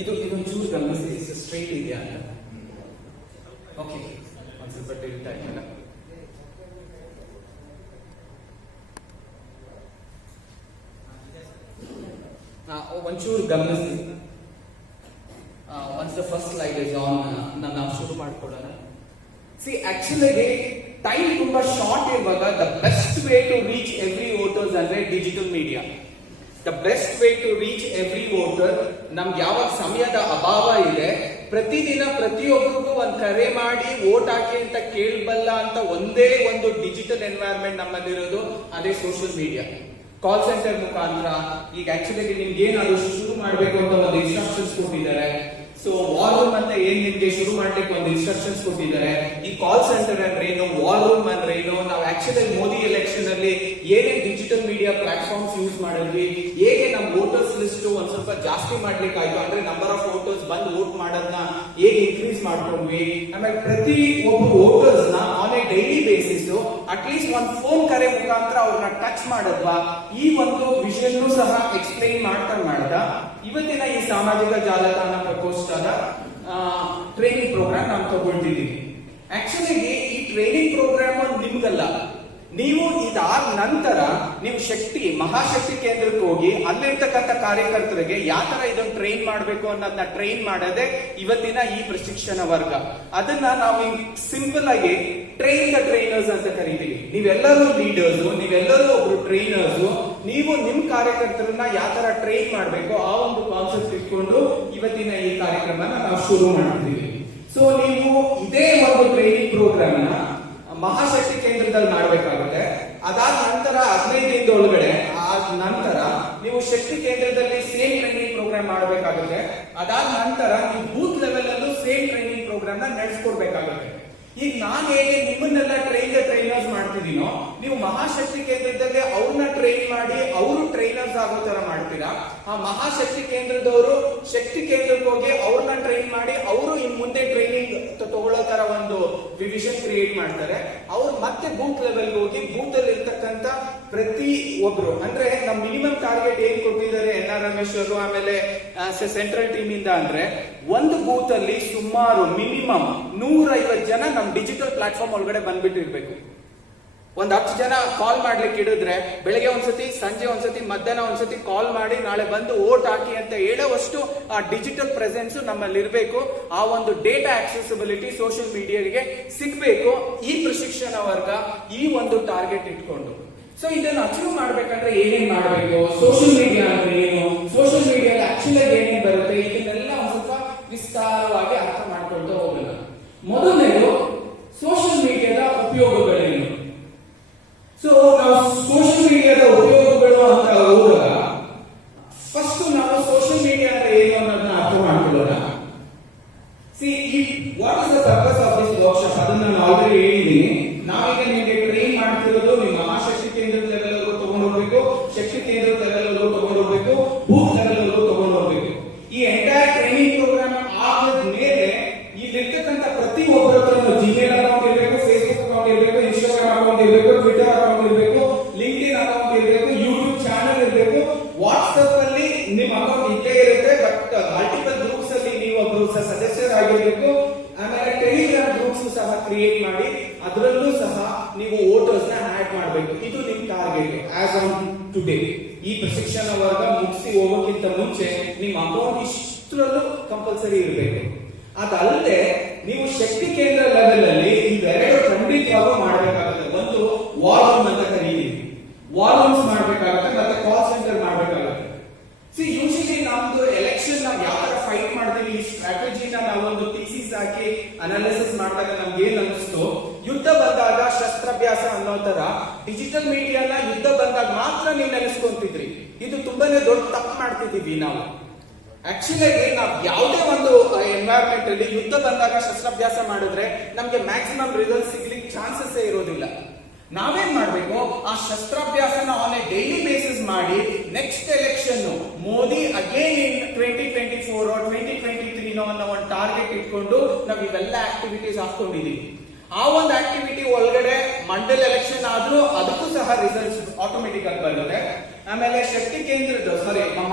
ಇದೊಂಚೂರು ಗಮನಿಸಿ, ಸ್ಟ್ರೈಟ್ ಇದೆಯಾ ಅಂತ. ಓಕೆ, ಒಂದು ಸ್ವಲ್ಪ ಟಿಲ್ಟ್ ಆಯ್ತಲ್ಲ. ಒಂಚೂರು ಗಮನಿಸಿ. Once the first slide is on, ನಾವು ಶುರು ಮಾಡ್ಕೊಳ್ಳೋಣ. ಸಿ, ಆಕ್ಚುಲಿ ಟೈಮ್ ತುಂಬಾ ಶಾರ್ಟ್ ಇರುವಾಗ the best way to reach every voters ಅಂದ್ರೆ digital media. The best way to reach every voter. ನಮ್ಗೆ ಯಾವಾಗ ಸಮಯದ ಅಭಾವ ಇದೆ, ಪ್ರತಿದಿನ ಪ್ರತಿಯೊಬ್ಬರಿಗೂ ಒಂದು ಕರೆ ಮಾಡಿ ವೋಟ್ ಹಾಕಿ ಅಂತ ಕೇಳಬಲ್ಲ ಅಂತ ಒಂದೇ ಒಂದು ಡಿಜಿಟಲ್ ಎನ್ವೈರನ್ಮೆಂಟ್ ನಮ್ಮಲ್ಲಿರೋದು, ಅದೇ ಸೋಷಿಯಲ್ ಮೀಡಿಯಾ. ಕಾಲ್ ಸೆಂಟರ್ ಮುಖಾಂತರ ಈಗ ಆಕ್ಚುಲಿ ನಿಮ್ಗೆ ಏನಾದ್ರು ಶುರು ಮಾಡ್ಬೇಕು ಅಂತ ಒಂದು ಇನ್ಸ್ಟ್ರಕ್ಷನ್ಸ್ ಕೊಟ್ಟಿದ್ದಾರೆ. ಸೊ ವಾರ್ ರೂಮ್ ಅಂತ ಏನ್ ನಿಮ್ಗೆ ಶುರು ಮಾಡ್ಲಿಕ್ಕೆ ಒಂದು ಇನ್ಸ್ಟ್ರಕ್ಷನ್ಸ್ ಕೊಟ್ಟಿದ್ದಾರೆ. ಈ ಕಾಲ್ ಸೆಂಟರ್ ಅಂದ್ರೆ ಏನು, ವಾರ್ ರೂಮ್ ಅಂದ್ರೆ ಏನು, ನಾವು ಆಕ್ಚುಲಿ ಮೋದಿ ಎಲೆಕ್ಷನ್ ಅಲ್ಲಿ ಏನೇನ್ ಡಿಜಿಟಲ್ ಮೀಡಿಯಾ ಪ್ಲಾಟ್ಫಾರ್ಮ್ಸ್ ಯೂಸ್ ಮಾಡಿದ್ವಿ, ಹೇಗೆ ನಮ್ ವೋಟರ್ಸ್ ಲಿಸ್ಟ್ ಒಂದ್ ಸ್ವಲ್ಪ ಜಾಸ್ತಿ ಮಾಡ್ಲಿಕ್ಕೆ ಆಯ್ತು, ಅಂದ್ರೆ ನಂಬರ್ ಆಫ್ ವೋಟರ್ಸ್ ಬಂದು ವೋಟ್ ಮಾಡೋದನ್ನ ಹೇಗೆ ಇನ್ಕ್ರೀಸ್ ಮಾಡ್ಕೊಂಡ್ವಿ. ಆಮೇಲೆ ಪ್ರತಿ ಒಬ್ಬ ವೋಟರ್ಸ್ ನ on A daily basis at least ಒಂದು ಫೋನ್ ಕರೆ ಮುಖಾಂತರ ಅವ್ರನ್ನ ಟಚ್ ಮಾಡಿದ್ವಾ, ಈ ಒಂದು ವಿಷನ್ ಸಹ ಎಕ್ಸ್ಪ್ಲೈನ್ ಮಾಡ್ದ ಇವತ್ತಿನ ಈ ಸಾಮಾಜಿಕ ಜಾಲತಾಣ ಪ್ರಕೋಷ್ಠದ ಟ್ರೈನಿಂಗ್ ಪ್ರೋಗ್ರಾಮ್ ನಾವು ತಗೊಳ್ತಿದ್ದೀವಿ. ಆಕ್ಚುಲಿ ಈ ಟ್ರೈನಿಂಗ್ ಪ್ರೋಗ್ರಾಮ್ ನಿಮ್ಗಲ್ಲ, ನೀವು ಇದಾದ ನಂತರ ನೀವು ಮಹಾಶಕ್ತಿ ಕೇಂದ್ರಕ್ಕೆ ಹೋಗಿ ಅಲ್ಲಿರ್ತಕ್ಕಂಥ ಕಾರ್ಯಕರ್ತರಿಗೆ ಯಾವ ತರ ಇದನ್ನು ಟ್ರೈನ್ ಮಾಡಬೇಕು ಅನ್ನೋದನ್ನ ಟ್ರೈನ್ ಮಾಡೋದೇ ಇವತ್ತಿನ ಈ ಪ್ರಶಿಕ್ಷಣ ವರ್ಗ. ಅದನ್ನ ನಾವು ಸಿಂಪಲ್ ಆಗಿ ಟ್ರೈನ್ ದ ಟ್ರೈನರ್ಸ್ ಅಂತ ಕರಿತೀವಿ. ನೀವೆಲ್ಲರೂ ಲೀಡರ್ಸ್, ನೀವೆಲ್ಲರೂ ಒಬ್ರು ಟ್ರೈನರ್ಸ್. ನೀವು ನಿಮ್ ಕಾರ್ಯಕರ್ತರನ್ನ ಯಾವ ತರ ಟ್ರೈನ್ ಮಾಡಬೇಕು ಆ ಒಂದು ಕಾನ್ಸೆಪ್ಟ್ ಇಟ್ಕೊಂಡು ಇವತ್ತಿನ ಈ ಕಾರ್ಯಕ್ರಮನ ನಾವು ಶುರು ಮಾಡ್ತೀವಿ. ಸೊ ನೀವು ಇದೇ ಒಂದು ಟ್ರೈನಿಂಗ್ ಪ್ರೋಗ್ರಾಮ್ ನ ಮಹಾಶಕ್ತಿ ಕೇಂದ್ರದಲ್ಲಿ ಮಾಡಬೇಕಾಗುತ್ತೆ. ಅದಾದ ನಂತರ 15 ದಿನದ ಒಳಗಡೆ ಆದ ನಂತರ ನೀವು ಶಕ್ತಿ ಕೇಂದ್ರದಲ್ಲಿ ಸೇಮ್ ಟ್ರೈನಿಂಗ್ ಪ್ರೋಗ್ರಾಮ್ ಮಾಡಬೇಕಾಗುತ್ತೆ. ಅದಾದ ನಂತರ ನೀವು ಬೂತ್ ಲೆವೆಲ್ ಅಲ್ಲೂ ಸೇಮ್ ಟ್ರೈನಿಂಗ್ ಪ್ರೋಗ್ರಾಮ್ ನ ನಡೆಸ್ಕೊಡ್ಬೇಕಾಗುತ್ತೆ. ಈಗ ನಾನು ಹೇಗೆ ನಿಮ್ಮನ್ನೆಲ್ಲ ಟ್ರೈನರ್ಸ್ ಮಾಡ್ತಿದ್ದೀನೋ, ನೀವು ಮಹಾಶಕ್ತಿ ಕೇಂದ್ರದಲ್ಲಿ ಅವ್ರನ್ನ ಟ್ರೈನ್ ಮಾಡಿ ಅವರು ಟ್ರೈನರ್ಸ್ ಆಗೋ ತರ ಮಾಡ್ತೀರಾ. ಆ ಮಹಾಶಕ್ತಿ ಕೇಂದ್ರದವರು ಶಕ್ತಿ ಕೇಂದ್ರಕ್ಕೆ ಹೋಗಿ ಅವ್ರನ್ನ ಟ್ರೈನ್ ಮಾಡಿ ಅವರು ಇನ್ ಮುಂದೆ ಟ್ರೈನಿಂಗ್ ತಗೊಳ್ಳೋ ತರ ಒಂದು ವಿಷನ್ ಕ್ರಿಯೇಟ್ ಮಾಡ್ತಾರೆ. ಅವ್ರು ಮತ್ತೆ ಬೂತ್ ಲೆವೆಲ್ ಹೋಗಿ ಬೂತ್ ಅಲ್ಲಿ ಇರ್ತಕ್ಕಂಥ ಪ್ರತಿ ಒಬ್ರು, ಅಂದ್ರೆ ನಮ್ ಮಿನಿಮಮ್ ಟಾರ್ಗೆಟ್ ಏನ್ ಕೊಟ್ಟಿದ್ದಾರೆ NR ರಮೇಶ್ ಅವರು ಆಮೇಲೆ ಸೆಂಟ್ರಲ್ ಟೀಮ್ ಇಂದ, ಅಂದ್ರೆ ಒಂದು ಬೂತ್ ಅಲ್ಲಿ ಸುಮಾರು ಮಿನಿಮಮ್ 150 ಜನ ನಮ್ ಡಿಜಿಟಲ್ ಪ್ಲಾಟ್ಫಾರ್ಮ್ ಒಳಗಡೆ ಬಂದ್ಬಿಟ್ಟಿರ್ಬೇಕು. ಒಂದ್ 10 ಜನ ಕಾಲ್ ಮಾಡ್ಲಿಕ್ಕೆ ಇಡಿದ್ರೆ ಬೆಳಗ್ಗೆ ಒಂದ್ಸತಿ, ಸಂಜೆ ಒಂದ್ಸತಿ, ಮಧ್ಯಾಹ್ನ ಒಂದ್ಸತಿ ಕಾಲ್ ಮಾಡಿ ನಾಳೆ ಬಂದು ವೋಟ್ ಹಾಕಿ ಅಂತ ಹೇಳೋವಷ್ಟು ಆ ಡಿಜಿಟಲ್ ಪ್ರೆಸೆನ್ಸ್ ನಮ್ಮಲ್ಲಿ ಇರಬೇಕು. ಆ ಒಂದು ಡೇಟಾ ಆಕ್ಸೆಸಿಬಿಲಿಟಿ ಸೋಷಿಯಲ್ ಮೀಡಿಯಾಗೆ ಸಿಗ್ಬೇಕು. ಈ ಪ್ರಶಿಕ್ಷಣ ವರ್ಗ ಈ ಒಂದು ಟಾರ್ಗೆಟ್ ಇಟ್ಕೊಂಡು, ಸೊ ಇದನ್ನು ಅಚೀವ್ ಮಾಡ್ಬೇಕಂದ್ರೆ ಏನೇನ್ ಮಾಡ್ಬೇಕು, ಸೋಷಿಯಲ್ ಮೀಡಿಯಾ ಅಂದ್ರೆ ಏನು, ಸೋಷಿಯಲ್ ಮೀಡಿಯಾ ಆಕ್ಚುಲಿ ಏನೇನ್ ಬರುತ್ತೆ, ಇದನ್ನೆಲ್ಲ ಒಂದ್ ಸ್ವಲ್ಪ ವಿಸ್ತಾರವಾಗಿ ಅರ್ಥ ಮಾಡ್ಕೊಳ್ತಾ ಹೋಗೋಣ. ಮೊದಲನೇದು ಸೋಷಿಯಲ್ ಮೀಡಿಯಾದ ಉಪಯೋಗಗಳೇನು. ಸೊ ನಾವು ಸೋಷಿಯಲ್ ಮೀಡಿಯಾದ ಉಪಯೋಗಗಳು ಅಂತ ಹೋದಾಗ ಫಸ್ಟ್ ನಾವು ಸೋಷಿಯಲ್ ಮೀಡಿಯಾ ಅಂದ್ರೆ ಏನು ಅನ್ನೋದನ್ನ ಅರ್ಥ ಮಾಡ್ಕೊಳ್ಳೋಣ. What is the purpose of this workshop ಅದನ್ನ ನಾನು ಆಲ್ರೆಡಿ ಹೇಳಿದ್ದೀನಿ. ನಾವೀಗ ನಿಮಗೆ ಟ್ರೈನ್ ಮಾಡ್ತಿರೋದು ನಿಮ್ಮ ಮಹಾಶಕ್ತಿ ಕೇಂದ್ರದ ಲೆವೆಲ್ ಅಲ್ಲೂ ತಗೊಂಡು ಹೋಗ್ಬೇಕು, ಶಕ್ತಿ ಕೇಂದ್ರದ ಲೆವೆಲ್ ಅಲ್ಲೂ ತಗೊಂಡು ಹೋಗ್ಬೇಕು, ಬೂತ್ ಲೆವೆಲ್ ಅಲ್ಲೂ ತಗೊಂಡು ಹೋಗ್ಬೇಕು. ಈ ಎಂಟೈರ್ ಟ್ರೈನಿಂಗ್ ಪ್ರೋಗ್ರಾಮ್ ಆದ ಮೇಲೆ ಇಲ್ಲಿರ್ತಕ್ಕಂಥ ಪ್ರತಿ ಒಬ್ಬರ ಹತ್ರ ಜಿಮೇಲ್ ಅಕೌಂಟ್ ಇರಬೇಕು, ಫೇಸ್ಬುಕ್ ಅಕೌಂಟ್ ಇರಬೇಕು, ಇನ್ಸ್ಟಾಗ್ರಾಮ್ ಅಕೌಂಟ್ ಇರಬೇಕು, ಟ್ವಿಟರ್ ಅಕೌಂಟ್ ಇರಬೇಕು, ಲಿಂಕ್ಡ್ಇನ್ ಅಕೌಂಟ್ ಇರಬೇಕು, ಯೂಟ್ಯೂಬ್ ಚಾನೆಲ್ ಇರಬೇಕು. ವಾಟ್ಸ್ಆಪ್ ಅಲ್ಲಿ ನಿಮ್ಮ ಅಕೌಂಟ್ ಇದ್ದೇ ಇರುತ್ತೆ, ಬಟ್ ಮಲ್ಟಿಪಲ್ ಗ್ರೂಪ್ಸ್ ಅಲ್ಲಿ ನೀವು ಒಬ್ಬರು ಸದಸ್ಯರಾಗಿರ್ಬೇಕು. ಆಮೇಲೆ ಟೆಲಿಗ್ರಾಮ್ ಗ್ರೂಪ್ಸ್ ಸಹ ಕ್ರಿಯೇಟ್ ಮಾಡಿ ಅದರಲ್ಲೂ ಸಹ ನೀವು ವೋಟರ್ಸ್ ನ ಆಡ್ ಮಾಡಬೇಕು. ಇದು ನಿಮ್ ಟಾರ್ಗೆಟ್ ಆಸ್ ಆನ್ ಟುಡೇ. ಈ ಪ್ರಶಿಕ್ಷಣ ವರ್ಗ ಮುಗಿಸಿ ಹೋಗೋಕ್ಕಿಂತ ಮುಂಚೆ ನಿಮ್ಮ ಅಕೌಂಟ್ ಇಷ್ಟರಲ್ಲೂ ಕಂಪಲ್ಸರಿ ಇರಬೇಕು. ಅದಲ್ಲದೆ ನೀವು ಶಕ್ತಿ ಕೇಂದ್ರ ಲೆವೆಲ್ ಅಲ್ಲಿ ಇವೆರಡು ಖಂಡಿತವಾಗೂ ಮಾಡಬೇಕಾಗುತ್ತೆ. ಒಂದು ವಾರ್ ರೂಮ್ ಅಂತ ಕರೀತೀವಿ, ವಾರ್ ರೂಮ್ಸ್ ಮಾಡಬೇಕಾಗುತ್ತೆ, ಮತ್ತೆ ಕಾಲ್ ಸೆಂಟರ್ ಮಾಡಬೇಕಾಗುತ್ತೆ. ಯೂಶಲಿ ನಮ್ದು ಎಲೆಕ್ಷನ್ ನಾವು ಯಾವ ತರ ಫೈಟ್ ಮಾಡ್ತೀವಿ, ಈ ಸ್ಟ್ರಾಟಜಿನ ನಾವೊಂದು ಥೀಸಿಸ್ ಹಾಕಿ ಅನಾಲಿಸಿಸ್ ಮಾಡಿದಾಗ ನಮ್ಗೆ ಏನ್ ಅನಿಸ್ತು, ಯುದ್ಧ ಬಂದಾಗ ಶಸ್ತ್ರಾಭ್ಯಾಸ ಅನ್ನೋ ತರ ಡಿಜಿಟಲ್ ಮೀಡಿಯಾನ ಯುದ್ಧ ಬಂದಾಗ ಮಾತ್ರ ನೀವು ನೆನೆಸ್ಕೊಂತಿದ್ರಿ. ಇದು ತುಂಬಾನೇ ದೊಡ್ಡ ತಪ್ಪು ಮಾಡ್ತಿದೀವಿ ನಾವು. ಆಕ್ಚುಲಿ ನಾವು ಯಾವುದೇ ಒಂದು ಎನ್ವೈರನ್ಮೆಂಟ್ ಅಲ್ಲಿ ಯುದ್ಧ ಬಂದಾಗ ಶಸ್ತ್ರಾಭ್ಯಾಸ ಮಾಡಿದ್ರೆ ನಮ್ಗೆ ಮ್ಯಾಕ್ಸಿಮಮ್ ರಿಸಲ್ಟ್ ಸಿಗ್ಲಿಕ್ಕೆ ಚಾನ್ಸಸ್ ಇರೋದಿಲ್ಲ. ನಾವೇನ್ ಮಾಡ್ಬೇಕು, ಆ ಶಸ್ತ್ರಾಭ್ಯಾಸನ ಆನ್ ಎ ಡೈಲಿ ಬೇಸಿಸ್ ಮಾಡಿ next election Modi again in 2024 2023 ಅನ್ನೋ ಒಂದು ಟಾರ್ಗೆಟ್ ಇಟ್ಕೊಂಡು ನಾವು ಇವೆಲ್ಲ ಆಕ್ಟಿವಿಟೀಸ್ ಹಾಕೊಂಡಿದೀವಿ. ಆ ಒಂದು ಆಕ್ಟಿವಿಟಿ ಒಳಗಡೆ ಮಂಡಲ್ ಎಲೆಕ್ಷನ್ ಆದ್ರೂ ಅದಕ್ಕೂ ಸಹ ರಿಸಲ್ಟ್ಸ್ ಆಟೋಮೆಟಿಕ್ ಆಗಿ ಬರುತ್ತೆ. ಆಮೇಲೆ ಶಕ್ತಿ ಕೇಂದ್ರದ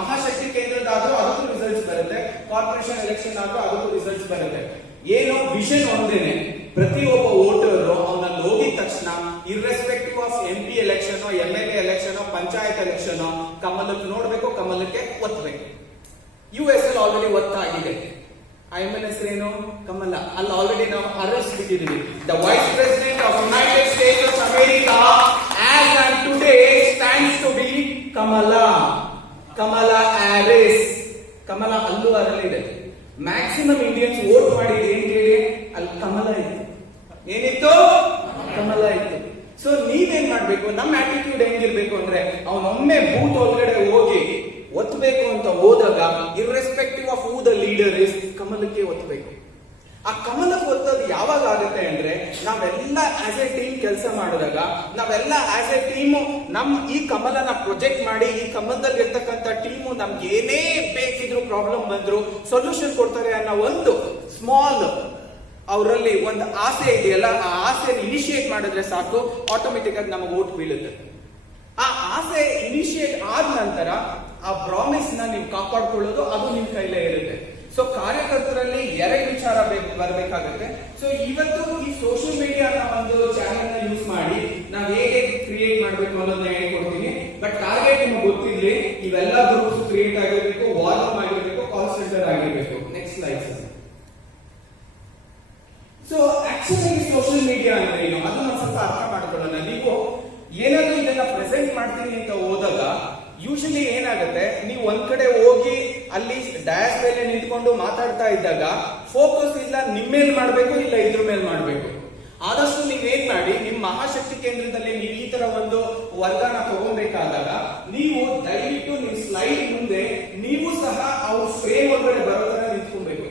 ಮಹಾಶಕ್ತಿ ಕೇಂದ್ರದ ಆದ್ರೂ ಅದಕ್ಕೂ ರಿಸಲ್ಟ್ಸ್ ಬರುತ್ತೆ. ಕಾರ್ಪೊರೇಷನ್ ಎಲೆಕ್ಷನ್ ಆದ್ರೂ ಅದಕ್ಕೂ ರಿಸಲ್ಟ್ಸ್ ಬರುತ್ತೆ. ಏನೋ ವಿಷನ್ ಒಂದೇನೆ, ಪ್ರತಿಯೊಬ್ಬ ವೋಟರ್ ಅವನಲ್ಲಿ ಹೋಗಿದ ತಕ್ಷಣ irrespective of MP election, MLA election, panchayat election, ಕಮಲಕ್ಕೆ ನೋಡ್ಬೇಕು, ಕಮಲಕ್ಕೆ ಒತ್ತಬೇಕು. US ಅಲ್ಲಿ ಆಲ್ರೆಡಿ ಒತ್ತಾಗಿದೆ. IMN ಹೆಸರೇನು? ಕಮಲ. ಅಲ್ಲಿ ಆಲ್ರೆಡಿ ನಾವು ಅರೆಸ್ಟ್ ಬಿಟ್ಟಿದ್ದೀವಿ. The vice president of United States of America as on today stands to be Kamala. Kamala Harris. Kamala ಅಲ್ಲೂ ಅರಳಿದೆ. ಮ್ಯಾಕ್ಸಿಮಮ್ ಇಂಡಿಯನ್ಸ್ ವೋಟ್ ಮಾಡಿದ್ರೆ ಏನ್ ಕೇಳಿ, ಅಲ್ಲಿ ಕಮಲ ಇತ್ತು. ಏನಿತ್ತು? ಕಮಲ ಇತ್ತು. ಸೊ ನೀವೇನ್ ಮಾಡ್ಬೇಕು, ನಮ್ಮ ಆಟಿಟ್ಯೂಡ್ ಹೆಂಗಿರ್ಬೇಕು ಅಂದ್ರೆ, ಅವನೊಮ್ಮೆ ಬೂತ್ ಒಳಗಡೆ ಹೋಗಿ ಒತ್ತಬೇಕು ಅಂತ ಹೋದಾಗ irrespective of who the leader is, ಕಮಲಕ್ಕೆ ಒತ್ತಬೇಕು. ಆ ಕಮಲಕ್ಕೆ ಒತ್ತೋದು ಯಾವಾಗ ಆಗುತ್ತೆ ಅಂದ್ರೆ, ನಾವೆಲ್ಲ ಆಸ್ ಎ ಟೀಮ್ ಕೆಲಸ ಮಾಡಿದಾಗ, ನಾವೆಲ್ಲ ಆಸ್ ಎ ಟೀಮ್ ಈ ಕಮಲನ ಪ್ರೊಜೆಕ್ಟ್ ಮಾಡಿ, ಈ ಕಮಲದಲ್ಲಿ ಇರ್ತಕ್ಕಂಥ ಟೀಮು ನಮ್ಗೆ ಏನೇ ಬೇಕಿದ್ರು ಪ್ರಾಬ್ಲಮ್ ಬಂದ್ರು ಸೊಲ್ಯೂಷನ್ ಕೊಡ್ತಾರೆ ಅನ್ನೋ ಒಂದು ಸ್ಮಾಲ್ ಅವರಲ್ಲಿ ಒಂದು ಆಸೆ ಇದೆಯಲ್ಲ, ಆ ಆಸೆಯನ್ನು ಇನಿಷಿಯೇಟ್ ಮಾಡಿದ್ರೆ ಸಾಕು, ಆಟೋಮೆಟಿಕ್ ಆಗಿ ನಮಗೆ ವೋಟ್ ಬೀಳುತ್ತೆ. ಆ ಆಸೆ ಇನಿಷಿಯೇಟ್ ಆದ ನಂತರ ಆ ಪ್ರಾಮಿಸ್ ನ ನೀವು ಕಾಪಾಡ್ಕೊಳ್ಳೋದು ಅದು ನಿಮ್ ಕೈಲೇ ಇರುತ್ತೆ. ಸೊ ಕಾರ್ಯಕರ್ತರಲ್ಲಿ ಎರಡು ವಿಚಾರ ಬರಬೇಕಾಗುತ್ತೆ. ಸೊ ಇವತ್ತು ಈ ಸೋಷಿಯಲ್ ಮೀಡಿಯಾ ಒಂದು ಚಾನೆಲ್ ನ ಯೂಸ್ ಮಾಡಿ ನಾವ್ ಹೇಗೆ ಕ್ರಿಯೇಟ್ ಮಾಡ್ಬೇಕು ಅನ್ನೋದನ್ನ ಹೇಳ್ಕೊಡ್ತೀನಿ. ಬಟ್ ಟಾರ್ಗೆಟ್ ನಿಮ್ಗೆ ಗೊತ್ತಿರ್ಲಿ, ಇವೆಲ್ಲ ಗ್ರೂಪ್ಸ್ ಕ್ರಿಯೇಟ್ ಆಗಿರ್ಬೇಕು, ವಾಲ್ಯೂಮ್ ಆಗಿರ್ಬೇಕು, ಕಾಲ್ ಸೆಂಟರ್ ಆಗಿರ್ಬೇಕು. Next slide. So actually social media ಅಂದ್ರೆ ಏನು ಅದನ್ನ ಸ್ವಲ್ಪ ಅರ್ಥ ಮಾಡ್ಕೊಳ್ಳೋಣ. ನೀವು ಏನಾದ್ರೂ ಇದನ್ನ ಪ್ರೆಸೆಂಟ್ ಮಾಡ್ತೀನಿ ಅಂತ ಹೋದಾಗ ಯೂಶಲಿ ಏನಾಗುತ್ತೆ, ನೀವು ಒಂದ್ ಕಡೆ ಹೋಗಿ ಅಲ್ಲಿ ಡಯಾಸ್ ಮೇಲೆ ನಿಂತ್ಕೊಂಡು ಮಾತಾಡ್ತಾ ಇದ್ದಾಗ ಫೋಕಸ್ ಇಲ್ಲ ನಿಮ್ಮ ಮೇಲೆ ಮಾಡ್ಬೇಕು, ಇಲ್ಲ ಇದ್ರ ಮೇಲೆ ಮಾಡ್ಬೇಕು. ಆದಷ್ಟು ನೀವೇನ್ ಮಾಡಿ, ನಿಮ್ಮ ಮಹಾಶಕ್ತಿ ಕೇಂದ್ರದಲ್ಲಿ ನೀವು ಈ ತರ ಒಂದು ವರ್ಗನ ತಗೊಬೇಕಾದಾಗ ನೀವು ದಯವಿಟ್ಟು ನಿಮ್ ಸ್ಲೈಡ್ ಮುಂದೆ ನೀವು ಸಹ ಅವ್ರ ಫ್ರೇಮ್ ಒಳಗಡೆ ಬರೋ ತರ ನಿಂತ್ಕೊಬೇಕು.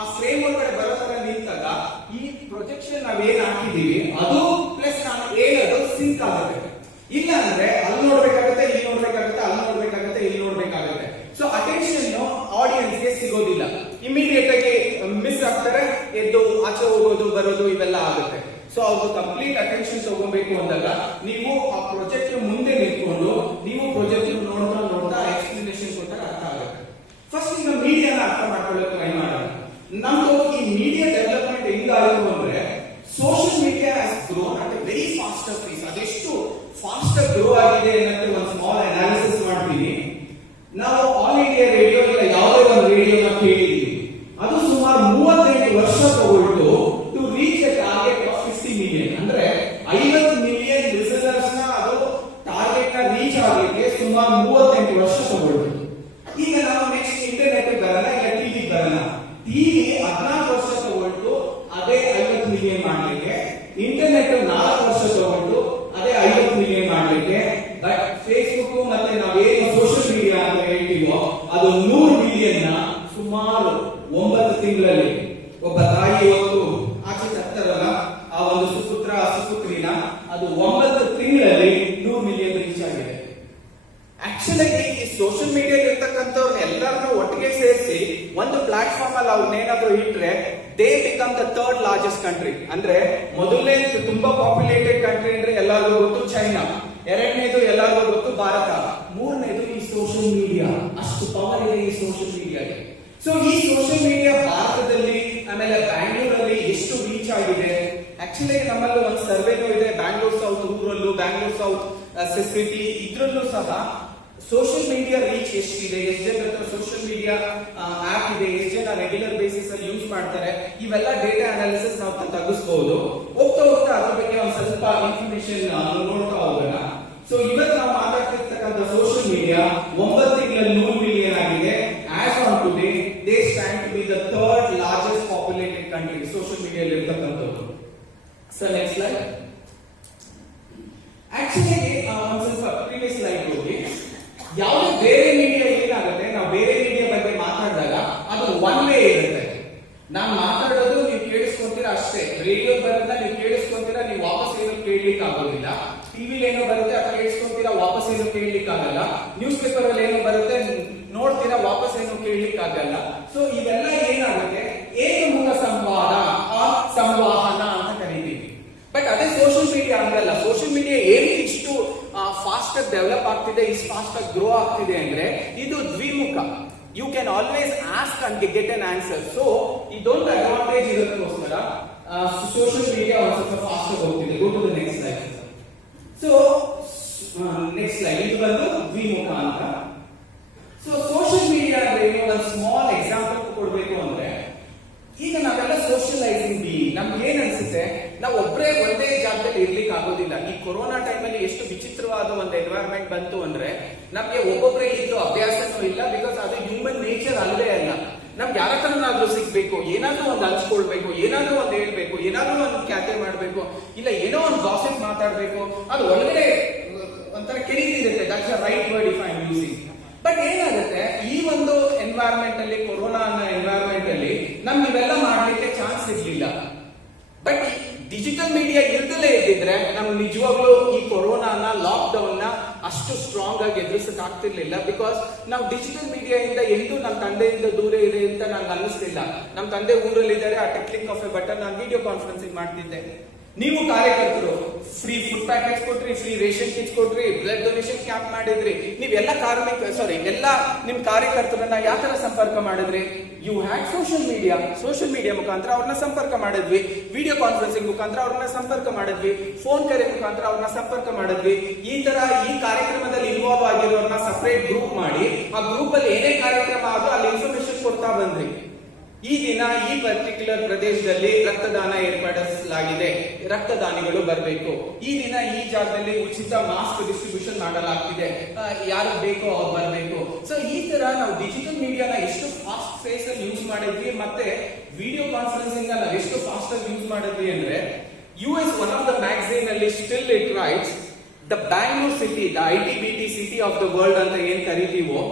ಆ ಫ್ರೇಮ್ ಒಳಗಡೆ ಬರೋ ತರ ನಿಂತಾಗ ಈ ಪ್ರೊಜೆಕ್ಷನ್ ನಾವೇನ್ ಹಾಕಿದೀವಿ ಅದು ಪ್ಲಸ್ ನಾನು ಹೇಳೋದು ಸಿಂಕ್ ಆಗುತ್ತೆ. ಇಲ್ಲ ಅಂದ್ರೆ ಅಲ್ಲಿ ನೋಡ್ಬೇಕಾಗುತ್ತೆ, ಇಲ್ಲಿ ನೋಡ್ಬೇಕಾಗುತ್ತೆ, ಅಲ್ಲಿ ನೋಡ್ಬೇಕಾಗುತ್ತೆ, ಇಲ್ಲಿ ನೋಡ್ಬೇಕಾಗುತ್ತೆ. ಸೊ ಅಟೆನ್ಷನ್ ಆಡಿಯನ್ಸ್ ಗೆ ಸಿಗೋದಿಲ್ಲ. ಇಮಿಡಿಯೇಟ್ ಆಗಿ ಮಿಸ್ ಆಗ್ತಾರೆ, ಎದ್ದು ಆಚೆ ಹೋಗೋದು ಬರೋದು ಇವೆಲ್ಲ ಆಗುತ್ತೆ. ಸೊ ಅವ್ರು ಕಂಪ್ಲೀಟ್ ಅಟೆನ್ಷನ್ ತಗೋಬೇಕು ಅಂದಾಗ ನೀವು ಆ ಪ್ರೊಜೆಕ್ಟ್ ಮುಂದೆ ನಿಂತ್ಕೊಂಡು ನೀವು ಪ್ರೊಜೆಕ್ಟ್ ನೋಡ್ತಾ ನೋಡ್ತಾ ಎಕ್ಸ್ಪ್ಲನೇಷನ್ ಕೊಟ್ಟಾಗ ಅರ್ಥ ಆಗುತ್ತೆ. ಫಸ್ಟ್ ಈಗ ಮೀಡಿಯಾನ ಅರ್ಥ ಮಾಡ್ಕೊಳ್ಳೋಕೆ ಟ್ರೈ ಮಾಡೋಣ. ನಮ್ದು ಈ ಮೀಡಿಯಾ ಡೆವಲಪ್ಮೆಂಟ್ ಹೆಂಗಾಯಿತು ಅಂದ್ರೆ, social media has grown at a very faster pace. ಅದೆಷ್ಟು ಫಾಸ್ಟರ್ ಗ್ರೋ ಆಗಿದೆ ಅನ್ನೋದು ಒಂದು ಸ್ಮಾಲ್ ಅನಾಲಿಸಿಸ್ ಮಾಡ್ತೀವಿ. ನಾವು ಆಲ್ ಇಂಡಿಯಾ ರೇಡಿಯೋ ಇಲ್ಲ ಯಾವುದೇ ಒಂದು ರೇಡಿಯೋನ ಕೇಳಿದೀವಿ, ಅದು ಸುಮಾರು 38 ವರ್ಷ ತಗೊಳ್ತು to reach a target of 50 million. ಅಂದ್ರೆ 50 ಮಿಲಿಯನ್ ಲಿಸನರ್ಸ್ ನ ಅದು ಟಾರ್ಗೆಟ್ ನ ರೀಚ್ ಆಗಲಿಕ್ಕೆ ಸುಮಾರು 38 ವರ್ಷ ತಗೊಳ್ತು. ಈಗ ನಾವು ನೆಕ್ಸ್ಟ್ ಇಂಟರ್ನೆಟ್ ಬರೋಣ, ಇಲ್ಲ ಟಿವಿ ಬರೋಣ. ಟಿವಿ 14 ವರ್ಷ ತಗೊಳ್ತು ಅದೇ 50 ಮಿಲಿಯನ್ ಮಾಡ್ಲಿಕ್ಕೆ. ಇಂಟರ್ನೆಟ್ 4 ವರ್ಷ ತಗೊಳ್ತು ಅದೇ 50 ಮಿಲಿಯನ್ ಮಾಡ್ಲಿಕ್ಕೆ. ಬಟ್ ಫೇಸ್ಬುಕ್ ಮತ್ತೆ ನಾವೇನು ಸೋಷಿಯಲ್ ಮೀಡಿಯಾ ಅಂತ ಹೇಳ್ತೀವೋ ಅದು 100 ಮಿಲಿಯನ್ ನ ಸುಮಾರು 9 ತಿಂಗಳಲ್ಲಿ. ಒಬ್ಬ ತಾಯಿ ಹೊತ್ತು ಆಚೆ ತರ್ತಾರಲ್ಲ ಆ ಒಂದು ಸುಪುತ್ರ ಸುಪುತ್ರಿನ, ಅದು 9 ತಿಂಗಳಲ್ಲಿ 100 ಮಿಲಿಯನ್ ರೀಚ್ ಆಗಿದೆ. ಆಕ್ಚುಲಿ ಈ ಸೋಷಿಯಲ್ ಮೀಡಿಯಾ ಇರ್ತಕ್ಕಂಥವ್ರನ್ನ ಎಲ್ಲರನ್ನೂ ಒಟ್ಟಿಗೆ ಸೇರಿಸಿ ಒಂದು ಪ್ಲಾಟ್ಫಾರ್ಮ್ ಅಲ್ಲಿ ಅವ್ರನ್ನೇನಾದ್ರೂ ಇಟ್ರೆ they become the third largest country. ಅಂದ್ರೆ ಮೊದಲನೇ ತುಂಬಾ ಪಾಪ್ಯುಲೇಟೆಡ್ ಕಂಟ್ರಿ ಅಂದ್ರೆ ಎಲ್ಲರಿಗೂ ಗೊತ್ತು ಚೈನಾ, ಎರಡನೇದು ಎಲ್ಲರಿಗೂ ಗೊತ್ತು ಭಾರತ, ಮೂರನೇದು ಈ ಸೋಷಿಯಲ್ ಮೀಡಿಯಾ. ಅಷ್ಟು ಪವರ್ ಇದೆ ಈ ಸೋಷಿಯಲ್ ಮೀಡಿಯಾಗೆ. ಸೊ ಈ ಸೋಷಿಯಲ್ ಮೀಡಿಯಾ ಭಾರತದಲ್ಲಿ ಆಮೇಲೆ ಬ್ಯಾಂಗ್ಳೂರಲ್ಲಿ ಎಷ್ಟು ರೀಚ್ ಆಗಿದೆ. ಆಕ್ಚುಲಿ ನಮ್ಮಲ್ಲಿ ಒಂದು ಸರ್ವೆನೂ ಇದೆ, Bangalore south rural, Bangalore south city, ಇದ್ರಲ್ಲೂ ಸಹ ಸೋಷಿಯಲ್ ಮೀಡಿಯಾ ರೀಚ್ ಎಷ್ಟಿದೆ, ಎಷ್ಟು ಜನರ ಹತ್ರ ಸೋಷಿಯಲ್ ಮೀಡಿಯಾ ಆಪ್ ಇದೆ, ಎಷ್ಟು ಜನ ರೆಗ್ಯುಲರ್ ಬೇಸಿಸ್ ಅಲ್ಲಿ ಯೂಸ್ ಮಾಡ್ತಾರೆ, ಇವೆಲ್ಲ ಡೇಟಾ ಅನಾಲಿಸಿಸ್ ನಾವು ತೆಗೆಸಬಹುದು. ಹೋಗ್ತಾ ಹೋಗ್ತಾ ಅದ್ರ ಬಗ್ಗೆ ಒಂದು ಸ್ವಲ್ಪ ಇನ್ಫಾರ್ಮೇಶನ್ ನೋಡ್ತಾ ಹೋಗೋಣ. ಸೊ ಇವತ್ತು ನಾವು ಮಾತಾಡ್ತಿರ್ತಕ್ಕಂಥ ಸೋಷಿಯಲ್ ಮೀಡಿಯಾ 9 ತಿಂಗಳಲ್ಲಿ 100 ಮಿಲಿಯನ್ ಆಗಿದೆ. As on today they stand to be the third largest populated country social ಮೀಡಿಯಾದಲ್ಲಿ ಇರ್ತಕ್ಕಂಥದ್ದು. Sir next slide. ಆಕ್ಚುಲಿ ಒಂದು ಸ್ವಲ್ಪ ಪ್ರೀವಿಯಸ್ ಸ್ಲೈಡ್ ಹೋಗಿ, ಯಾವುದೇ ಬೇರೆ ಮೀಡಿಯಾ ಏನಾಗುತ್ತೆ, ನಾವು ಬೇರೆ ಮೀಡಿಯಾ ಬಗ್ಗೆ ಮಾತಾಡಿದಾಗ ಅದು ಒನ್ ವೇ ಇರುತ್ತೆ. ನಾನು ಮಾತಾಡೋದು ನೀವು ಕೇಳಿಸ್ಕೊಂತೀರಾ ಅಷ್ಟೇ. ರೇಡಿಯೋ ಬರೋದನ್ನ ನೀವು ಕೇಳಿಸ್ಕೊಂತೀರಾ, ನೀವು ವಾಪಸ್ ಏನು ಕೇಳಲಿಕ್ಕೆ ಆಗೋದಿಲ್ಲ. ಟಿವಿಲಿ ಏನೋ ಬರುತ್ತೆ ಅದು ಕೇಳಿಸ್ಕೊಂತೀರಾ, ವಾಪಸ್ ಏನು ಕೇಳಲಿಕ್ಕೆ ಆಗಲ್ಲ. ನ್ಯೂಸ್ ಪೇಪರ್ ಅಲ್ಲಿ ಏನೋ ಬರುತ್ತೆ ನೋಡ್ತೀರಾ, ವಾಪಸ್ ಏನು ಕೇಳಲಿಕ್ಕೆ ಆಗಲ್ಲ. ಸೊ ಇವೆಲ್ಲ ಏನಾಗುತ್ತೆ, ಏಕಮುಖ ಸಂವಾದ ಸಂವಹನ ಅಂತ ಕರೀತೀವಿ. ಬಟ್ ಅದೇ ಸೋಷಿಯಲ್ ಮೀಡಿಯಾ ಹಂಗಲ್ಲ. ಸೋಷಿಯಲ್ ಮೀಡಿಯಾ ಏನು ಇಷ್ಟು ಫಾಸ್ಟ್ ಆಗಿ ಡೆವಲಪ್ ಆಗ್ತಿದೆ, ಇಷ್ಟು ಫಾಸ್ಟ್ ಆಗಿ ಗ್ರೋ ಆಗ್ತಿದೆ ಅಂದ್ರೆ ಇದು ದ್ವಿಮುಖ. You can always ask and get an answer. So, ಇದೊಂದು ಅಡ್ವಾಂಟೇಜ್ ಇರೋದಕ್ಕೋಸ್ಕರ ಸೋಷಿಯಲ್ ಮೀಡಿಯಾ ಒಂದು ಸ್ವಲ್ಪ ಫಾಸ್ಟ್ ಹೋಗ್ತಿದೆ. Go to the next slide. So, next slide. ಇದು ಬಂದು ದ್ವಿಮುಖ ಅಂತ. So, ಸೋಷಿಯಲ್ ಮೀಡಿಯಾ ಅಂದ್ರೆ ಒಂದು ಸ್ಮಾಲ್ ಎಕ್ಸಾಂಪಲ್ ಕೊಡಬೇಕು ಅಂದ್ರೆ, ಈಗ ನಾವೆಲ್ಲ ಸೋಷಿಯಲೈಸಿಂಗ್ ಬೀಯಿಂಗ್. ನಮ್ಗೆ ಏನ್ ಅನ್ಸುತ್ತೆ, ನಾವು ಒಬ್ಬರೇ ಒಂದೇ ಜಾಗದಲ್ಲಿ ಇರ್ಲಿಕ್ಕೆ ಆಗೋದಿಲ್ಲ. ಈ ಕೊರೋನಾ ಟೈಮಲ್ಲಿ ಎಷ್ಟು ವಿಚಿತ್ರವಾದ ಒಂದು ಎನ್ವೈರನ್ಮೆಂಟ್ ಬಂತು ಅಂದ್ರೆ, ನಮ್ಗೆ ಒಬ್ಬೊಬ್ಬರೇ ಇದ್ದು ಅಭ್ಯಾಸನೂ ಇಲ್ಲ. ಬಿಕಾಸ್ ಅದು ಹ್ಯೂಮನ್ ನೇಚರ್ ಅಲ್ಲೇ ಅಲ್ಲ. ನಮ್ಗೆ ಯಾರ ಹತ್ರನಾದ್ರೂ ಸಿಗ್ಬೇಕು, ಏನಾದ್ರೂ ಒಂದು ಹಂಚ್ಕೊಳ್ಬೇಕು, ಏನಾದ್ರೂ ಒಂದು ಹೇಳ್ಬೇಕು, ಏನಾದ್ರೂ ಒಂದು ಖ್ಯಾತೆ ಮಾಡ್ಬೇಕು, ಇಲ್ಲ ಏನೋ ಒಂದು ಗಾಸಿಪ್ ಮಾತಾಡ್ಬೇಕು, ಅದು ಒಳಗಡೆ ಒಂಥರ ಕೆರೀತಿರುತ್ತೆ. That's the right word if I am using. But ಏನಾಗುತ್ತೆ, ಈ ಒಂದು ಎನ್ವೈರನ್ಮೆಂಟ್ ಅಲ್ಲಿ, ಕೊರೋನಾ ಅನ್ನೋ ಎನ್ವೈರನ್ಮೆಂಟ್ ಅಲ್ಲಿ ನಮ್ಗೆ ಇವೆಲ್ಲ ಮಾಡ್ಲಿಕ್ಕೆ ಚಾನ್ಸ್ ಇರ್ಲಿಲ್ಲ. ಬಟ್ ಡಿಜಿಟಲ್ ಮೀಡಿಯಾ ಇರ್ದಲೇ ಇದ್ದಿದ್ರೆ ನಮ್ಗೆ ನಿಜವಾಗ್ಲೂ ಈ ಕೊರೋನಾನ, ಲಾಕ್ ಡೌನ್ ನ ಅಷ್ಟು ಸ್ಟ್ರಾಂಗ್ ಆಗಿ ಎದುರಿಸಕ್ ಆಗ್ತಿರ್ಲಿಲ್ಲ. ಬಿಕಾಸ್ ನಾವು ಡಿಜಿಟಲ್ ಮೀಡಿಯಾ ಇಂದ ಎಂದೂ ನಮ್ಮ ತಂದೆಯಿಂದ ದೂರ ಇದೆ ಅಂತ ನಂಗೆ ಅನ್ನಿಸ್ಲಿಲ್ಲ. ನಮ್ಮ ತಂದೆ ಊರಲ್ಲಿದ್ದಾರೆ, ಆ ಕ್ಲಿಕ್ ಆಫ್ ಎ ಬಟನ್ ನಾನು ವಿಡಿಯೋ ಕಾನ್ಫರೆನ್ಸಿಂಗ್ ಮಾಡ್ತಿದ್ದೆ. ನೀವು ಕಾರ್ಯಕರ್ತರು ಫ್ರೀ ಫುಡ್ ಪ್ಯಾಕೆಟ್ಸ್ ಕೊಟ್ರಿ, ಫ್ರೀ ರೇಷನ್ ಕಿಟ್ಸ್ ಕೊಟ್ರಿ, ಬ್ಲಡ್ ಡೊನೇಷನ್ ಕ್ಯಾಂಪ್ ಮಾಡಿದ್ರಿ. ನೀವೆಲ್ಲ ಎಲ್ಲ ನಿಮ್ ಕಾರ್ಯಕರ್ತರನ್ನ ಯಾವ ತರ ಸಂಪರ್ಕ ಮಾಡಿದ್ರಿ? ಯು ಹ್ಯಾಡ್ ಸೋಷಿಯಲ್ ಮೀಡಿಯಾ ಮುಖಾಂತರ ಅವ್ರನ್ನ ಸಂಪರ್ಕ ಮಾಡಿದ್ವಿ, ವಿಡಿಯೋ ಕಾನ್ಫರೆನ್ಸಿಂಗ್ ಮುಖಾಂತರ ಅವ್ರನ್ನ ಸಂಪರ್ಕ ಮಾಡಿದ್ವಿ, ಫೋನ್ ಕರೆ ಮುಖಾಂತರ ಅವ್ರನ್ನ ಸಂಪರ್ಕ ಮಾಡಿದ್ವಿ. ಈ ಕಾರ್ಯಕ್ರಮದಲ್ಲಿ ಇನ್ವಾಲ್ವ್ ಆಗಿರೋರ್ನ ಸಪರೇಟ್ ಗ್ರೂಪ್ ಮಾಡಿ, ಆ ಗ್ರೂಪ್ ಅಲ್ಲಿ ಏನೇ ಕಾರ್ಯಕ್ರಮ ಆದ್ರೂ ಅಲ್ಲಿ ಇನ್ಫಾರ್ಮೇಶನ್ ಕೊಡ್ತಾ ಬಂದ್ರಿ. ಈ ದಿನ ಈ ಪರ್ಟಿಕ್ಯುಲರ್ ಪ್ರದೇಶದಲ್ಲಿ ರಕ್ತದಾನ ಏರ್ಪಡಿಸಲಾಗಿದೆ, ರಕ್ತದಾನಿಗಳು ಬರಬೇಕು. ಈ ದಿನ ಈ ಜಾಗದಲ್ಲಿ ಉಚಿತ ಮಾಸ್ಕ್ ಡಿಸ್ಟ್ರಿಬ್ಯೂಷನ್ ಮಾಡಲಾಗ್ತಿದೆ, ಯಾರು ಬೇಕೋ ಅವ್ರು ಬರಬೇಕು. ಸೊ ಈ ತರ ನಾವು ಡಿಜಿಟಲ್ ಮೀಡಿಯಾನ ಎಷ್ಟು ಫಾಸ್ಟ್ ಫೇಸ್ ಅಲ್ಲಿ ಯೂಸ್ ಮಾಡಿದ್ವಿ, ಮತ್ತೆ ವಿಡಿಯೋ ಕಾನ್ಫರೆನ್ಸಿಂಗ್ ನಾವು ಎಷ್ಟು ಫಾಸ್ಟ್ ಆಗಿ ಯೂಸ್ ಮಾಡಿದ್ವಿ ಅಂದ್ರೆ, US one of the magazine ಅಲ್ಲಿ still it writes the Bangalore city, the ITBT city of the world ಅಂತ ಏನ್ ಕರಿತೀವೋ,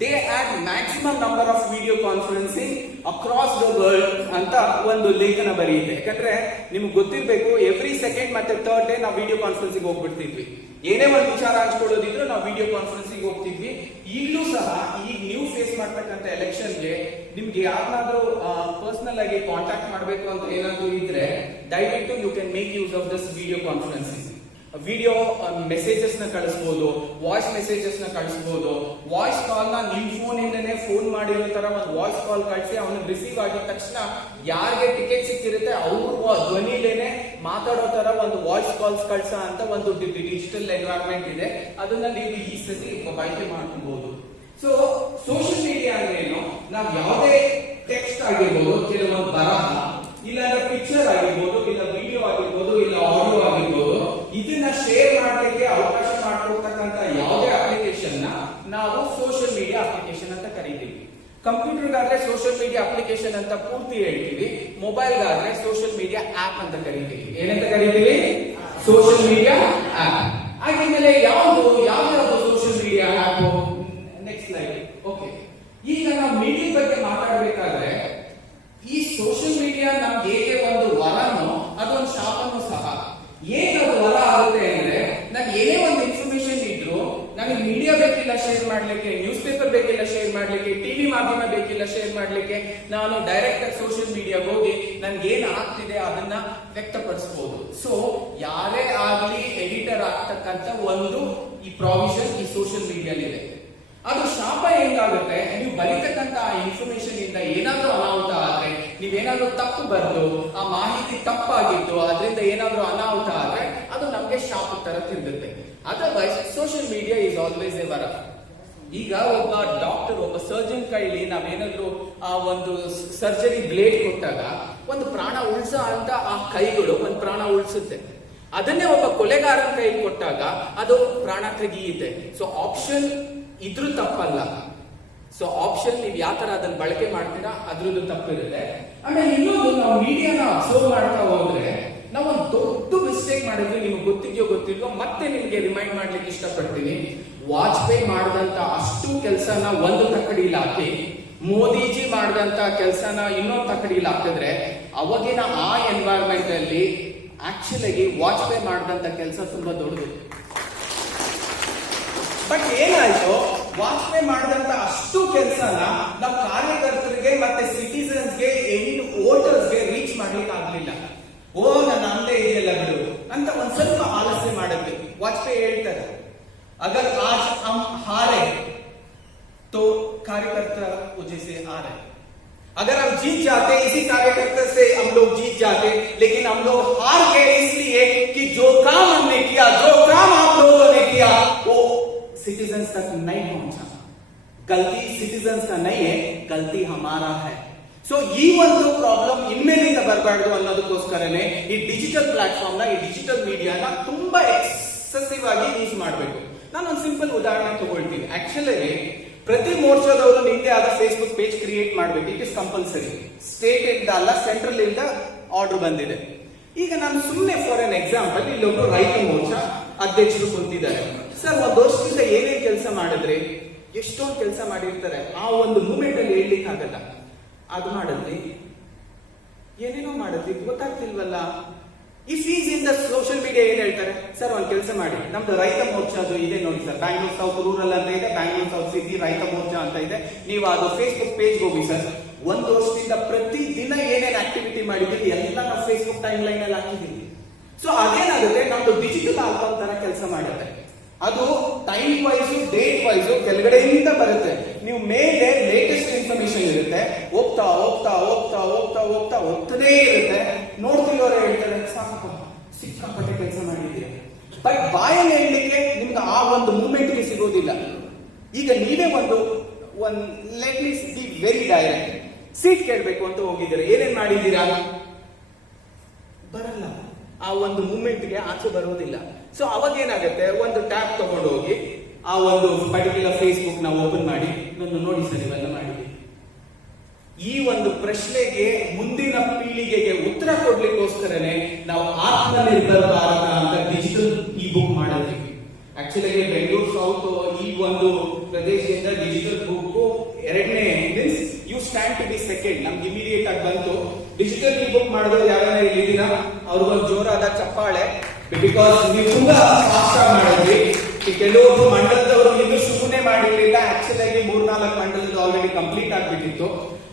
they had maximum number of video conferencing across the world ಅಂತ ಒಂದು ಲೇಖನ ಬರೆಯುತ್ತೆ. ಯಾಕಂದ್ರೆ ನಿಮ್ಗೆ ಗೊತ್ತಿರ್ಬೇಕು, ಎವ್ರಿ ಸೆಕೆಂಡ್ ಮತ್ತೆ ಥರ್ಡ್ ಡೇ ನಾವು ವಿಡಿಯೋ ಕಾನ್ಫರೆನ್ಸಿಂಗ್ ಹೋಗ್ಬಿಡ್ತಿದ್ವಿ. ಏನೇ ಒಂದು ವಿಚಾರ ಹಂಚ್ಕೊಳ್ಳೋದಿದ್ರು ನಾವು ವಿಡಿಯೋ ಕಾನ್ಫರೆನ್ಸಿಂಗ್ ಹೋಗ್ತಿದ್ವಿ. ಈಗಲೂ ಸಹ ಈಗ ನೀವು ಫೇಸ್ ಮಾಡ್ತಕ್ಕಂಥ ಎಲೆಕ್ಷನ್ಗೆ ನಿಮ್ಗೆ ಯಾರನ್ನಾದ್ರೂ ಪರ್ಸನಲ್ ಆಗಿ ಕಾಂಟ್ಯಾಕ್ಟ್ ಮಾಡಬೇಕು ಅಂತ ಏನಾದ್ರೂ ಇದ್ರೆ, ದಯವಿಟ್ಟು you can make use of this video conferencing. Video messages ನ ಕಳಿಸಬಹುದು, ವಾಯ್ಸ್ ಮೆಸೇಜಸ್ ನ ಕಳಿಸಬಹುದು. ವಾಯ್ಸ್ ಕಾಲ್ ನ ನಿಮ್ ಫೋನ್ ಇಂದನೇ ಫೋನ್ ಮಾಡಿರೋ ತರ ಒಂದು ವಾಯ್ಸ್ ಕಾಲ್ ಕಳಿಸಿ ಅವನಿಗೆ ರಿಸೀವ್ ಆಗಿದ ತಕ್ಷಣ ಯಾರಿಗೆ ಟಿಕೆಟ್ ಸಿಕ್ಕಿರುತ್ತೆ ಅವ್ರ ಧ್ವನಿಲೇನೆ ಮಾತಾಡೋ ತರ ಒಂದು ವಾಯ್ಸ್ ಕಾಲ್ಸ್ ಕಳ್ಸ ಅಂತ ಒಂದು ಡಿಜಿಟಲ್ ಎನ್ವೈರನ್ಮೆಂಟ್ ಇದೆ. ಅದನ್ನ ನೀವು ಈ ಸತಿ ಬಳಕೆ ಮಾಡ್ಕೋಬಹುದು. ಸೊ ಸೋಷಿಯಲ್ ಮೀಡಿಯಾ ಅಂದ್ರೆ ಏನು, ನಾವು ಯಾವುದೇ ಟೆಕ್ಸ್ಟ್ ಆಗಿರ್ಬೋದು, ಕೆಲವೊಂದು ಬರಹ, ಇಲ್ಲ ಪಿಕ್ಚರ್ ಆಗಿರ್ಬೋದು, ಇಲ್ಲ ವಿಡಿಯೋ ಆಗಿರ್ಬೋದು, ಇಲ್ಲ ಆಡಿಯೋ ಆಗಿರ್ಬೋದು, ಇದನ್ನ ಶೇರ್ ಮಾಡಲಿಕ್ಕೆ ಅವಕಾಶ ಮಾಡಿಕೊಡ್ತಕ್ಕಂಥ ಯಾವುದೇ ಅಪ್ಲಿಕೇಶನ್ ನ ನಾವು ಸೋಷಿಯಲ್ ಮೀಡಿಯಾ ಅಪ್ಲಿಕೇಶನ್ ಅಂತ ಕರೀತೀವಿ. ಕಂಪ್ಯೂಟರ್ಗಾದ್ರೆ ಸೋಷಿಯಲ್ ಮೀಡಿಯಾ ಅಪ್ಲಿಕೇಶನ್ ಅಂತ ಪೂರ್ತಿ ಹೇಳ್ತೀವಿ. ಮೊಬೈಲ್ಗಾದ್ರೆ ಸೋಷಿಯಲ್ ಮೀಡಿಯಾ ಆಪ್ ಅಂತ ಕರೀತೀವಿ. ಏನಂತ ಕರೀತೀವಿ? Social media app. ಹಾಗಿದ್ಮೇಲೆ ಯಾವ್ದು social media app? Next slide. Okay, ಈಗ ನಾವು ಮೀಡಿಯಾ ಬಗ್ಗೆ ಮಾತಾಡಬೇಕಾದ್ರೆ, ಈ ಸೋಷಿಯಲ್ ಮೀಡಿಯಾ ನಮ್ಗೆ ಹೇಗೆ ಒಂದು ವರನೋ ಅದೊಂದು ಶಾಪನೂ ಸಹ. ಹೇಗೆ ಅದು ವರ ಆಗುತ್ತೆ ಅಂದ್ರೆ, ನನ್ಗೆ ಏನೇ ಒಂದು ಇನ್ಫಾರ್ಮೇಶನ್ ಇದ್ರು ನನಗೆ ಮೀಡಿಯಾ ಬೇಕಿಲ್ಲ ಶೇರ್ ಮಾಡ್ಲಿಕ್ಕೆ, ನ್ಯೂಸ್ ಪೇಪರ್ ಬೇಕಿಲ್ಲ ಶೇರ್ ಮಾಡ್ಲಿಕ್ಕೆ, ಟಿವಿ ಮಾಧ್ಯಮ ಬೇಕಿಲ್ಲ ಶೇರ್ ಮಾಡ್ಲಿಕ್ಕೆ, ನಾನು ಡೈರೆಕ್ಟ್ ಆಗಿ ಸೋಷಿಯಲ್ ಮೀಡಿಯಾ ಹೋಗಿ ನನ್ಗೆ ಏನ್ ಆಗ್ತಿದೆ ಅದನ್ನ ವ್ಯಕ್ತಪಡಿಸಬಹುದು. ಸೊ ಯಾರೇ ಆಗ್ಲಿ ಎಡಿಟರ್ ಆಗ್ತಕ್ಕಂಥ ಒಂದು ಈ ಪ್ರಾವಿಷನ್ ಈ ಸೋಷಿಯಲ್ ಮೀಡಿಯಾಲಿದೆ. ಅದು ಶಾಪ ಹೆಂಗಾಗುತ್ತೆ, ನೀವು ಬರೀತಕ್ಕಂತ ಆ ಇನ್ಫಾರ್ಮೇಶನ್ ಇಂದ ಏನಾದ್ರೂ ಅನಾಹುತ ಆದ್ರೆ, ನೀವೇನಾದ್ರೂ ತಪ್ಪು ಬರೆದು ಆ ಮಾಹಿತಿ ತಪ್ಪಾಗಿದ್ದು ಅದರಿಂದ ಏನಾದ್ರೂ ಅನಾಹುತ ಆದ್ರೆ ಅದು ನಮ್ಗೆ ಶಾಪ ತರ ತಿರುಗುತ್ತೆ. Otherwise social media is always a ವರ. ಈಗ ಒಬ್ಬ ಡಾಕ್ಟರ್, ಒಬ್ಬ ಸರ್ಜನ್ ಕೈಲಿ ನಾವೇನಾದ್ರೂ ಆ ಒಂದು ಸರ್ಜರಿ ಬ್ಲೇಡ್ ಕೊಟ್ಟಾಗ ಒಂದು ಪ್ರಾಣ ಉಳಿಸ ಅಂತ ಆ ಕೈಗಳು ಒಂದು ಪ್ರಾಣ ಉಳಿಸುತ್ತೆ. ಅದನ್ನೇ ಒಬ್ಬ ಕೊಲೆಗಾರನ ಕೈಲಿ ಕೊಟ್ಟಾಗ ಅದು ಪ್ರಾಣ ತೆಗೆಯುತ್ತೆ. ಸೊ ಆಪ್ಷನ್ ಇದ್ರೂ ತಪ್ಪಲ್ಲ. ಸೊ ಆಪ್ಷನ್ ನೀವು ಯಾವ ತರ ಅದನ್ನ ಬಳಕೆ ಮಾಡ್ತೀರಾ ಅದ್ರದ್ದು ತಪ್ಪಿರುತ್ತೆ. ಆಮೇಲೆ ಇನ್ನೊಂದು, ನಾವು ಮೀಡಿಯಾನ ಅಬ್ಸರ್ವ್ ಮಾಡ್ತಾ ಹೋದ್ರೆ ನಾವು ಒಂದು ದೊಡ್ಡ ಮಿಸ್ಟೇಕ್ ಮಾಡಿದ್ವಿ. ನಿಮ್ಗೆ ಗೊತ್ತಿಲ್ವೋ ಮತ್ತೆ ನಿಮ್ಗೆ ರಿಮೈಂಡ್ ಮಾಡ್ಲಿಕ್ಕೆ ಇಷ್ಟಪಡ್ತೀನಿ. ವಾಜಪೇಯಿ ಮಾಡಿದಂತ ಅಷ್ಟು ಕೆಲಸನ ಒಂದು ತಕ್ಕಡಿಯಲ್ಲಿ ಹಾಕಿ, ಮೋದಿಜಿ ಮಾಡಿದಂತ ಕೆಲಸನ ಇನ್ನೊಂದು ತಕ್ಕಡಿಯಲ್ಲಿ ಹಾಕಿದ್ರೆ, ಅವಾಗಿನ ಆ ಎನ್ವೈರನ್ಮೆಂಟ್ ಅಲ್ಲಿ ಆಕ್ಚುಲಿ ವಾಜಪೇಯಿ ಮಾಡಿದಂತ ಕೆಲಸ ತುಂಬಾ ದೊಡ್ಡದು. ಬಟ್ ಏನಾಯ್ತು, ವಾಜಪೇಯಿ ಮಾಡಿದಂತ ಅಷ್ಟು ಕೆಲಸನ ನಾವು ಕಾರ್ಯಕರ್ತರಿಗೆ ಮತ್ತೆ ಸಿಟಿಸನ್ಸ್ಗೆ, ವೋಟರ್ಸ್ಗೆ ರೀಚ್ ಮಾಡ್ಲಿಕ್ಕೆ ಆಗ್ಲಿಲ್ಲ. ನನ್ನ ಅಂದೇ ಇದೆಯಲ್ಲ ಬಿಡು ಅಂತ ಒಂದ್ ಸ್ವಲ್ಪ ಆಲಸ್ಯ ಮಾಡಿದ್ವಿ. ವಾಜಪೇಯಿ ಹೇಳ್ತಾರೆ, ಅಗರ್ ಆಜ್ ಹಮ್ ಹಾರೆ ತೋ कार्यकर्ता वजह से आ रहे हैं। अगर हम जीत जाते इसी कार्यकर्ता से हम लोग जीत जाते, लेकिन हम लोग हार गए इसलिए कि जो काम हमने किया, जो काम आप लोगों ने किया वो सिटीजन्स तक नहीं पहुंचा। गलती सिटीजन्स का नहीं है, गलती हमारा है। ಸೊ ಈ ಒಂದು ಪ್ರಾಬ್ಲಮ್ ಇನ್ಮೇಲಿಂದ ಬರಬಾರ್ದು ಅನ್ನೋದಕ್ಕೋಸ್ಕರನೇ ಈ ಡಿಜಿಟಲ್ ಪ್ಲಾಟ್ಫಾರ್ಮ್ ನ, ಈ ಡಿಜಿಟಲ್ ಮೀಡಿಯಾನ ತುಂಬಾ ಎಕ್ಸೆಸಿವ್ ಆಗಿ ಯೂಸ್ ಮಾಡಬೇಕು. ನಾನು ಒಂದು ಸಿಂಪಲ್ ಉದಾಹರಣೆ ತಗೊಳ್ತೀನಿ. ಆಕ್ಚುಲಿ ಪ್ರತಿ ಮೋರ್ಚಾದವರು ನಿಮ್ಮದೇ ಆದ ಫೇಸ್ಬುಕ್ ಪೇಜ್ ಕ್ರಿಯೇಟ್ ಮಾಡಬೇಕು. It is compulsory. ಸ್ಟೇಟ್ ಇಂದ ಅಲ್ಲ, ಸೆಂಟ್ರಲ್ ಇಂದ ಆರ್ಡರ್ ಬಂದಿದೆ. ಈಗ ನಾನು ಸುಮ್ಮನೆ ಫಾರ್ ಎನ್ ಎಕ್ಸಾಂಪಲ್, ಇಲ್ಲೊಬ್ರು ರೈತ ಮೋರ್ಚಾ ಅಧ್ಯಕ್ಷರು ಕುಂತಿದ್ದಾರೆ. ಸರ್, ಒಂದು ವರ್ಷದಿಂದ ಏನೇನ್ ಕೆಲಸ ಮಾಡಿದ್ರಿ, ಎಷ್ಟೊಂದು ಕೆಲಸ ಮಾಡಿರ್ತಾರೆ, ಆ ಒಂದು ಮೂಮೆಂಟ್ ಅಲ್ಲಿ ಹೇಳ್ಲಿಕ್ಕೆ ಆಗಲ್ಲ. ಅದು ಮಾಡಿದ್ರಿ, ಏನೇನೋ ಮಾಡಿದ್ರಿ, ಗೊತ್ತಾಗ್ತಿಲ್ವಲ್ಲ. If is in the social media ಏನ್ ಹೇಳ್ತಾರೆ, ಸರ್ ಒಂದ್ ಕೆಲಸ ಮಾಡಿ, ನಮ್ದು ರೈತ ಮೋರ್ಚಾ ಅದು ಇದೆ ನೋಡಿ ಸರ್, ಬ್ಯಾಂಗ್ಳೂರ್ ಸೌತ್ ರೂರಲ್ ಅಂತ ಇದೆ, ಬ್ಯಾಂಗ್ಳೂರ್ ಸೌತ್ ಸಿಟಿ ರೈತ ಮೋರ್ಚಾ ಅಂತ ಇದೆ, ನೀವು ಅದು ಫೇಸ್ಬುಕ್ ಪೇಜ್ ಹೋಗಿ ಸರ್. ಒಂದು ವರ್ಷದಿಂದ ಪ್ರತಿ ದಿನ ಏನೇನ್ ಆಕ್ಟಿವಿಟಿ ಮಾಡಿದ್ದೀವಿ ಎಲ್ಲ ನಾವು ಫೇಸ್ಬುಕ್ ಟೈಮ್ ಲೈನ್ ಅಲ್ಲಿ ಹಾಕಿದ್ದೀವಿ. ಸೊ ಅದೇನಾಗುತ್ತೆ, ನಮ್ದು ಡಿಜಿಟಲ್ ಆಲ್ಬಮ್ ತರ ಕೆಲಸ ಮಾಡಿದ್ರೆ ಅದು ಟೈಮ್ ವೈಸ್, ಡೇಟ್ ವೈಸ್ ಕೆಳಗಡೆಯಿಂದ ಬರುತ್ತೆ. ನೀವು ಮೇಲೆ ಲೇಟೆಸ್ಟ್ ಇನ್ಫಾರ್ಮೇಶನ್ ಇರುತ್ತೆ, ಹೋಗ್ತಾ ಹೋಗ್ತಾ ಹೋಗ್ತಾ ಹೋಗ್ತಾ ಹೋಗ್ತಾ ಹೋಗ್ತಾನೇ ಇರುತ್ತೆ. ನೋಡ್ತಿರೋರು ಹೇಳ್ತಾರೆ, ಸಾಕಪ್ಪ ಸಿಕ್ಕಾಪಟ್ಟೆ ಕೆಲಸ ಮಾಡಿದ್ದೀರಿ. ಬಟ್ ಬಾಯಲ್ಲಿ ಹೇಳಲಿಕ್ಕೆ ನಿಮ್ಗೆ ಆ ಒಂದು ಮೂಮೆಂಟ್ಗೆ ಸಿಗೋದಿಲ್ಲ. ಈಗ ನೀವೇ ಒಂದು let me be very direct, seat ಕೇಳಬೇಕು ಅಂತ ಹೋಗಿದ್ದೀರಾ, ಏನೇನ್ ಮಾಡಿದ್ದೀರಾ, ಬರಲ್ಲ. ಆ ಒಂದು ಮೂಮೆಂಟ್ಗೆ ಆಚೆ ಬರೋದಿಲ್ಲ. ಸೊ ಅವಾಗ ಏನಾಗುತ್ತೆ, ಒಂದು ಟ್ಯಾಬ್ ತಗೊಂಡು ಹೋಗಿ ಆ ಒಂದು ಪರ್ಟಿಕ್ಯುಲರ್ ಫೇಸ್ಬುಕ್ ನ ಓಪನ್ ಮಾಡಿ, ಇದನ್ನು ನೋಡಿ ಸರ್ ಇವೆಲ್ಲ ಮಾಡಿದ್ದೀವಿ. ಈ ಒಂದು ಪ್ರಶ್ನೆಗೆ ಮುಂದಿನ ಪೀಳಿಗೆಗೆ ಉತ್ತರ ಕೊಡ್ಲಿಕ್ಕೋಸ್ಕರನೇ ನಾವು ಆತ್ಮನಿರ್ಭರ ಭಾರತ ಅಂತ ಡಿಜಿಟಲ್ ಇ ಬುಕ್ ಮಾಡಿದ್ವಿ. ಆಕ್ಚುಲಿ ಬೆಂಗಳೂರು ಸೌತ್ ಈ ಒಂದು ಪ್ರದೇಶದಿಂದ ಡಿಜಿಟಲ್ ಬುಕ್ ಎರಡನೇ means you stand to be second. ನಮ್ಗೆ ಇಮಿಡಿಯೇಟ್ ಆಗಿ ಬಂತು. ಡಿಜಿಟಲ್ ಇ ಬುಕ್ ಮಾಡಿದ್ರು ಯಾರನ್ನ ಇಲ್ಲಿದ್ದೀರಾ, ಅವ್ರಿಗೊಂದು ಜೋರಾದ ಚಪ್ಪಾಳೆ. ಬಿಕಾಸ್ ನೀವು ತುಂಬಾ ಫಾಸ್ಟ್ ಮಾಡಿದ್ರಿ. ಕೆಲವೊಬ್ರು ಮಂಡಲದವರು ಇದು ಶುರುನೇ ಮಾಡಿರ್ಲಿಲ್ಲ. ಆಕ್ಚುಲಿ ಆಗಿ 3-4 ಮಂಡಲದ ಆಲ್ರೆಡಿ ಕಂಪ್ಲೀಟ್ ಆಗ್ಬಿಟ್ಟಿತ್ತು.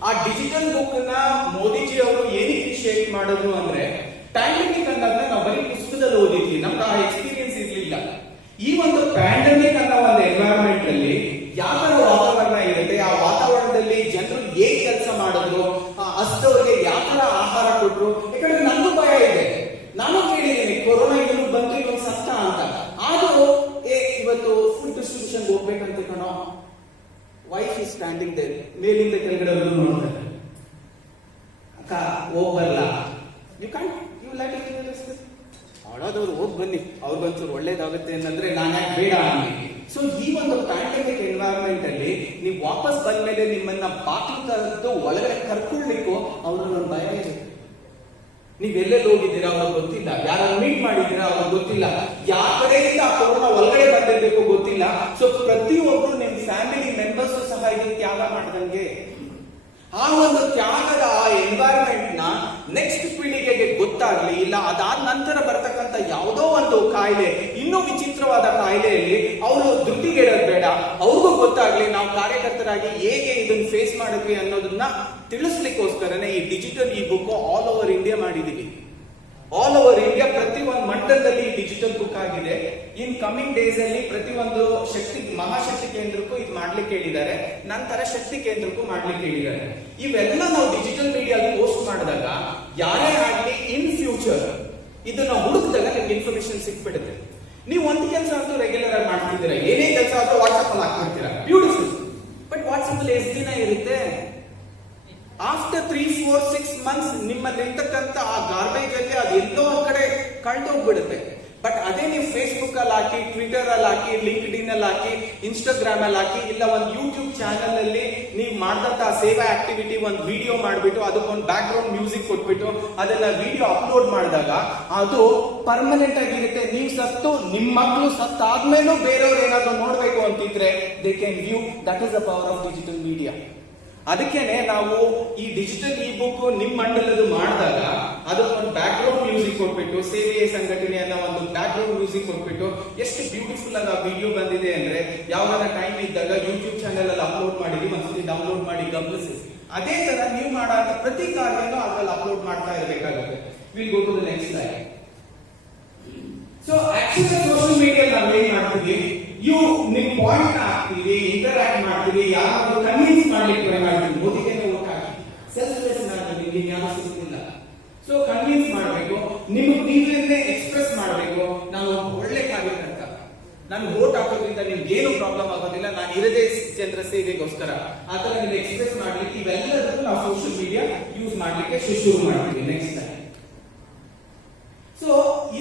ಆ ಡಿಜಿಟಲ್ ಬುಕ್ ನ ಮೋದಿಜಿ ಅವರು ಏನಕ್ಕೆ ಶೇರ್ ಮಾಡಿದ್ರು ಅಂದ್ರೆ, ಪ್ಯಾಂಡಮಿಕ್ ಅನ್ನೋದನ್ನ ನಾವು ಬರೀ ಪುಸ್ತಕದಲ್ಲಿ ಓದಿದ್ವಿ, ನಮ್ಗೆ ಆ ಎಕ್ಸ್ಪೀರಿಯನ್ಸ್ ಇರ್ಲಿಲ್ಲ. ಈ ಒಂದು ಪ್ಯಾಂಡಮಿಕ್ ಅನ್ನೋ ಒಂದು ಎನ್ವೈರನ್ಮೆಂಟ್ ಅಲ್ಲಿ ಯಾವ ತರ ವಾತಾವರಣ ಇರುತ್ತೆ, ಆ ವಾತಾವರಣದಲ್ಲಿ ಜನರು ಹೇಗೆ ಕೆಲಸ ಮಾಡಿದ್ರು, ಹಸ್ತವರಿಗೆ ಯಾವ ತರ ಆಹಾರ ಕೊಟ್ರು. ಯಾಕಂದ್ರೆ ನನಗೂ ಭಯ ಇದೆ, ನಾನು ಕೇಳಿದ್ದೀನಿ ಕೊರೋನಾ ಇದನ್ನು ಬಂತು ಇವತ್ತು ಸತ್ತ ಅಂತ. ಆದ್ರೂ ಇವತ್ತು ಫುಡ್ ಡಿಸ್ಟ್ರಿಬ್ಯೂಷನ್ ಹೋಗ್ಬೇಕಂತ ಕಣೋ, ವೈಫ್ ಇಸ್ ಸ್ಟ್ಯಾಂಡಿಂಗ್ ದೇರ್, ಮೇಲಿಂದ ಕೆಳಗಡೆ ನೋಡ್ತಾರೆ, ಅಕ್ಕ ಹೋಗ್ಬರಲ್ಲ, ಯು ಕ್ಯಾನ್ ಯು ಲೈಕ್ ಆಡೋದವ್ರು ಹೋಗಿ ಬನ್ನಿ, ಅವ್ರಿಗೊಂಚೂರು ಒಳ್ಳೇದಾಗುತ್ತೆ ಅಂತಂದ್ರೆ ನಾನು ಯಾಕೆ ಬೇಡ ಅನ್ನಿ. ಸೊ ಈ ಒಂದು ಪ್ಯಾಂಡಮಿಕ್ ಎನ್ವೈರನ್ಮೆಂಟ್ ಅಲ್ಲಿ ನೀವು ವಾಪಸ್ ಬಂದ್ಮೇಲೆ ನಿಮ್ಮನ್ನ ಬಾಕ್ಲು ತರದ್ದು ಒಳಗಡೆ ಕರ್ಕೊಳ್ಲಿಕ್ಕೂ ಅವ್ರನ್ನೊಂದು ಭಯ ಇರುತ್ತೆ. ನೀವೆಲ್ಲೆಲ್ಲಿ ಹೋಗಿದ್ದೀರಾ ಅವ್ರಿಗೆ ಗೊತ್ತಿಲ್ಲ, ಯಾರನ್ನು ಮೀಟ್ ಮಾಡಿದ್ದೀರಾ ಅವ್ರಿಗೆ ಗೊತ್ತಿಲ್ಲ, ಯಾವ ಕಡೆಯಿಂದ ಆ ಕೊರೋನಾ ಒಳಗಡೆ ಬಂದಿರ್ಬೇಕು ಗೊತ್ತಿಲ್ಲ. ಸೊ ಪ್ರತಿಯೊಬ್ರು ನಿಮ್ ಫ್ಯಾಮಿಲಿ ಮೆಂಬರ್ಸ್ ಸಹ ಇದಕ್ಕೆ ತ್ಯಾಗ ಮಾಡ್ದಂಗೆ. ಆ ಒಂದು ತ್ಯಾಗದ ಆ ಎನ್ವೈರನ್ಮೆಂಟ್ ನ ನೆಕ್ಸ್ಟ್ ಪೀಳಿಗೆಗೆ ಗೊತ್ತಾಗ್ಲಿ, ಇಲ್ಲ ಅದಾದ ನಂತರ ಬರ್ತಕ್ಕಂಥ ಯಾವುದೋ ಒಂದು ಕಾಯಿಲೆ, ಇನ್ನೂ ವಿಚಿತ್ರವಾದ ಕಾಯಿಲೆಯಲ್ಲಿ ಅವರು ಧೃತಿಗೆಡೋದು ಬೇಡ, ಅವ್ರಿಗೂ ಗೊತ್ತಾಗ್ಲಿ ನಾವು ಕಾರ್ಯಕರ್ತರಾಗಿ ಹೇಗೆ ಇದನ್ನ ಫೇಸ್ ಮಾಡಿದ್ವಿ ಅನ್ನೋದನ್ನ ತಿಳಿಸ್ಲಿಕ್ಕೋಸ್ಕರನೇ ಈ digital e book all over India ಮಾಡಿದೀವಿ. ಆಲ್ ಓವರ್ ಇಂಡಿಯಾ ಪ್ರತಿ ಒಂದು ಮಂಡಲದಲ್ಲಿ ಡಿಜಿಟಲ್ ಬುಕ್ ಆಗಿದೆ. ಇನ್ ಕಮಿಂಗ್ ಡೇಸ್ ಅಲ್ಲಿ ಪ್ರತಿ ಒಂದು ಮಹಾಶಕ್ತಿ ಕೇಂದ್ರಕ್ಕೂ ಇದು ಮಾಡ್ಲಿಕ್ಕೆ ಹೇಳಿದ್ದಾರೆ, ನಂತರ ಶಕ್ತಿ ಕೇಂದ್ರಕ್ಕೂ ಮಾಡ್ಲಿಕ್ಕೆ ಹೇಳಿದ್ದಾರೆ. ಇವೆಲ್ಲ ನಾವು ಡಿಜಿಟಲ್ ಮೀಡಿಯಾದಲ್ಲಿ ಪೋಸ್ಟ್ ಮಾಡಿದಾಗ ಯಾರೇ ಆಗ್ಲಿ ಇನ್ ಫ್ಯೂಚರ್ ಇದನ್ನ ಹುಡುಕಿದಾಗ ನಿಮ್ಗೆ ಇನ್ಫಾರ್ಮೇಶನ್ ಸಿಕ್ಬಿಡುತ್ತೆ. ನೀವು ಒಂದು ಕೆಲಸ ಅಂತೂ ರೆಗ್ಯುಲರ್ ಆಗಿ ಮಾಡ್ತಿದ್ದೀರಾ, ಏನೇ ಕೆಲಸ ಆದ್ರೂ ವಾಟ್ಸ್ಆಪ್ ಅಲ್ಲಿ ಹಾಕ್ಬಿಡ್ತೀರಾ, ಬ್ಯೂಟಿಫುಲ್. ಬಟ್ ವಾಟ್ಸ್ಆಪ್ ಅಲ್ಲಿ ಎಷ್ಟು ದಿನ ಇರುತ್ತೆ? ಆಫ್ಟರ್ 3-4-6 ಮಂತ್ಸ್ ನಿಮ್ಮಲ್ಲಿರ್ತಕ್ಕಂಥ ಆ ಗಾರ್ಬೇಜ್ ಅಲ್ಲಿ ಅದೆಲ್ಲೋ ಒಂದ್ ಕಡೆ ಕಳ್ದೋಗ್ಬಿಡುತ್ತೆ. ಬಟ್ ಅದೇ ನೀವು ಫೇಸ್ಬುಕ್ ಅಲ್ಲಿ ಹಾಕಿ, ಟ್ವಿಟರ್ ಅಲ್ಲಿ ಹಾಕಿ, ಲಿಂಕ್ಡ್ ಇನ್ ಅಲ್ಲಿ ಹಾಕಿ, ಇನ್ಸ್ಟಾಗ್ರಾಮ್ ಅಲ್ಲಿ ಹಾಕಿ, ಇಲ್ಲ ಒಂದು ಯೂಟ್ಯೂಬ್ ಚಾನಲ್ ಅಲ್ಲಿ ನೀವು ಮಾಡಿದಂತ ಸೇವಾ ಆಕ್ಟಿವಿಟಿ ಒಂದು ವಿಡಿಯೋ ಮಾಡಿಬಿಟ್ಟು ಅದಕ್ಕೊಂದು ಬ್ಯಾಕ್ ಗ್ರೌಂಡ್ ಮ್ಯೂಸಿಕ್ ಕೊಟ್ಬಿಟ್ಟು ಅದನ್ನ ವಿಡಿಯೋ ಅಪ್ಲೋಡ್ ಮಾಡಿದಾಗ ಅದು ಪರ್ಮನೆಂಟ್ ಆಗಿರುತ್ತೆ. ನೀವು ಸತ್ತು ನಿಮ್ಮ ಮಕ್ಕಳು ಸತ್ತಾದ್ಮೇಲೂ ಬೇರೆಯವ್ರು ಏನಾದ್ರು ನೋಡ್ಬೇಕು ಅಂತಿದ್ರೆ they can view. That is the power of digital media. ಅದಕ್ಕೇನೆ ನಾವು ಈ ಡಿಜಿಟಲ್ ಇ ಬುಕ್ ನಿಮ್ ಮಂಡಲದ ಮಾಡಿದಾಗ ಅದಕ್ಕೊಂದು ಬ್ಯಾಕ್ ಗ್ರೌಂಡ್ ಮ್ಯೂಸಿಕ್ ಕೊಟ್ಬಿಟ್ಟು, ಸೇವೆಯ ಸಂಘಟನೆ ಅನ್ನೋ ಒಂದು ಬ್ಯಾಕ್ ಗ್ರೌಂಡ್ ಮ್ಯೂಸಿಕ್ ಕೊಟ್ಬಿಟ್ಟು ಎಷ್ಟು ಬ್ಯೂಟಿಫುಲ್ ಆಗಿ ಆ ವಿಡಿಯೋ ಬಂದಿದೆ ಅಂದ್ರೆ, ಯಾವಾಗ ಟೈಮ್ ಇದ್ದಾಗ ಯೂಟ್ಯೂಬ್ ಚಾನೆಲ್ ಅಲ್ಲಿ ಅಪ್ಲೋಡ್ ಮಾಡಿದೀವಿ, ಒಂದ್ಸತಿ ಡೌನ್ಲೋಡ್ ಮಾಡಿ ಗಮನಿಸಿ. ಅದೇ ತರ ನೀವು ಮಾಡೋ ಪ್ರತಿ ಕಾರ್ಯನೂ ಅದ್ರಲ್ಲಿ ಅಪ್ಲೋಡ್ ಮಾಡ್ತಾ ಇರಬೇಕಾಗುತ್ತೆ. Will go to the next slide. So actually social media ನಾವು ಏನ್ ಮಾಡ್ತೀವಿ, ನಿಮ್ ಪಾಯಿಂಟ್ ಹಾಕ್ತೀವಿ, ಇಂಟರಾಕ್ಟ್ ಮಾಡ್ತೀವಿ, ಯಾರಾದ್ರೂ ಕನ್ವಿನ್ಸ್ ಮಾಡ್ಲಿಕ್ಕೆ ಟ್ರೈ ಮಾಡ್ತೀವಿ. ಮೋದಿಗೆ ಓಟ್ ಹಾಕಿ ಸೆಲ್ಫ್ಲೆಸ್ ನಿಮ್ಗೆ ಯಾರು ಸಿಗ್ತಿಲ್ಲ. ಸೊ ಕನ್ವಿನ್ಸ್ ಮಾಡಬೇಕು, ನಿಮ್ಗೆ ನೀವೇ ಎಕ್ಸ್ಪ್ರೆಸ್ ಮಾಡಬೇಕು. ನಾನು ಒಳ್ಳೆ ಕಾರ್ಯಕರ್ತ, ನಾನು ವೋಟ್ ಹಾಕೋದ್ರಿಂದ ನಿಮ್ಗೆ ಏನು ಪ್ರಾಬ್ಲಮ್ ಆಗೋದಿಲ್ಲ, ನಾನು ಇರದೇ ಜನರ ಸೇವೆಗೋಸ್ಕರ ಆ ತರ ನೀವು ಎಕ್ಸ್ಪ್ರೆಸ್ ಮಾಡ್ಲಿಕ್ಕೆ ಇವೆಲ್ಲದಕ್ಕೂ ನಾವು ಸೋಷಿಯಲ್ ಮೀಡಿಯಾ ಯೂಸ್ ಮಾಡ್ಲಿಕ್ಕೆ ಶುರು ಮಾಡ್ತೀವಿ ನೆಕ್ಸ್ಟ್ ಟೈಮ್. ಸೊ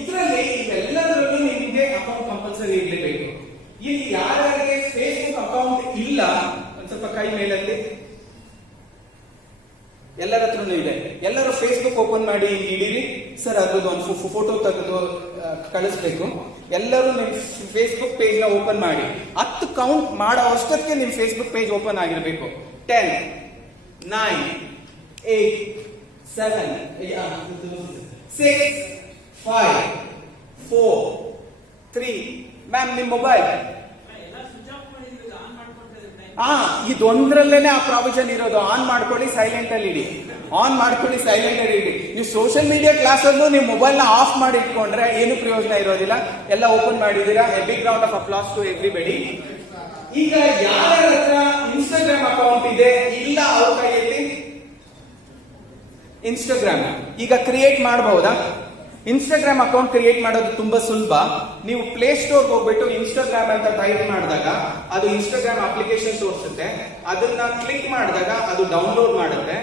ಇದರಲ್ಲಿ ಇವೆಲ್ಲದರಲ್ಲೂ ನಿಮಗೆ ಅಕೌಂಟ್ ಕಂಪಲ್ಸರಿ ಇರಲೇಬೇಕು. ಇಲ್ಲಿ ಯಾರಿಗೆ ಫೇಸ್ಬುಕ್ ಅಕೌಂಟ್ ಇಲ್ಲ ಒಂದ್ ಸ್ವಲ್ಪ ಕೈ ಮೇಲಲ್ಲಿ, ಎಲ್ಲರ ಹತ್ರನೂ ಇದೆ. ಎಲ್ಲರೂ ಫೇಸ್ಬುಕ್ ಓಪನ್ ಮಾಡಿ ಇಡೀರಿ ಸರ್, ಅದ್ರದ್ದು ಒಂದು ಫೋಟೋ ತೆಗೆದು ಕಳಿಸ್ಬೇಕು. ಎಲ್ಲರೂ ನಿಮ್ ಫೇಸ್ಬುಕ್ ಪೇಜ್ ನ ಓಪನ್ ಮಾಡಿ. 10 ಕೌಂಟ್ ಮಾಡೋ ಅಷ್ಟಕ್ಕೆ ನಿಮ್ ಫೇಸ್ಬುಕ್ ಪೇಜ್ ಓಪನ್ ಆಗಿರ್ಬೇಕು. 10, 9, 8, 7, 6, 5, 4, 3. ಮ್ಯಾಮ್ ನಿಮ್ ಮೊಬೈಲ್ ಇದೊಂದ್ರಲ್ಲೇನೆ ಆ ಪ್ರಾವಿಷನ್ ಇರೋದು. ಆನ್ ಮಾಡ್ಕೊಳ್ಳಿ, ಸೈಲೆಂಟ್ ಅಲ್ಲಿ ಇಡಿ. ಆನ್ ಮಾಡ್ಕೊಳ್ಳಿ, ಸೈಲೆಂಟ್ ಅಲ್ಲಿ ಇಡಿ. ನೀವು ಸೋಷಿಯಲ್ ಮೀಡಿಯಾ ಕ್ಲಾಸ್ ಅಲ್ಲೂ ನೀವು ಮೊಬೈಲ್ ನ ಆಫ್ ಮಾಡಿ ಇಟ್ಕೊಂಡ್ರೆ ಏನು ಪ್ರಯೋಜನ ಇರೋದಿಲ್ಲ. ಎಲ್ಲ ಓಪನ್ ಮಾಡಿದೀರಾ. A big round of applause to everybody. ಈಗ ಯಾರ ಹತ್ರ ಇನ್ಸ್ಟಾಗ್ರಾಮ್ ಅಕೌಂಟ್ ಇದೆ ಇಲ್ಲ ಅವ್ರ ಕೈಯಲ್ಲಿ ಇನ್ಸ್ಟಾಗ್ರಾಮ್ ಈಗ ಕ್ರಿಯೇಟ್ ಮಾಡಬಹುದಾ? ಇನ್ಸ್ಟಾಗ್ರಾಮ್ ಅಕೌಂಟ್ ಕ್ರಿಯೇಟ್ ಮಾಡೋದು ತುಂಬಾ ಸುಲಭ. ನೀವು ಪ್ಲೇ ಸ್ಟೋರ್ ಹೋಗ್ಬಿಟ್ಟು ಇನ್ಸ್ಟಾಗ್ರಾಮ್ ಅಂತ ಟೈಪ್ ಮಾಡಿದಾಗ ಅದು ಇನ್ಸ್ಟಾಗ್ರಾಮ್ ಅಪ್ಲಿಕೇಶನ್ ತೋರಿಸುತ್ತೆ. ಅದನ್ನ ಕ್ಲಿಕ್ ಮಾಡಿದಾಗ ಅದು ಡೌನ್ಲೋಡ್ ಮಾಡುತ್ತೆ.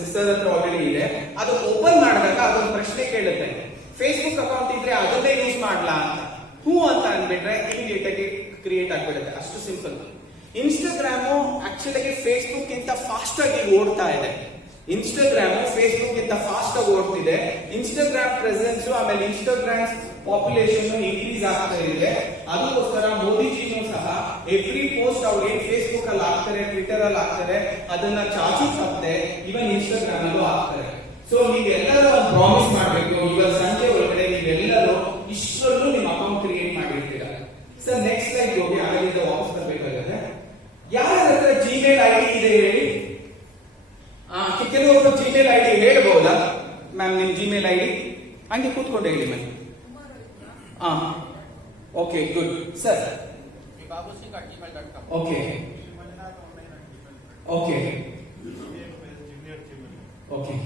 ಸಿಸ್ಟರ್ ಹತ್ರ ಆಲ್ರೆಡಿ ಇದೆ. ಅದು ಓಪನ್ ಮಾಡಿದಾಗ ಅದೊಂದು ಪ್ರಶ್ನೆ ಕೇಳುತ್ತೆ, ಫೇಸ್ಬುಕ್ ಅಕೌಂಟ್ ಇದ್ರೆ ಅದನ್ನೇ ಯೂಸ್ ಮಾಡ್ಲಾ ಅಂತ. ಹೂ ಅಂತ ಅಂದ್ಬಿಟ್ರೆ ಇಮಿಡಿಯೇಟ್ ಆಗಿ ಕ್ರಿಯೇಟ್ ಆಗ್ಬಿಡುತ್ತೆ. ಅಷ್ಟು ಸಿಂಪಲ್. ಇನ್ಸ್ಟಾಗ್ರಾಮು ಆಕ್ಚುಲಿ ಫೇಸ್ಬುಕ್ ಗಿಂತ ಫಾಸ್ಟ್ ಆಗಿ ಓಡ್ತಾ ಇದೆ. ಇನ್ಸ್ಟಾಗ್ರಾಮ್ ಫೇಸ್ಬುಕ್ ಗಿಂತ ಫಾಸ್ಟ್ ಆಗಿ ಓಡ್ತಿದೆ. ಇನ್ಸ್ಟಾಗ್ರಾಮ್ ಪ್ರೆಸೆನ್ಸ್ ಆಮೇಲೆ ಇನ್ಸ್ಟಾಗ್ರಾಮ್ ಪಾಪ್ಯುಲೇಷನ್ ಇನ್ಕ್ರೀಸ್ ಆಗ್ತಾ ಇದೆ. ಅದಕ್ಕೋಸ್ಕರ ಮೋದಿಜಿನೂ ಸಹ ಎವ್ರಿ ಪೋಸ್ಟ್ ಅವ್ರು ಏನ್ ಫೇಸ್ಬುಕ್ ಅಲ್ಲಿ ಹಾಕ್ತಾರೆ, ಟ್ವಿಟರ್ ಅಲ್ಲಿ ಹಾಕ್ತಾರೆ, ಅದನ್ನ ಚಾಚು ತಪ್ಪದೆ ಇವನ್ ಇನ್ಸ್ಟಾಗ್ರಾಮ್ ಅಲ್ಲೂ ಹಾಕ್ತಾರೆ. ಸೊ ನೀವೆಲ್ಲರೂ ಒಂದು ಪ್ರಾಮಿಸ್ ಮಾಡ್ಬೇಕು, ಇವಾಗ ಸಂಜೆ ಒಳಗಡೆ ನೀವೆಲ್ಲರೂ ಇಷ್ಟರಲ್ಲೂ ನಿಮ್ಮ ಅಕೌಂಟ್ ಕ್ರಿಯೇಟ್ ಮಾಡಿರ್ತೀರ. ಸರ್ ನೆಕ್ಸ್ಟ್ ಸ್ಲೈಡ್ ಹೋಗಿ, ಆಮೇಲಿಂದ ವಾಪಸ್ ಬರ್ಬೇಕಾಗುತ್ತೆ. ಯಾರ ಹತ್ರ ಜಿಮೇಲ್ ಐಡಿ ಇದೆ ಹೇಳಿ? ಕೆಲವೊಬ್ರು ಜಿಮೇಲ್ ಐಡಿ ಹೇಳ್ಬಹುದಾ? ಮ್ಯಾಮ್ ನಿಮ್ ಜಿಮೇಲ್ ಐಡಿ ಹಂಗೆ ಕೂತ್ಕೊಂಡು ಹೇಳಿ ma'am. Okay good sir. Okay okay okay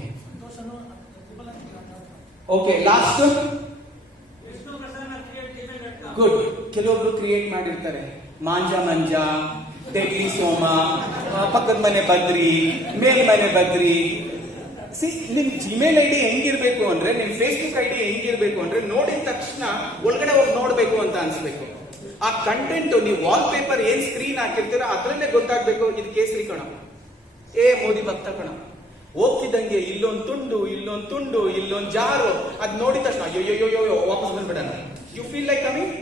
okay last good. ಕೆಲವೊಬ್ರು ಕ್ರಿಯೇಟ್ ಮಾಡಿರ್ತಾರೆ, ಮಾಂಜ ಮಂಜ, ತೆಗ್ಲಿ ಸೋಮ, ಪಕ್ಕದ ಮನೆ ಬದ್ರಿ, ಮೇಲ್ಮನೆ ಬದ್ರಿ. ನಿಮ್ ಜಿಮೇಲ್ ಐಡಿ ಹೆಂಗಿರ್ಬೇಕು ಅಂದ್ರೆ, ನಿಮ್ ಫೇಸ್ಬುಕ್ ಐಡಿ ಹೆಂಗಿರ್ಬೇಕು ಅಂದ್ರೆ, ನೋಡಿದ ತಕ್ಷಣ ಒಳಗಡೆ ಹೋಗಿ ನೋಡ್ಬೇಕು ಅಂತ ಅನ್ಸ್ಬೇಕು. ಆ ಕಂಟೆಂಟ್ ನೀವು ವಾಲ್ ಪೇಪರ್ ಏನ್ ಸ್ಕ್ರೀನ್ ಹಾಕಿರ್ತೀರೋ ಅದ್ರಲ್ಲೇ ಗೊತ್ತಾಗ್ಬೇಕು ಇದು ಕೇಸರಿ ಕಣ, ಮೋದಿ ಭಕ್ತ ಕಣ. ಹೋಗ್ತಿದ್ದಂಗೆ ಇಲ್ಲೊಂದು ತುಂಡು, ಇಲ್ಲೊಂದು ತುಂಡು, ಇಲ್ಲೊಂದು ಜಾರು, ಅದ್ ನೋಡಿದ ತಕ್ಷಣ ಅಯ್ಯೋ ವಾಪಸ್ ಬಂದ್ಬಿಡೋಣ. You feel like coming.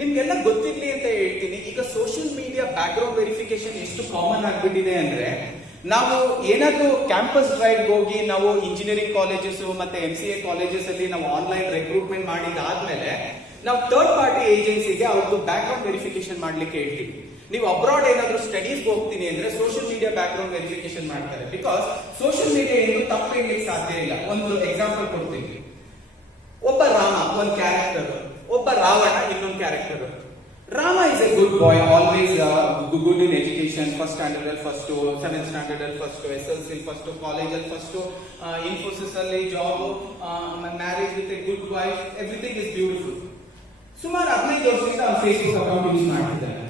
ನಿಮ್ಗೆಲ್ಲ ಗೊತ್ತಿರ್ಲಿ ಅಂತ ಹೇಳ್ತೀನಿ. ಈಗ social media background verification ಎಷ್ಟು ಕಾಮನ್ ಆಗ್ಬಿಟ್ಟಿದೆ ಅಂದ್ರೆ, ನಾವು ಏನಾದ್ರೂ ಕ್ಯಾಂಪಸ್ ಡ್ರೈವ್ ಹೋಗಿ ನಾವು ಇಂಜಿನಿಯರಿಂಗ್ ಕಾಲೇಜಸ್ ಮತ್ತೆ MCA ಕಾಲೇಜಸ್ ಅಲ್ಲಿ ನಾವು ಆನ್ಲೈನ್ ರೆಕ್ರೂಟ್ಮೆಂಟ್ ಮಾಡಿದಾದ್ಮೇಲೆ ನಾವು ಥರ್ಡ್ ಪಾರ್ಟಿ ಏಜೆನ್ಸಿಗೆ ಅವ್ರದ್ದು ಬ್ಯಾಕ್ ಗ್ರೌಂಡ್ ವೆರಿಫಿಕೇಶನ್ ಮಾಡ್ಲಿಕ್ಕೆ ಹೇಳ್ತೀವಿ. ನೀವು ಅಬ್ರಾಡ್ ಏನಾದ್ರೂ ಸ್ಟಡೀಸ್ ಹೋಗ್ತೀನಿ ಅಂದ್ರೆ social media background verification ಮಾಡ್ತಾರೆ. ಬಿಕಾಸ್ ಸೋಷಿಯಲ್ ಮೀಡಿಯಾ ಏನು ತಪ್ಪು ಹೇಳಲಿಕ್ಕೆ ಸಾಧ್ಯ ಇಲ್ಲ. ಒಂದು ಎಕ್ಸಾಂಪಲ್ ಕೊಡ್ತೀನಿ. ಒಬ್ಬ ರಾಮ ಒಂದು ಕ್ಯಾರೆಕ್ಟರ್, ಒಬ್ಬ ರಾವಣ ಇನ್ನೊಂದು character. Rama is a good boy, always good in education, first standard ಅಲ್ಲಿ ಫಸ್ಟ್, 7th ಸ್ಟ್ಯಾಂಡರ್ಡ್ ಅಲ್ಲಿ ಫಸ್ಟ್, SLC ಫಸ್ಟ್, ಕಾಲೇಜ್ ಅಲ್ಲಿ ಫಸ್ಟ್, ಇನ್ಫೋಸಿಸ್ ಅಲ್ಲಿ job, marriage with a good wife, everything is beautiful. ಸುಮಾರು 15 ವರ್ಷದಿಂದ ಅವ್ನು ಫೇಸ್ಬುಕ್ ಅಕೌಂಟ್ ಯೂಸ್ ಮಾಡ್ತಿದ್ದಾನೆ.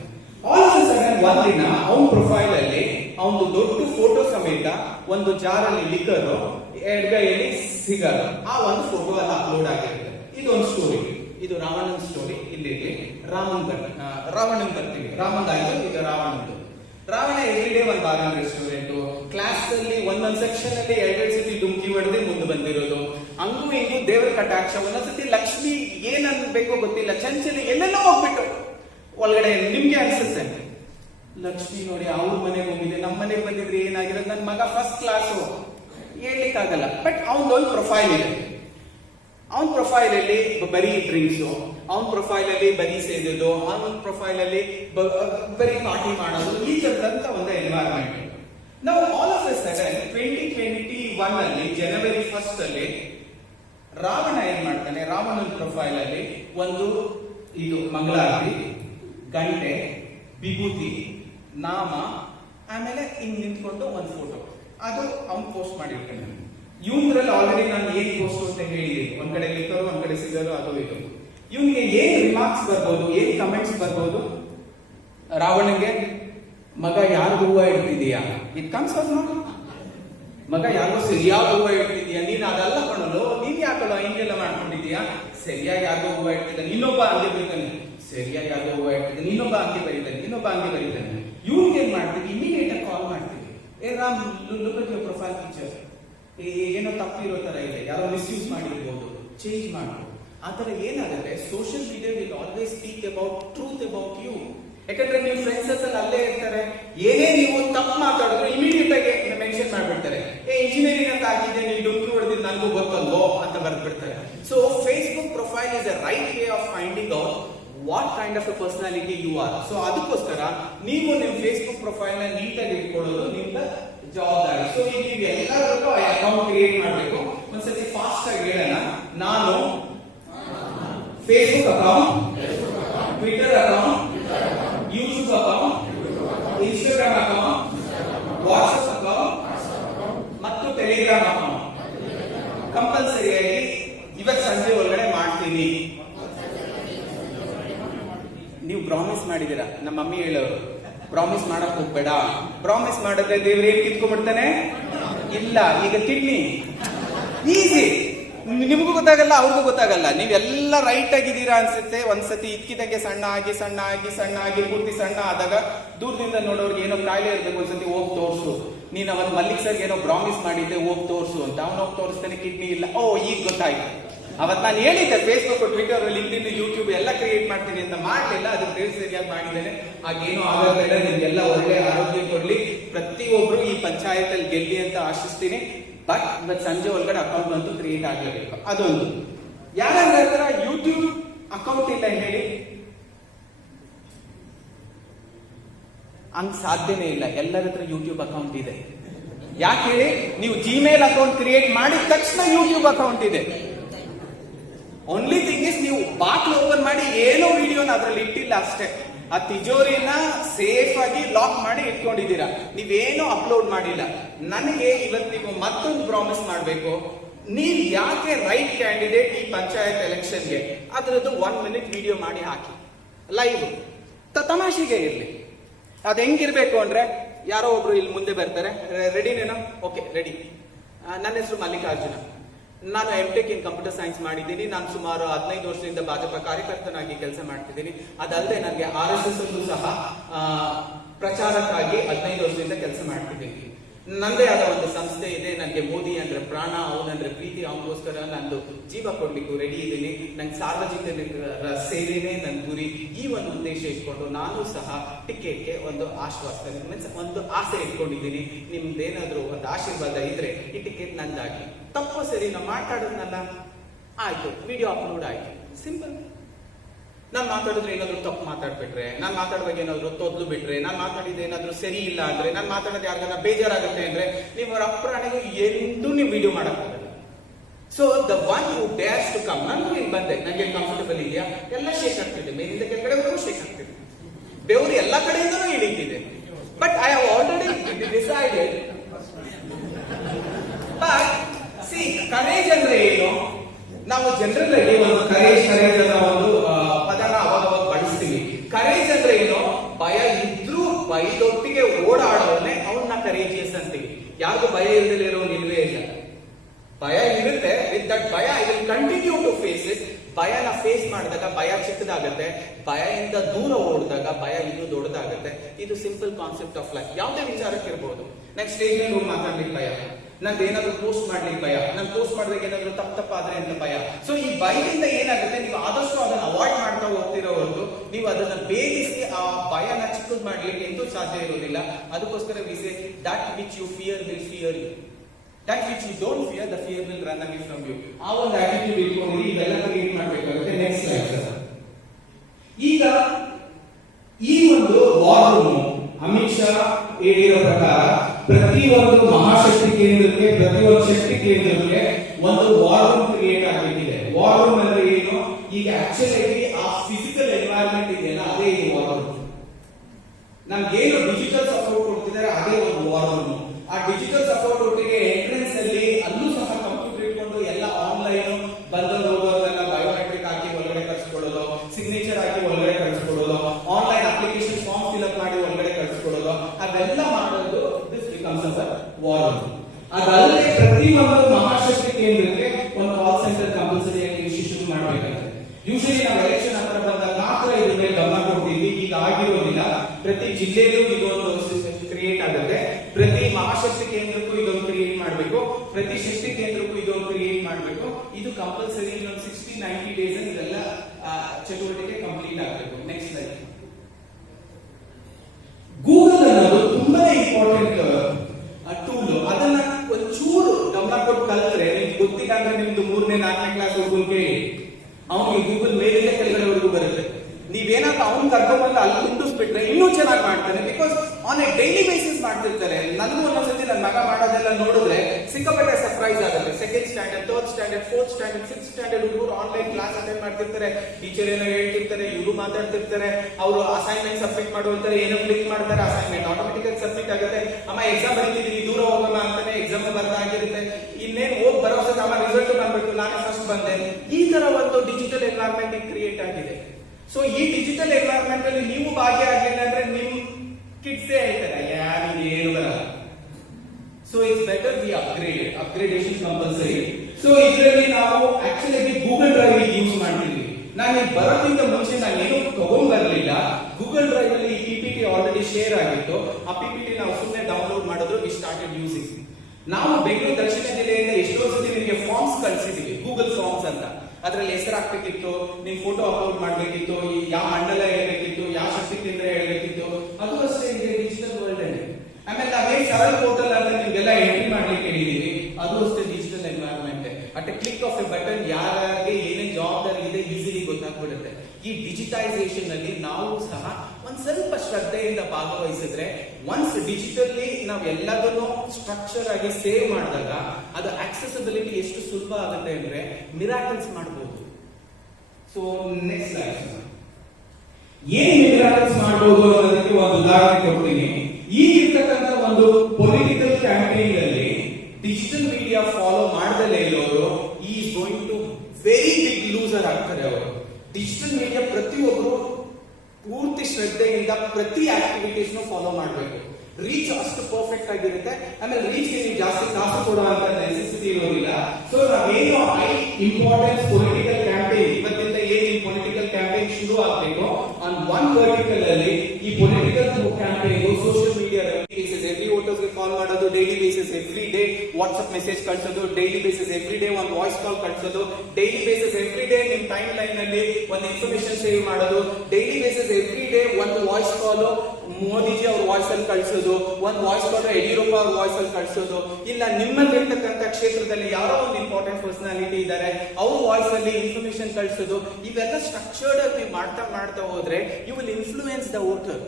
All of a sudden ಒಂದಿನ ಅವನ ಪ್ರೊಫೈಲ್ ಅಲ್ಲಿ ಅವನು ದೊಡ್ಡ ಫೋಟೋ ಸಮೇತ ಒಂದು ಜಾರಲ್ಲಿ ಲಿಕ್ಕರ್, ಎಡಗೈಯಲ್ಲಿ ಸಿಗರ್, ಆ ಒಂದು ಫೋಟೋ ಅಲ್ಲಿ ಅಪ್ಲೋಡ್ ಆಗಿರುತ್ತೆ. ಇದೊಂದು ಸ್ಟೋರಿ. ಇದು ರಾವಣನ್ ಸ್ಟೋರಿ. ಇಲ್ಲಿ ರಾವಣನ್ ಬರ್ತೀವಿ. ರಾಮಂದಾಯ್ತು, ಈಗ ರಾವಣಂದು. ರಾವಣ ಎವ್ರಿಡೇ ಒಂದು ಬಾರ್ ರೆಸ್ಟೋರೆಂಟ್, ಕ್ಲಾಸ್ ಅಲ್ಲಿ ಒಂದೊಂದ್ ಸೆಕ್ಷನ್ ಅಲ್ಲಿ 2 ಸತಿ ಡುಮ್ಕಿ ಹೊಡೆದೇ ಮುಂದೆ ಬಂದಿರೋದು. ಹಂಗೂ ಹಿಂಗೂ ದೇವರ ಕಟಾಕ್ಷ. ಒಂದೊಂದ್ಸತಿ ಲಕ್ಷ್ಮಿ ಏನ್ ಅನ್ಬೇಕೋ ಗೊತ್ತಿಲ್ಲ, ಚಂಚಲಿ ಎಲ್ಲೆಲ್ಲೋ ಹೋಗ್ಬಿಟ್ಟು ಒಳಗಡೆ ನಿಮ್ಗೆ ಅನ್ಸುತ್ತೆ, ಲಕ್ಷ್ಮಿ ನೋಡಿ ಅವ್ರ ಮನೆಗೆ ಹೋಗಿದೆ, ನಮ್ಮ ಮನೆಗೆ ಬಂದಿದ್ರೆ ಏನಾಗಿರೋದು, ನನ್ನ ಮಗ ಫಸ್ಟ್ ಕ್ಲಾಸು, ಹೇಳ್ಲಿಕ್ಕಾಗಲ್ಲ. ಬಟ್ ಅವನದೊಂದು ಪ್ರೊಫೈಲ್ ಇದೆ. ಅವನ ಪ್ರೊಫೈಲ್ ಅಲ್ಲಿ ಬರೀ ಡ್ರಿಂಕ್ಸ್, ಅವನ ಪ್ರೊಫೈಲ್ ಅಲ್ಲಿ ಬರೀ ಸೇದೋದು, ಅವನ ಪ್ರೊಫೈಲ್ ಅಲ್ಲಿ ಬರೀ ಪಾರ್ಟಿ ಮಾಡೋದು, ಈ ತರದಂತ ಒಂದು ಎನ್ವೈರನ್ಮೆಂಟ್. ನಾವು ಆಲ್ ಆಫ್ ಎ ಸಡನ್ 2021 ಅಲ್ಲಿ ಜನವರಿ 1 ಅಲ್ಲಿ ರಾವಣ ಏನ್ ಮಾಡ್ತಾನೆ, ರಾವಣನ ಪ್ರೊಫೈಲ್ ಅಲ್ಲಿ ಒಂದು ಇದು ಮಂಗಳಾರತಿ, ಗಂಟೆ, ವಿಭೂತಿ, ನಾಮ, ಆಮೇಲೆ ಹಿಂಗ್ ನಿಂತ್ಕೊಂಡು ಒಂದು ಫೋಟೋ, ಅದು ಅವ್ನು ಪೋಸ್ಟ್ ಮಾಡಿರ್ತಾನೆ. ಇವ್ರಲ್ಲಿ ಆಲ್ರೆಡಿ ನಾನು ಏನ್ ಪೋಸ್ಟ್ ಅಂತ ಹೇಳಿದ್ದೀನಿ, ಒಂದ್ ಕಡೆ ಲಿಕ್ಕರು, ಒಂದ್ ಕಡೆ ಸಿಗರು, ಅದು ಇದು. ಇವನಿಗೆ ಏನ್ ರಿಮಾರ್ಕ್ಸ್ ಬರ್ಬೋದು, ಏನ್ ಕಮೆಂಟ್ಸ್ ಬರ್ಬೋದು? ರಾವಣಗೆ ಮಗ ಯಾರಿಗೂ ಹೂವ ಇಡ್ತಿದೀಯಾ, ಇಟ್ ಕಮ್ಸ್ ಅವ್ರು ನೋಡು. ಮಗ ಯಾರಿಗೂ ಸರಿಯಾದ ಹೂವ ಇಡ್ತಿದೀಯಾ, ನೀನ್ ಅದೆಲ್ಲ ಕೊಡಲು ನೀನ್ ಯಾಕಲ್ಲ ಹಿಂಗೆಲ್ಲ ಮಾಡ್ಕೊಂಡಿದೀಯಾ, ಸರಿಯಾಗಿ ಯಾರಿಗೂ ಹೂವ ಇಡ್ತಿದ್ದಾನೆ. ಇನ್ನೊಬ್ಬ ಹಂಗೆ ಬರೀತಾನೆ, ಸರಿಯಾಗಿ ಯಾರಿಗೂ ಹೂವ ಇಡ್ತಿದ್ದಾನೆ. ಇನ್ನೊಬ್ಬ ಹಂಗೆ ಬರೀತಾನೆ, ಇನ್ನೊಬ್ಬ ಹಂಗೆ ಬರೀತಾನೆ. ಇವ್ರಿಗೆ ಏನ್ ಮಾಡ್ತೀವಿ, ಇಮಿಡಿಯೇಟ್ ಆಗಿ ಕಾಲ್ ಮಾಡ್ತೀವಿ, ಏ Ram, look at your profile picture, ಏನೋ ತಪ್ಪಿರೋ ತರ ಇದೆ, ಯಾರೋ ಮಿಸ್ಯೂಸ್ ಮಾಡಿರ್ಬೋದು, ಚೇಂಜ್ ಮಾಡ್ಬೋದು. ಆತರ ಏನಾಗುತ್ತೆ, social media will always speak about truth about you. ಯಾಕಂದ್ರೆ ನೀವು ಫ್ರೆಂಡ್ಸ್ ಅಲ್ಲಿ ಅಲ್ಲೇ ಇರ್ತಾರೆ, ಏನೇ ನೀವು ತಪ್ಪು ಮಾತಾಡಿದ್ರು ಇಮಿಡಿಯೇಟ್ ಆಗಿ ಮೆನ್ಷನ್ ಮಾಡ್ಬಿಡ್ತಾರೆ. ಇಂಜಿನಿಯರಿಂಗ್ ಅಂತ ಆಗಿದ್ದೆ, ನೀವು ಡುಂಕಿ ಹೊಡೆದಿದ್ದು ನನಗೂ ಗೊತ್ತಲ್ವೋ ಅಂತ ಬರ್ದ್ಬಿಡ್ತಾರೆ. So Facebook profile is a right way of finding out what kind of a personality you are. So ಅದಕ್ಕೋಸ್ಕರ ನೀವು ನಿಮ್ಮ ಫೇಸ್ಬುಕ್ ಪ್ರೊಫೈಲ್ ನ ನೀಟಾಗಿ ಇಟ್ಕೊಳ್ಳೋದು ನಿಮ್ಮ ಜವಾಬ್ದಾರಿ. ಸೊ ಈಗ ನೀವು ಎಲ್ಲರಿಗೂ ಅಕೌಂಟ್ ಕ್ರಿಯೇಟ್ ಮಾಡಬೇಕು. ಒಂದ್ಸತಿ ಫಾಸ್ಟ್ ಆಗಿ ಹೇಳೋಣ. ನಾನು Facebook account, Twitter account, YouTube account, Instagram account, WhatsApp account ಮತ್ತು ಟೆಲಿಗ್ರಾಮ್ ಅಕೌಂಟ್ ಕಂಪಲ್ಸರಿಯಾಗಿ ಇವತ್ತು ಸಂಜೆ ಒಳಗಡೆ ಮಾಡ್ತೀನಿ. ನೀವು ಪ್ರಾಮಿಸ್ ಮಾಡಿದೀರಾ, ನಮ್ಮ ಮಮ್ಮಿ ಹೇಳೋರು ಪ್ರಾಮಿಸ್ ಮಾಡಕ್ ಹೋಗ್ಬೇಡ, ಪ್ರಾಮಿಸ್ ಮಾಡಿದ್ರೆ ದೇವ್ರ ಏನ್ ಕಿತ್ಕೊಂಡ್ಬಿಡ್ತಾನೆ. ಇಲ್ಲ, ಈಗ ಕಿಡ್ನಿ ಈಸಿ, ನಿಮಗೂ ಗೊತ್ತಾಗಲ್ಲ, ಅವ್ರಿಗೂ ಗೊತ್ತಾಗಲ್ಲ. ನೀವೆಲ್ಲ ರೈಟ್ ಆಗಿದ್ದೀರಾ ಅನ್ಸುತ್ತೆ. ಒಂದ್ಸತಿ ಇದ್ಕಿದಂಗೆ ಸಣ್ಣ ಆಗಿ ಪೂರ್ತಿ ಸಣ್ಣ ಆದಾಗ ದೂರದಿಂದ ನೋಡೋರ್ಗೆ ಏನೋ ಕಾಯಿಲೆ ಇರ್ಬೇಕು, ಒಂದ್ಸತಿ ಹೋಗಿ ತೋರ್ಸು. ನೀನ್ ಅವನ್ ಮಲ್ಲಿಕ್ ಸರ್ಗೆ ಏನೋ ಪ್ರಾಮಿಸ್ ಮಾಡಿದ್ದೆ, ಹೋಗಿ ತೋರ್ಸು ಅಂತ. ಅವನು ಹೋಗಿ ತೋರಿಸ್ತಾನೆ, ಕಿಡ್ನಿ ಇಲ್ಲ. ಓ, ಈಗ ಗೊತ್ತಾಯ್ತು. ಅವತ್ ನಾನು ಹೇಳಿದ್ದೆ ಫೇಸ್ಬುಕ್, ಟ್ವಿಟರ್, ಲಿಂಕ್ಡ್ಇನ್, ಯೂಟ್ಯೂಬ್ ಎಲ್ಲ ಕ್ರಿಯೇಟ್ ಮಾಡ್ತೀನಿ ಅಂತ, ಮಾಡಲಿಲ್ಲ. ಅದು ಸರಿಯಾಗಿ ಮಾಡಿದ್ದೇನೆ. ಹಾಗೇನು ಆಗೋದಿಲ್ಲ. ನಿಮ್ಗೆಲ್ಲ ಒಳ್ಳೆ ಆರೋಗ್ಯ ಕೊಡ್ಲಿ, ಪ್ರತಿಯೊಬ್ರು ಈ ಪಂಚಾಯತ್ ಅಲ್ಲಿ ಗೆಲ್ಲಿ ಅಂತ ಆಶಿಸ್ತೀನಿ. ಬಟ್ ಇವತ್ತು ಸಂಜೆ ಒಳಗಡೆ ಅಕೌಂಟ್ ಅಂತೂ ಕ್ರಿಯೇಟ್ ಆಗ್ಲೇಬೇಕು. ಅದೊಂದು. ಯಾರ ಯೂಟ್ಯೂಬ್ ಅಕೌಂಟ್ ಇಲ್ಲ ಹೇಳಿ, ಹಂಗ್ ಸಾಧ್ಯನೇ ಇಲ್ಲ. ಎಲ್ಲರ ಹತ್ರ ಯೂಟ್ಯೂಬ್ ಅಕೌಂಟ್ ಇದೆ. ಯಾಕೆ ಹೇಳಿ, ನೀವು ಜಿಮೇಲ್ ಅಕೌಂಟ್ ಕ್ರಿಯೇಟ್ ಮಾಡಿದ ತಕ್ಷಣ ಯೂಟ್ಯೂಬ್ ಅಕೌಂಟ್ ಇದೆ. ಓನ್ಲಿ ಥಿಂಗ್ ಇಸ್, ನೀವು ಬಾಕ್ಲ್ ಓಪನ್ ಮಾಡಿ ಏನೋ ವಿಡಿಯೋನ ಅದ್ರಲ್ಲಿ ಇಟ್ಟಿಲ್ಲ ಅಷ್ಟೇ. ಆ ತಿಜೋರಿನ ಸೇಫ್ ಆಗಿ ಲಾಕ್ ಮಾಡಿ ಇಟ್ಕೊಂಡಿದ್ದೀರಾ, ನೀವೇನೋ ಅಪ್ಲೋಡ್ ಮಾಡಿಲ್ಲ. ನನಗೆ ಇವತ್ತು ನೀವು ಮತ್ತೊಂದು ಪ್ರಾಮಿಸ್ ಮಾಡಬೇಕು. ನೀವು ಯಾಕೆ ರೈಟ್ ಕ್ಯಾಂಡಿಡೇಟ್ ಈ ಪಂಚಾಯತ್ ಎಲೆಕ್ಷನ್ಗೆ, ಅದರದ್ದು 1 minute ವಿಡಿಯೋ ಮಾಡಿ ಹಾಕಿ, ಲೈವ್, ತಮಾಷೆಗೆ ಇರ್ಲಿ. ಅದ್ ಹೆಂಗಿರ್ಬೇಕು ಅಂದ್ರೆ, ಯಾರೋ ಒಬ್ರು ಇಲ್ಲಿ ಮುಂದೆ ಬರ್ತಾರೆ, ರೆಡಿನೇನೋ? Okay, ready. ನನ್ನ ಹೆಸರು ಮಲ್ಲಿಕಾರ್ಜುನ, ನಾನು ಎಂ.ಟೆಕ್ ಇನ್ ಕಂಪ್ಯೂಟರ್ ಸೈನ್ಸ್ ಮಾಡಿದ್ದೀನಿ. ನಾನು ಸುಮಾರು 15 ವರ್ಷದಿಂದ ಭಾಜಪ ಕಾರ್ಯಕರ್ತನಾಗಿ ಕೆಲಸ ಮಾಡ್ತಿದ್ದೀನಿ. ಅದಲ್ಲದೆ ನನಗೆ RSS ಅಲ್ಲೂ ಸಹ ಪ್ರಚಾರಕ್ಕಾಗಿ 15 ವರ್ಷದಿಂದ ಕೆಲಸ ಮಾಡ್ತಿದ್ದೀನಿ. ನಂದೇ ಆದ ಒಂದು ಸಂಸ್ಥೆ ಇದೆ. ನನಗೆ ಮೋದಿ ಅಂದ್ರೆ ಪ್ರಾಣ, ಅವನಂದ್ರೆ ಪ್ರೀತಿ, ಅವನಿಗೋಸ್ಕರ ನಂದು ಜೀವ ಕೊಡ್ಲಿಕ್ಕೂ ರೆಡಿ ಇದ್ದೀನಿ. ನಂಗೆ ಸಾರ್ವಜನಿಕರ ಸೇವೆನೇ ನನ್ನ ಗುರಿ. ಈ ಒಂದು ಉದ್ದೇಶ ಇಟ್ಕೊಂಡು ನಾನು ಸಹ ಟಿಕೆಟ್ಗೆ ಒಂದು ಆಶ್ವಾಸನೆ, ಮೀನ್ಸ್ ಒಂದು ಆಸೆ ಇಟ್ಕೊಂಡಿದ್ದೀನಿ. ನಿಮ್ದೇನಾದ್ರೂ ಒಂದು ಆಶೀರ್ವಾದ ಇದ್ರೆ ಈ ಟಿಕೆಟ್ ನಂದಾಗಿ. ತಪ್ಪು ಸರಿ ನಾವು ಮಾತಾಡೋದ್ನಲ್ಲ, ಆಯ್ತು, ವಿಡಿಯೋ ಅಪ್ಲೋಡ್ ಆಯ್ತು, ಸಿಂಪಲ್. ನಾನು ಮಾತಾಡಿದ್ರೆ ಏನಾದ್ರು ತಪ್ಪು ಮಾತಾಡ್ಬಿಟ್ರೆ, ನಾನು ಮಾತಾಡುವಾಗ ಏನಾದ್ರು ತೊದ್ಲು ಬಿಟ್ರೆ, ನಾನು ಮಾತಾಡಿದ ಏನಾದ್ರು ಸರಿ ಇಲ್ಲ ಅಂದ್ರೆ, ನಾನು ಮಾತಾಡೋದು ಯಾರಿಗಾನ ಬೇಜಾರಾಗುತ್ತೆ ಅಂದ್ರೆ, ನೀವು ಅವ್ರ ಅಪ್ರಾಣಿಗೂ ಎಂದೂ ನೀವು ವಿಡಿಯೋ ಮಾಡಕ್ಕಾಗಲ್ಲ. So the one who dares to come. ನಾನು ಇಲ್ಲಿ ಬಂದೆ, ನನಗೆ ಕಂಫರ್ಟಬಲ್ ಇದೆಯಾ, ಎಲ್ಲ ಶೇಕ್ ಆಗ್ತಿದೆ, ಮೇಲಿಂದ ಕೆಳಗಡೆವರೆಗೂ ಶೇಕ್ ಆಗ್ತಿದೆ, ಬೆವರು ಎಲ್ಲ ಕಡೆಯಿಂದನೂ ಇಳಿತಿದೆ. But I have already decided. But see, courage ಅಂದ್ರೆ ಏನು? ನಾವು ಜನರಲ್ ಆಗಿ ಒಂದು ಕರೇಜ್ ಅನ್ನೋ ಒಂದು ಪದನ ಅವಾಗ ಬಳಸ್ತೀವಿ. ಕರೇಜ್ ಅಂದ್ರೆ ಏನು? ಭಯ ಇದ್ರೂ ಭಯದೊಟ್ಟಿಗೆ ಓಡಾಡೋನೆ ಅವನ್ನ ಕರೇಜಿಯಸ್ ಅಂತೀವಿ. ಯಾರಿಗೂ ಭಯ ಇಲ್ಲದೆ ಇರೋನು ಇಲ್ವೇ ಇಲ್ಲ. ಭಯ ಇರುತ್ತೆ, ವಿತ್ ದಟ್ ಭಯ I will continue to face it. ಭಯನ ಫೇಸ್ ಮಾಡಿದಾಗ ಭಯ ಚಿಕ್ಕದಾಗುತ್ತೆ, ಭಯದಿಂದ ದೂರ ಓಡಿದಾಗ ಭಯ ಇನ್ನೂ ದೊಡ್ಡದಾಗುತ್ತೆ. ಇದು ಸಿಂಪಲ್ ಕಾನ್ಸೆಪ್ಟ್ ಆಫ್ ಲೈಫ್. ಯಾವುದೇ ವಿಚಾರಕ್ಕೆ ಇರಬಹುದು. ನೆಕ್ಸ್ಟ್ ಸ್ಟೇಜ್ ಮೇಲೆ ಹೋಗಿ ಮಾತಾಡ್ಲಿಕ್ಕೆ ಭಯ, ನಂದು ಏನಾದ್ರು ಪೋಸ್ಟ್ ಮಾಡ್ಲಿಕ್ಕೆ ಭಯ, ನಾನು ಪೋಸ್ಟ್ ಮಾಡಿದಾಗ ಏನಾದ್ರು ತಪ್ಪಾದ್ರೆ ಅಂತ ಭಯ. ಸೊ ಈ ಭಯದಿಂದ ಏನಾಗುತ್ತೆ, ನೀವು ಆದಷ್ಟು ಅದನ್ನ ಅವಾಯ್ಡ್ ಮಾಡ್ತಾ ಹೋಗ್ತಿರೋವರೆಗೂ ನೀವು ಅದನ್ನ ಭೇದಿಸಿ ಆ ಭಯನ ಚಿಕ್ಕದ್ ಮಾಡ್ಲಿಕ್ಕೆ ಎಂದೂ ಸಾಧ್ಯ ಇರೋದಿಲ್ಲ. ಅದಕ್ಕೋಸ್ಕರ we say that which you fear will fear you, that which you don't fear the fear will run away from you. ಆ ಒಂದು ಆಟಿಟ್ಯೂಡ್ ಇಟ್ಕೊಂಡು ಇದೆಲ್ಲ ಕ್ರಿಯೇಟ್ ಮಾಡ್ಬೇಕಾಗುತ್ತೆ. Next slide. ಈಗ ಈ ಒಂದು ವಾರ್ ರೂಮ್ ಅಮಿತ್ ಶಾ ಹೇಳಿರೋ ಪ್ರಕಾರ ಪ್ರತಿಯೊಂದು ಮಹಾಶಕ್ತಿ ಕೇಂದ್ರಕ್ಕೆ, ಪ್ರತಿಯೊಂದು ಶಕ್ತಿ ಕೇಂದ್ರಕ್ಕೆ ಒಂದು ವಾರ್ ರೂಮ್ ಕ್ರಿಯೇಟ್ ಆಗಬೇಕಿದೆ. ವಾರ್ ರೂಮ್ ಅಂದ್ರೆ ಏನು? ಈಗ ಆಕ್ಚುಲಿ ಆ ಫಿಸಿಕಲ್ ಎನ್ವೈರನ್ಮೆಂಟ್ ಇದೆಯಲ್ಲ ಅದೇ ಈ ವಾರ್ ರೂಮ್. ನಮ್ಗೇನು ಡಿಜಿಟಲ್ ಸಪೋರ್ಟ್ ಕೊಡ್ತಿದ್ದಾರೆ ಅದೇ ಒಂದು ವಾರ್ ರೂಮ್. ಆ ಡಿಜಿಟಲ್ ಸಪೋರ್ಟ್ ಒಟ್ಟಿಗೆ ಎಂಟ್ರೆನ್ಸ್ ಅಲ್ಲಿ ಅಲ್ಲೂ ಸಹ ಕಂಪ್ಯೂಟರ್ ಇಟ್ಕೊಂಡು ಎಲ್ಲ ಆನ್ಲೈನ್ ಬಂದವರು ಹೋಗೋದೆಲ್ಲ ಬಯೋಮೆಟ್ರಿಕ್ ಹಾಕಿ ಒಳಗಡೆ ಕಳಿಸ್ಕೊಡೋದು, ಸಿಗ್ನೇಚರ್ ಹಾಕಿ ಒಳಗಡೆ ಕಳಿಸ್ಕೊಡೋದು, ಆನ್ಲೈನ್ ಅಪ್ಲಿಕೇಶನ್ ಫಾರ್ಮ್ ಫಿಲ್ಅಪ್ ಮಾಡಿ ಒಳಗಡೆ ಕಳಿಸ್ಕೊಡೋದು, ಅದೆಲ್ಲ ಮಾಡೋದು this becomes a war room. ಅದಲ್ಲದೆ ಪ್ರತಿಯೊಂದು ಮಹಾಶಕ್ತಿ ಕೇಂದ್ರಕ್ಕೆ ಒಂದು ಕಾಲ್ ಸೆಂಟರ್ ಕಂಪಲ್ಸರಿ ಆಗಿ ಇನ್ಸ್ಟಿಟ್ಯೂಟ್ ಮಾಡಬೇಕಾಗುತ್ತೆ. ಯೂಶಲಿ ನಾವು ಎಲೆಕ್ಷನ್ ಹತ್ರ ಬಂದಾಗ ಮಾತ್ರ ಇದ್ರ ಮೇಲೆ ಗಮನ ಕೊಡ್ತೀವಿ. ಈಗ ಆಗಿರೋದಿಲ್ಲ. ಪ್ರತಿ ಜಿಲ್ಲೆಯಲ್ಲೂ ಇದೊಂದು ಕ್ರಿಯೇಟ್ ಆಗುತ್ತೆ. ಪ್ರತಿ ಮಹಾಶಕ್ತಿ ಕೇಂದ್ರಕ್ಕೂ ಇದೊಂದು ಕ್ರಿಯೇಟ್ ಮಾಡಬೇಕು, ಪ್ರತಿ ಶಕ್ತಿ ಕೇಂದ್ರಕ್ಕೂ ಇದೊಂದು ಕ್ರಿಯೇಟ್ ಮಾಡಬೇಕು. ಇದು ಕಂಪಲ್ಸರಿ ಇನ್ನೊಂದು 60-90 ಡೇಸ್ ಇದೆಲ್ಲ ಚಟುವಟಿಕೆ ಕಂಪ್ಲೀಟ್ ಆಗಬೇಕು. Next slide. ಗೂಗಲ್ ಅನ್ನೋದು ತುಂಬಾನೇ ಇಂಪಾರ್ಟೆಂಟ್ ಟೂಲ್. ಅದನ್ನ ಒಂಚೂರು ಗಮನ ಕೊಟ್ಟು ಕಲಿತ್ರೆ ನಿಮ್ಗೆ ಗೊತ್ತಿಲ್ಲ ಅಂದ್ರೆ ನಿಮ್ದು 3ನೇ-4ನೇ ಕ್ಲಾಸ್ ಹುಡುಗನ್ ಕೇಳಿ, ಅವನಿಗೆ ಗೂಗಲ್ ಮೇಲಿಂದ ಕೆಳಗಡೆವರೆಗೂ ಬರುತ್ತೆ. ನೀವೇನಾದ್ರೂ ಅವ್ನು ಕರ್ಕೊಂಡ್ಬಂದು ಅಲ್ಲಿ ಕುಂಡಿಸ್ಬಿಟ್ರೆ ಇನ್ನೂ ಚೆನ್ನಾಗಿ ಮಾಡ್ತಾನೆ. Because on A daily basis ಮಾಡ್ತಿರ್ತಾರೆ. ನನಗೂ ಒಂದೊಂದ್ಸತಿ ನನ್ನ ಮಗ ಮಾಡೋದೆಲ್ಲ ನೋಡಿದ್ರೆ ಸಿಕ್ಕಾಪಟ್ಟೆ ಸರ್ಪ್ರೈಸ್ ಆಗುತ್ತೆ. 2nd standard, 3rd standard, 4th standard, 6th standard ಹುಡುಗರು ಆನ್ಲೈನ್ ಕ್ಲಾಸ್ ಅಟೆಂಡ್ ಮಾಡ್ತಿರ್ತಾರೆ. ಟೀಚರ್ ಏನೋ ಹೇಳ್ತಿರ್ತಾರೆ, ಇವರು ಮಾತಾಡ್ತಿರ್ತಾರೆ. ಅವರು ಅಸೈನ್ಮೆಂಟ್ ಸಬ್ಮಿಟ್ ಮಾಡುವಂತಾರೆ, ಏನೋ ಕ್ಲಿಕ್ ಮಾಡ್ತಾರೆ, ಅಸೈನ್ಮೆಂಟ್ ಆಟೋಮೆಟಿಕ್ ಆಗಿ ಸಬ್ಮಿಟ್ ಆಗುತ್ತೆ. ಅಮ್ಮ ಎಕ್ಸಾಮ್ ಬರೀತಿದೀವಿ, ದೂರ ಹೋಗೋಣ ಅಂತಾನೆ ಎಕ್ಸಾಮ್ ಬರ್ದಾಗಿರುತ್ತೆ. ಇನ್ನೇನು ಹೋಗಿ ಬರೋಸ ಅಮ್ಮ ರಿಸಲ್ಟ್ ಬಂದ್ಬಿಟ್ಟು ನಾನೇ ಫಸ್ಟ್ ಬಂದೆ. ಈ ತರ ಒಂದು ಡಿಜಿಟಲ್ ಎನ್ವೈರನ್ಮೆಂಟ್ ಕ್ರಿಯೇಟ್ ಆಗಿದೆ. ಸೊ ಈ ಡಿಜಿಟಲ್ ಎನ್ವೈರನ್ಮೆಂಟ್ ಅಲ್ಲಿ ನೀವು ಭಾಗಿಯಾಗಿಲ್ಲ ಅಂದ್ರೆ ನಿಮ್ ಕಿಡ್ಸೇ ಹೇಳ್ತಾರೆ ಯಾರಿಗೆ ಏನು ಬರಲ್ಲ. So it's better we upgradation compulsory. So ಇದರಲ್ಲಿ ನಾವು ಆಕ್ಚುಲಿ ಗೂಗಲ್ ಡ್ರೈವ್ ಯೂಸ್ ಮಾಡ್ತೀವಿ. ನಾನು ಬರೋದ್ರಿಂದ ಮುಂಚೆ ನಾನು ಏನು ತಗೊಂಡ್ ಬರಲಿಲ್ಲ. ಗೂಗಲ್ ಡ್ರೈವ್ ಅಲ್ಲಿ ಈ PPT ಆಲ್ರೆಡಿ ಶೇರ್ ಆಗಿತ್ತು. ಆ PPT ನಾವು ಸುಮ್ಮನೆ ಡೌನ್ಲೋಡ್ ಮಾಡಿದ್ರು. We started using. ನಾವು ಬೆಂಗಳೂರು ದಕ್ಷಿಣ ಜಿಲ್ಲೆಯಿಂದ ಎಷ್ಟೋ ಸತಿ ನಿಮಗೆ ಫಾರ್ಮ್ಸ್ ಕಳಿಸಿದೀವಿ, ಗೂಗಲ್ ಫಾರ್ಮ್ಸ್ ಅಂತ. ಅದ್ರಲ್ಲಿ ಹೆಸರು ಹಾಕ್ಬೇಕಿತ್ತು, ನಿಮ್ ಫೋಟೋ ಅಪ್ಲೋಡ್ ಮಾಡ್ಬೇಕಿತ್ತು, ಯಾವ ಮಂಡಲ ಹೇಳ್ಬೇಕಿತ್ತು, ಯಾವ ಶಕ್ತಿ ಕೇಂದ್ರ ಹೇಳ್ಬೇಕಿತ್ತು. ಅದು ಅಷ್ಟೇ ಇದೆ ಡಿಜಿಟಲ್ ವರ್ಲ್ಡ್ ಅಲ್ಲಿ. ಆಮೇಲೆ ನಾವೇನ್ ಸರಳ ಪೋರ್ಟಲ್ ಅಂತ ನಿಮ್ಗೆಲ್ಲ ಎಂಟ್ರಿ ಮಾಡ್ಲಿಕ್ಕೆ ಹೇಳಿದೀವಿ, ಅದು ಅಷ್ಟೇ digital environment. At A click of A button ಯಾರಿಗೆ ಏನೇನ್ ಜವಾಬ್ದಾರಿ ಇದೆ ಈಸಿಲಿ ಗೊತ್ತಾಗ್ಬಿಡುತ್ತೆ. ಈ ಡಿಜಿಟೈಸೇಷನ್ ಅಲ್ಲಿ ನಾವು ಸಹ ಒಂದ್ ಸ್ವಲ್ಪ ಶ್ರದ್ಧೆಯಿಂದ ಭಾಗವಹಿಸಿದ್ರೆ, ಒನ್ಸ್ ಡಿಜಿಟಲ್ಲಿ ನಾವು ಎಲ್ಲದನ್ನು ಸ್ಟ್ರಕ್ಚರ್ ಆಗಿ ಸೇವ್ ಮಾಡಿದಾಗ ಅದು ಆಕ್ಸೆಸಿಬಿಲಿಟಿ ಎಷ್ಟು ಸುಲಭ ಆಗುತ್ತೆ ಅಂದ್ರೆ ಮಿರಾಕಲ್ಸ್ ಮಾಡಬಹುದು. So next slide. ಏನ್ ಮಿರಾಕಲ್ಸ್ ಮಾಡಬಹುದು ಅನ್ನೋದಕ್ಕೆ ಒಂದು ಉದಾಹರಣೆ ಕೊಡ್ತೀನಿ. ಈಗಿರ್ತಕ್ಕಂಥ ಒಂದು ಪೊಲಿಟಿಕಲ್ ಕ್ಯಾಂಪೇನ್ ಅಲ್ಲಿ ಡಿಜಿಟಲ್ ಮೀಡಿಯಾ ಫಾಲೋ ಮಾಡದಲ್ಲೇ ಇರೋರು is going to very big loser ಆಗ್ತಾರೆ. ಅವರು ಡಿಜಿಟಲ್ ಮೀಡಿಯಾ ಪ್ರತಿಯೊಬ್ಬರು ಪೂರ್ತಿ ಶ್ರದ್ಧೆಯಿಂದ ಪ್ರತಿ ಆಕ್ಟಿವಿಟೀಸ್ ಫಾಲೋ ಮಾಡಬೇಕು. ರೀಚ್ ಅಷ್ಟು ಪರ್ಫೆಕ್ಟ್ ಆಗಿರುತ್ತೆ. ಆಮೇಲೆ ರೀಚ್ ಗೆ ನೀವು ಜಾಸ್ತಿ ಕಾಸು ಕೊಡುವಂತ ನೆಸೆಸಿಟಿ ಇರೋದಿಲ್ಲ. ಸೊ ನಾವೇನು ಹೈ ಇಂಪಾರ್ಟೆನ್ಸ್ ಪೊಲಿಟಿಕಲ್ ಕ್ಯಾಂಪೇನ್ ಇವತ್ತಿಂದ ಏನು ಪೊಲಿಟಿಕಲ್ ಕ್ಯಾಂಪೇನ್ ಶುರು ಆಗಬೇಕು ಆನ್ ಒನ್ ವರ್ಟಿಕಲ್ ಅಲ್ಲಿ ಈ political campaign social media basis every voters ಗೆ ಕಾಲ್ ಮಾಡೋದು, daily basis every day WhatsApp message ಕಳಿಸೋದು, ಡೈಲಿ ಬೇಸಿಸ್ ಎವ್ರಿ ಡೇ ಒಂದು ವಾಯ್ಸ್ ಕಾಲ್ ಕಳಿಸೋದು, ಡೈಲಿ ಬೇಸಿಸ್ ಎವ್ರಿ ಡೇ ನಿಮ್ ಟೈಮ್ ಲೈನ್ ಅಲ್ಲಿ ಒಂದು ಇನ್ಫಾರ್ಮೇಶನ್ ಸೇವ್ ಮಾಡೋದು, ಡೈಲಿ ಬೇಸಿಸ್ ಎವ್ರಿ ಡೇ ಒಂದು ವಾಯ್ಸ್ ಕಾಲ್ ಮೋದಿಜಿ ಅವ್ರ ವಾಯ್ಸ್ ಅಲ್ಲಿ ಕಳಿಸೋದು, ಒಂದು ವಾಯ್ಸ್ ಕಾಲ್ ಯಡಿಯೂರಪ್ಪ ಅವ್ರ ವಾಯ್ಸ್ ಅಲ್ಲಿ ಕಳಿಸೋದು, ಇಲ್ಲ ನಿಮ್ಮಲ್ಲಿರ್ತಕ್ಕಂಥ ಕ್ಷೇತ್ರದಲ್ಲಿ ಯಾರೋ ಒಂದು ಇಂಪಾರ್ಟೆಂಟ್ ಪರ್ಸನಾಲಿಟಿ ಇದ್ದಾರೆ ಅವ್ರ ವಾಯ್ಸ್ ಅಲ್ಲಿ ಇನ್ಫಾರ್ಮೇಶನ್ ಕಳಿಸೋದು. ಇವೆಲ್ಲ ಸ್ಟ್ರಕ್ಚರ್ಡ್ ಆಗಿ ಮಾಡ್ತಾ ಹೋದ್ರೆ you will influence the voter.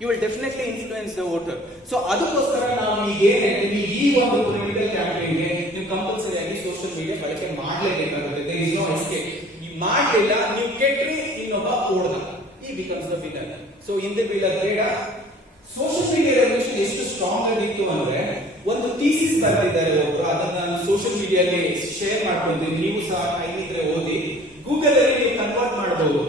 You will definitely influence the voter. So ಅದಕ್ಕೋಸ್ಕರ ನಾವು ಈ ಒಂದು ಪೊಲಿಟಿಕಲ್ ಕ್ಯಾಂಪೇನ್ಗೆ ನೀವು ಕಂಪಲ್ಸರಿ ಆಗಿ ಸೋಷಿಯಲ್ ಮೀಡಿಯಾ ಬಳಕೆ ಮಾಡಲೇಬೇಕಾಗುತ್ತೆ. There is no escape. ನೀವು ಮಾಡಲಿಲ್ಲ, ನೀವು ಕೆಟ್ರಿ, ಇನ್ನೊಬ್ಬ ಓಡ್ದ, ಈ ಬಿಕಮ್ಸ್ ದ ವಿನ್ನರ್. ಸೊ ಹಿಂದೆ ಬೀಳೋದು ಬೇಡ. ಸೋಷಿಯಲ್ ಮೀಡಿಯಾ ರೆವಲ್ಯೂಷನ್ ಎಷ್ಟು ಸ್ಟ್ರಾಂಗ್ ಆಗಿತ್ತು ಅಂದ್ರೆ ಒಂದು ಥೀಸಿಸ್ ಬರೆದಿದ್ದಾರೆ ಒಬ್ರು, ಅದನ್ನ ನಾನು ಸೋಷಿಯಲ್ ಮೀಡಿಯಾದಲ್ಲಿ ಶೇರ್ ಮಾಡ್ಕೊಂಡಿದ್ದೀನಿ. ನೀವು ಸಹ ಟೈಮ್ ಇದ್ರೆ ಓದಿ. ಗೂಗಲ್ ಅಲ್ಲಿ ನೀವು ಕನ್ವರ್ಟ್ ಮಾಡಬಹುದು.